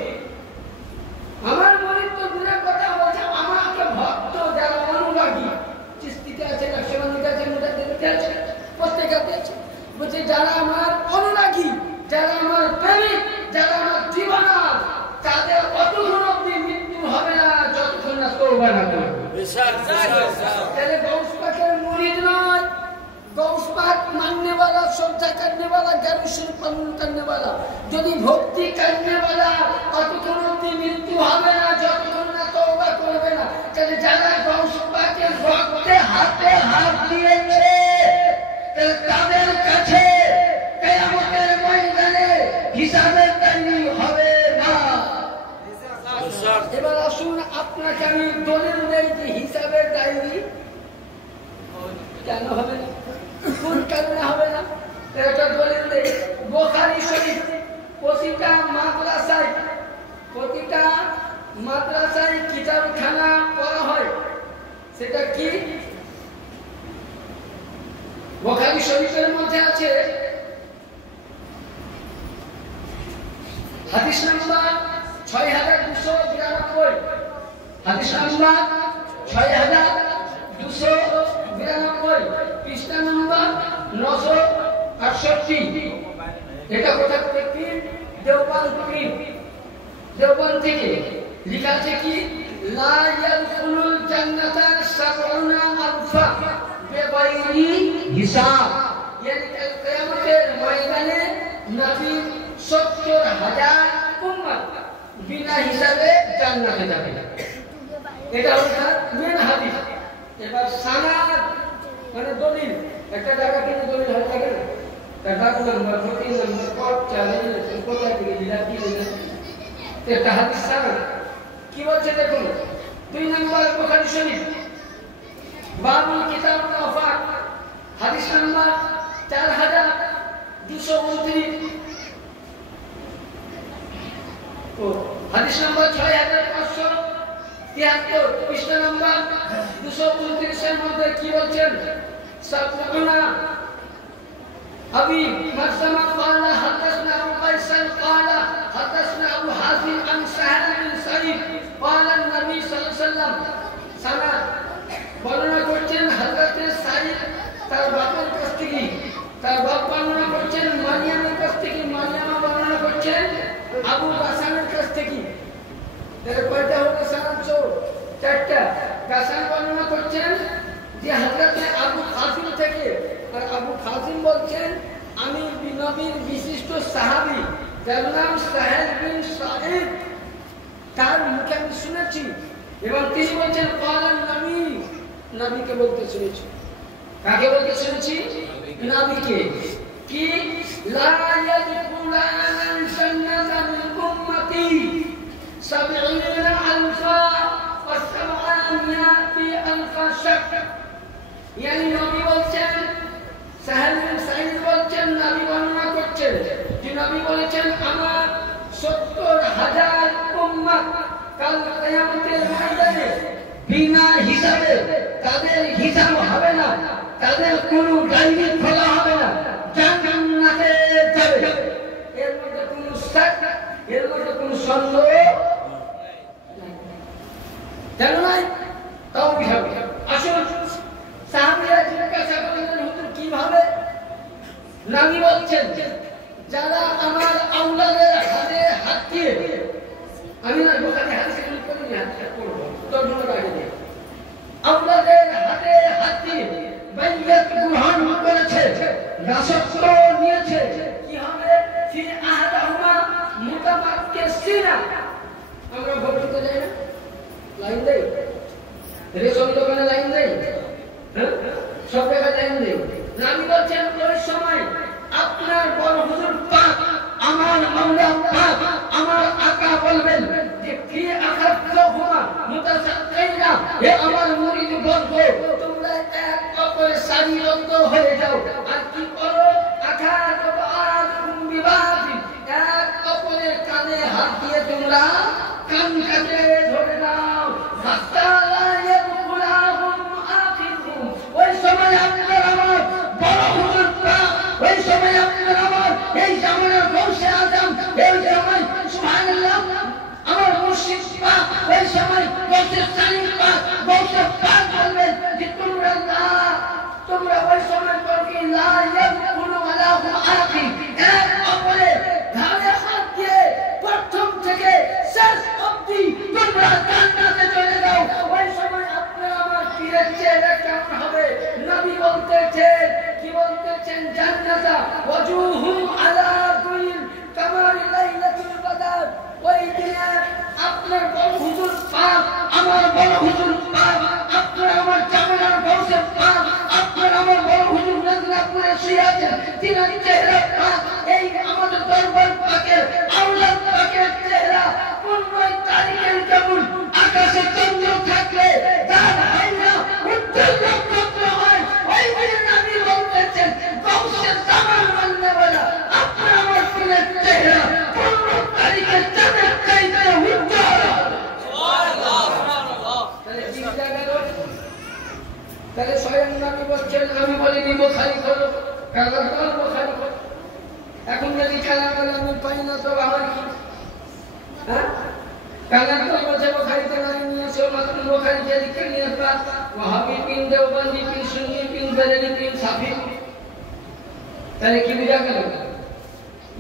আমার মুরিদ তো দূরের কথা বলছে আমাকে ভক্ত যারা অনুরাগী চিস্তিতে আছে নকশবন্দিতে আছে মুজাদ্দিদিতে আছে প্রত্যেকতে আছে বলছে যারা আমার অনুরাগী যারা আমার প্রেমিক যারা আমার দিওয়ানা তাদের অতক্ষণ অবধি মৃত্যু হবে না যতক্ষণ না তওবা না করবে তাহলে গৌস পাকের মুরিদ নয় गौस पाक मानने वाला श्रद्धा करने वाला ज्ञान शरीफ पालन करने वाला यदि भक्ति करने वाला অতক্ষণে মৃত্যু হবে না যতক্ষণ না তওবা করবে না তাহলে যারা গৌস পাকের ভক্তে হাতে হাত দিয়েছে তাদের কাছে কিয়ামতের ময়দানে হিসাবের তারিখ হবে না এবার আসুন আপনাকে আমি দলিল দেই যে হিসাবের ডায়েরি কেন হবে না কোন কারণে হবে না এটা দলিল দেই বুখারী শরীফ প্রতিটা মাদ্রাসায় কিতাবখানা পড়া হয় সেটা কি বুখারী শরীফের মধ্যে আছে হাদিস নাম্বার 6292 হাদিস নাম্বার 6292 পৃষ্ঠা নাম্বার 968 এটা কোথা থেকে দেওবন্দ থেকে লেখা আছে কি লা ইয়াদখুলুল জান্নাতা সাবউনা আলফা বিগাইরি হিসাব ইয়ানি কাল কিয়ামতের ময়দানে নবী 70,000 উম্মত বিনা হিসাবে জান্নাতে যাবে এটা হলো মেন হাদিস এবার সানাদ মানে দলিল একটা জায়গা থেকে দলিল হয়ে থাকে না এক নম্বর 3 নম্বর পথ চ্যালেঞ্জ কোথায় থেকে বিলাতি এটা হাদিস সারা কি বলছে দেখুন 2 নম্বর বুখারী শরীফ বাবুল কিতাবুল আফাক হাদিস নাম্বার 4229 ও হাদিস নাম্বার 6573 পৃষ্ঠা নাম্বার 229 এর মধ্যে কি বলছেন সাবনা أبي مسلم قال حدثنا أبو قيس قال حدثنا أبو حازم عن سهل بن سعيد قال النبي صلى الله عليه وسلم سنة বর্ণনা করছেন হযরত সাঈদ তার বাবার কাছ থেকে তার বাবা বর্ণনা করছেন মারিয়ামের কাছ থেকে মারিয়ামা বর্ণনা করছেন আবু হাসানের কাছ থেকে এর কয়টা হলো সারাংশ চারটা হাসান বর্ণনা করছেন যে হযরত আবু কাসিম থেকে আর আবু কাসিম বলছেন আমি নবীর বিশিষ্ট সাহাবী যার নাম সাহেল বিন সাঈদ তার মুখে আমি শুনেছি এবং তিনি বলছেন কালান নবী নবীকে বলতে শুনেছি কাকে বলতে শুনেছি নবীকে কি লা ইয়াদখুলান জান্নাতা মিন উম্মতি 70000 wa 700,000 শাক yani নবী বলছেন সাহেল বিন সাঈদ বলছেন নবী বর্ণনা করছেন যে নবী বলেছেন আমার 70000 উম্মত কাল কিয়ামতের ময়দানে বিনা হিসাবে তাদের হিসাব হবে না তাদের কোনো ডায়েরি খোলা হবে না জান্নাতে যাবে এর মধ্যে কোনো শাক এর মধ্যে কোনো সন্দেহ কেন নাই তাও কি হবে আসুন সাহাবীরা জিজ্ঞাসা করলেন হুজুর কিভাবে নবী বলছেন যারা আমার আওলাদের হাতে হাত দিয়ে আমি না বুখারী হাদিসে উল্লেখ করি না পড়ব তর্জমা আগে দিয়ে আওলাদের হাতে হাত দিয়ে বাইয়াত গ্রহণ করেছে রাসূল নিয়েছে কি হবে ফি আহাদাহুমা মুতামাক্কিসিনা আমরা ভোট দিতে যাই না লাইন দেই রেশন দোকানে লাইন দেই সব জায়গায় লাইন দেই নবী বলছেন ওই সময় আপনার বড় হুজুর পাক আমার মাওলা পাক আমার আকা বলবেন যে কি আখাতুহুমা মুতাসাক্কিনা হে আমার মুরিদ বর্গ তোমরা এক অপরের সারিবদ্ধ হয়ে যাও আর কি করো আখাতু বাআদুকুম বিবাদি এক অপরের কানে হাত দিয়ে তোমরা কান কাটে ধরে নাও হাত্তা ইয়াকুলাহুম আখিরুম ওই সময় আপনার আমার বড় হুজুর পাক ওই সময় আপনার আমার এই জামানার গৌসে আজম এই সময় সুবহানাল্লাহ আমার মুর্শিদ পাক ওই সময় গৌসে সালিম পাক গৌসে পাক বলবেন যে তোমরা ওই সময় করকে লা ইয়াকুলু ওয়ালা হুম আখি এক অপরে ঘাড়ে হাত দিয়ে প্রথম থেকে শেষ অবধি তোমরা জান্নাতে চলে যাও ওই সময় আপনার আমার পীরের চেহারা কেমন হবে নবী বলতেছেন কি বলতেছেন জান্নাতা ওয়াজুহুম আলা দুইল কামারি লাইলাতুল কদর ওই দিনে আপনার বড় হুজুর পাক আমার বড় হুজুর পাক আপনার আমার জামানার গৌসে পাক আপনার আমার বড় হুজুর নাজরাপুরে সিরাজের তিনার চেহারা পাক এই আমাদের দরবার পাকের আওলাদ পাকের চেহারা 15 তারিখের যেমন আকাশে চন্দ্র থাকলে তার হয় না উত্তর নক্ষত্র হয় ওই দিনে নবী বলতেছেন গৌসে জামান মাননে वाला আপনার আমার তিনার চেহারা 15 তারিখের চাঁদের চাইতে উজ্জ্বল সুবহানাল্লাহ সুবহানাল্লাহ তাহলে চিন্তা করো তাহলে স্বয়ং নবী বলছেন আমি বলিনি বুখারী করো কালাম বুখারী করো এখন যদি কালাম আমি পাই না তো আমার কি হ্যাঁ কালাম বলছে বুখারীতে নাই নিয়ে এসো মাত্র বুখারীতে লিখে নিয়ে আসবা ওয়াহাবি বিন দেওবন্দি বিন সুন্নি বিন বেরেলি বিন সাফি তাহলে কি বুঝা গেল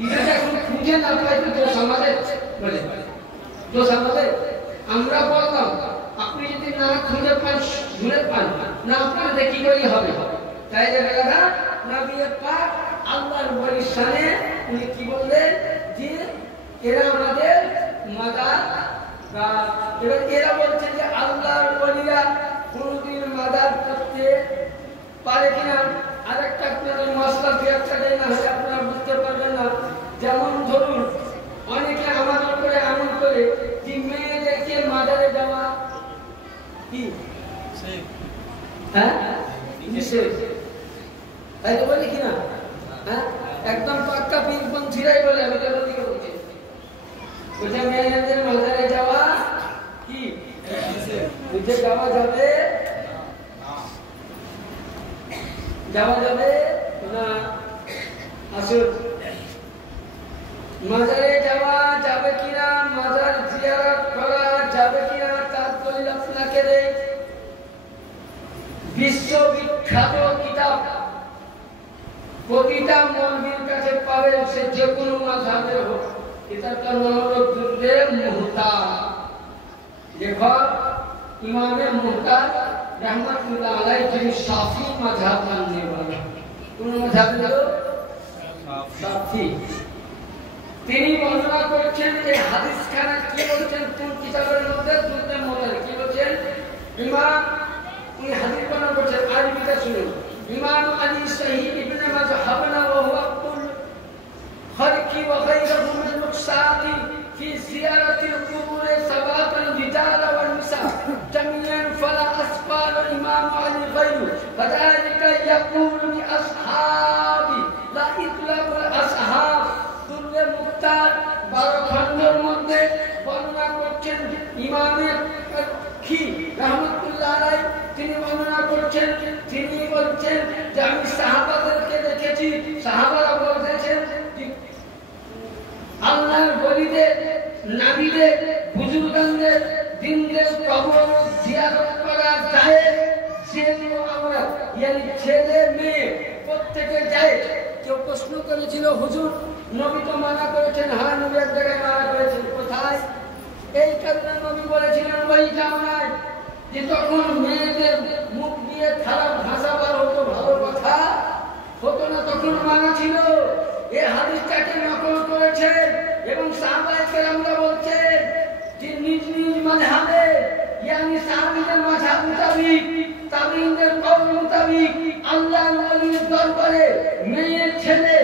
এটা এখন খুঁজে না পাই তো সমাজে বলে তো সমাজে আমরা বললাম আপনি যদি না খুঁজে পান ঘুরে পান না আপনার দেখি করি হবে তাই দেখা গেল নবী পাক আল্লাহর ওলি শানে উনি কি বললেন যে এরা আমাদের মাদার এবার এরা বলছে যে আল্লাহর ওলিরা কোনদিন মাদার করতে পারে কিনা আরেকটা আপনাদের মশলা দিয়ে একটা দেয় না হ্যাঁ তাই তো বলি কিনা? হ্যাঁ একদম পাক্কা পীরপন্থীরাই বলে, আমি তো দিকে বলছি বুঝে মেয়েদের মাজারে যাওয়া কি বুঝে যাওয়া যাবে না? আসুন মাজারে যাওয়া যাবে কিনা, মাজার জিয়ারত করা যাবে কিনা তার দলিল আপনাকে দেই। বিশ্ববিখ্যাত কিতাব প্রতিটা মন্দির কাছে পাবেন, সে যে কোনো মাযহাবের হোক। কিতাবটার নাম হলো দুররে মুহতাজ, লেখক ইমামে মুহতাজ रहमतुल्लाह अलैहि, যিনি শাফি মাযহাব মাননে वाले। কোন মাযহাব হলো শাফি। তিনি বর্ণনা করেছেন যে হাদিস খানা কি বলছেন কোন কিতাবের মধ্যে, দুররে মুহতাজ কি বলছেন? ইমাম উনি হাদিস বর্ণনা করেছেন, আরবিটা শুনুন। ইমাম আলী সাহিব ইবনে মাযহাবনা ওয়া হুয়া কুল খলকি ওয়া গায়রুহু মিন মুকসাতি ফি জিয়ারাতিল কুবুর সাবাতান রিজাল ওয়া নিসা জামিয়ান ফালা আসফাল ইমাম আলী গায়রু ফাযালিকা ইয়াকুলু লি আসহাবি লা ইতলাকুল আসহাব। দুররে মুহতাজ 12 খণ্ডের মধ্যে বর্ণনা করছেন ইমামে কি রহমতুল্লাহ আলাইহি, তিনি বর্ণনা করছেন, তিনি বলছেন যে আমি সাহাবাদেরকে দেখেছি, সাহাবারা বলতেছেন আল্লাহর ওলিদের, নবীদের, বুজুর্গদের, দিনদের কবর জিয়ারত করা যায়, যেগুলো আমরা ইয়ানি ছেলে মেয়ে প্রত্যেকে যায়। কেউ প্রশ্ন করেছিল হুজুর নবী তো মানা করেছেন, হ্যাঁ নবী এক জায়গায় মানা করেছেন, কোথায়? এই কারণে নবী বলেছিলেন ওই জামানায় যে তখন মেয়েদের মুখ দিয়ে খারাপ ভাষা বার হতো, ভালো কথা হতো না, তখন মানা ছিল। এই হাদিসটাকে নকল করেছে এবং সাহাবায়ে কেরামরা বলছেন যে নিজ নিজ মাযহাবে ইয়ানি সাহাবীদের মাযহাব মোতাবেক, তাবিঈনদের কওল মোতাবেক আল্লাহর ওলির দরবারে মেয়ে ছেলে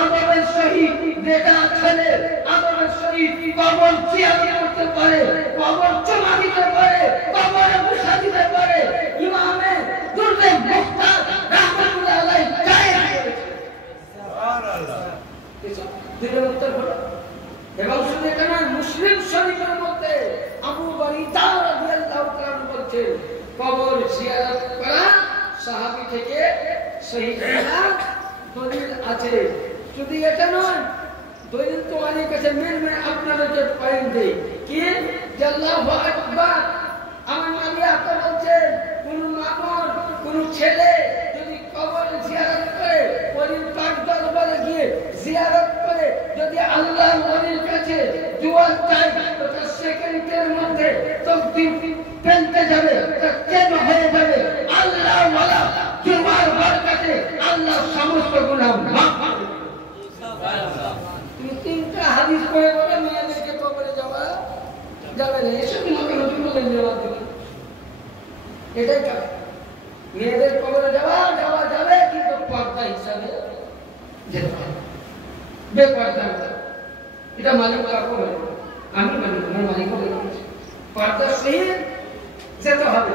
আদবের সহিত, বেটা ছেলে আদবের সহিত কবর জিয়ারত করতে পারে, কবর চুমা দিতে পারে, কবরে মুসা দিতে পারে। ইমামে দুররে মুহতাজ রাহমাতুল্লাহ আলাইহি জায়েজ সুবহানাল্লাহ। দুররে মুহতাজ হলো এবং শুধু এটা নয়, মুসলিম শরীফের মধ্যে আবু বারিদা রাদিয়াল্লাহু তাআলা বলছেন কবর জিয়ারত করা সাহাবী থেকে সহিহ দলিল আছে। শুধু এটা নয়, দলিল তো অনেক আছে। মেন আপনাদেরকে পয়েন্ট দেই কি যে আল্লাহু আকবার। আমার নবী আপনি বলছেন কোন মামুর কোন ছেলে যদি কবর জিয়ারত করে, ওলির পাক দরবারে গিয়ে জিয়ারত করে, যদি আল্লাহর ওলির কাছে দুয়া চায়, তো তার সেকেন্ডের মধ্যে তকদীর ফেলতে যাবে, তার চেঞ্জ হয়ে যাবে। আল্লাহ ওয়ালা দুয়ার বরকতে আল্লাহ সমস্ত গুনাহ মাফ করে দেবে। সুবহানাল্লাহ। তুমি তিনটা হাদিস পড়ে বলে মেয়েদেরকে কবরে যাওয়া যাবে না, এসব মনে নতুন বলে নেওয়া দিবে, এটাই কাজ। মেয়েদের কবরে যাওয়া যাবে, কিন্তু পর্দা হিসাবে যেতে হবে, বেপর্দা। এটা মালিক কাকু বলে, আমি মানি, আমার মালিকও বলেছি পর্দা সহিত যেতে হবে।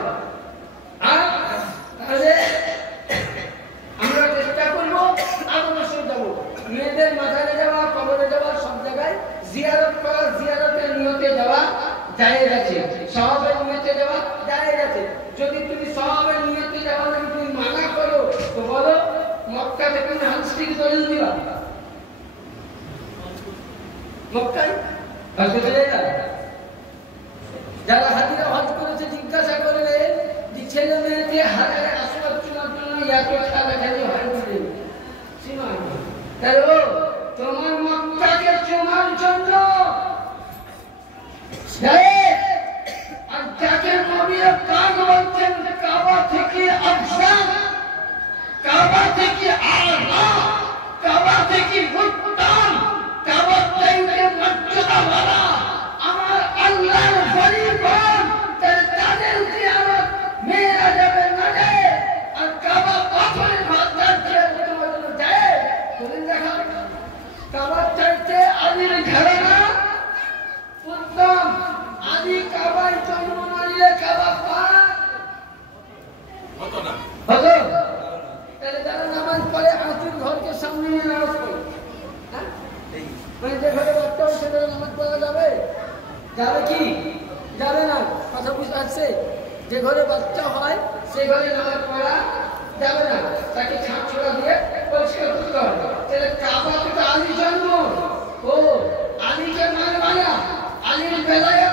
আর তাহলে আমরা চেষ্টা করবো আদর্শ যাবো, মেয়েদের মাজারে যাওয়া, কবরে যাওয়া, সব জায়গায় জিয়ারত করা, জিয়ারতের নিয়তে যাওয়া জায়েজ আছে, সওয়াবের নিয়তে যাওয়া জায়েজ আছে। যদি তুমি সওয়াবের নিয়তে যাওয়া যদি তুমি মানা করো, তো বলো মক্কা থেকে হাদিস থেকে দলিল দিবা, মক্কায় হজে চলে যা। যারা হাজিরা হজ করেছে জিজ্ঞাসা করবে যে ছেলে মেয়েকে হাজারে আসওয়াদ চুনার জন্য এত খালি হয় বলে সীমা, তাহলে তোমার মক্কাকে চুনার জন্য আর যাকে নবী পাক বলছেন কাবা থেকে আফজাল, কাবা থেকে আলা, কাবা থেকে উত্তম, কাবা থেকে মর্যাদাওয়ালা আমার আল্লাহর ফরিবন, তাদের জিয়ারত মেয়েরা যাবে না যায়। আর কাবা পাথরের ভাতার জিয়ারত যায়, বলেন দেখা কাবা চাইতে আলীর ঘরানা উত্তম। আলী কাবায় জন্ম নিলে কাবা পাক হতো না। মানে যে ঘরে বাচ্চা হয় সে ঘরে নামাজ পড়া যাবে? যাবে কি? যাবে না। কথা বুঝতে আসছে? যে ঘরে বাচ্চা হয় সে ঘরে নামাজ পড়া যাবে না, তাকে ছাপ ছোড়া দিয়ে পরিষ্কার করতে হবে। তাহলে কাবা তো আলীর জন্ম, ও আলীকে মানে আলীর বেলায়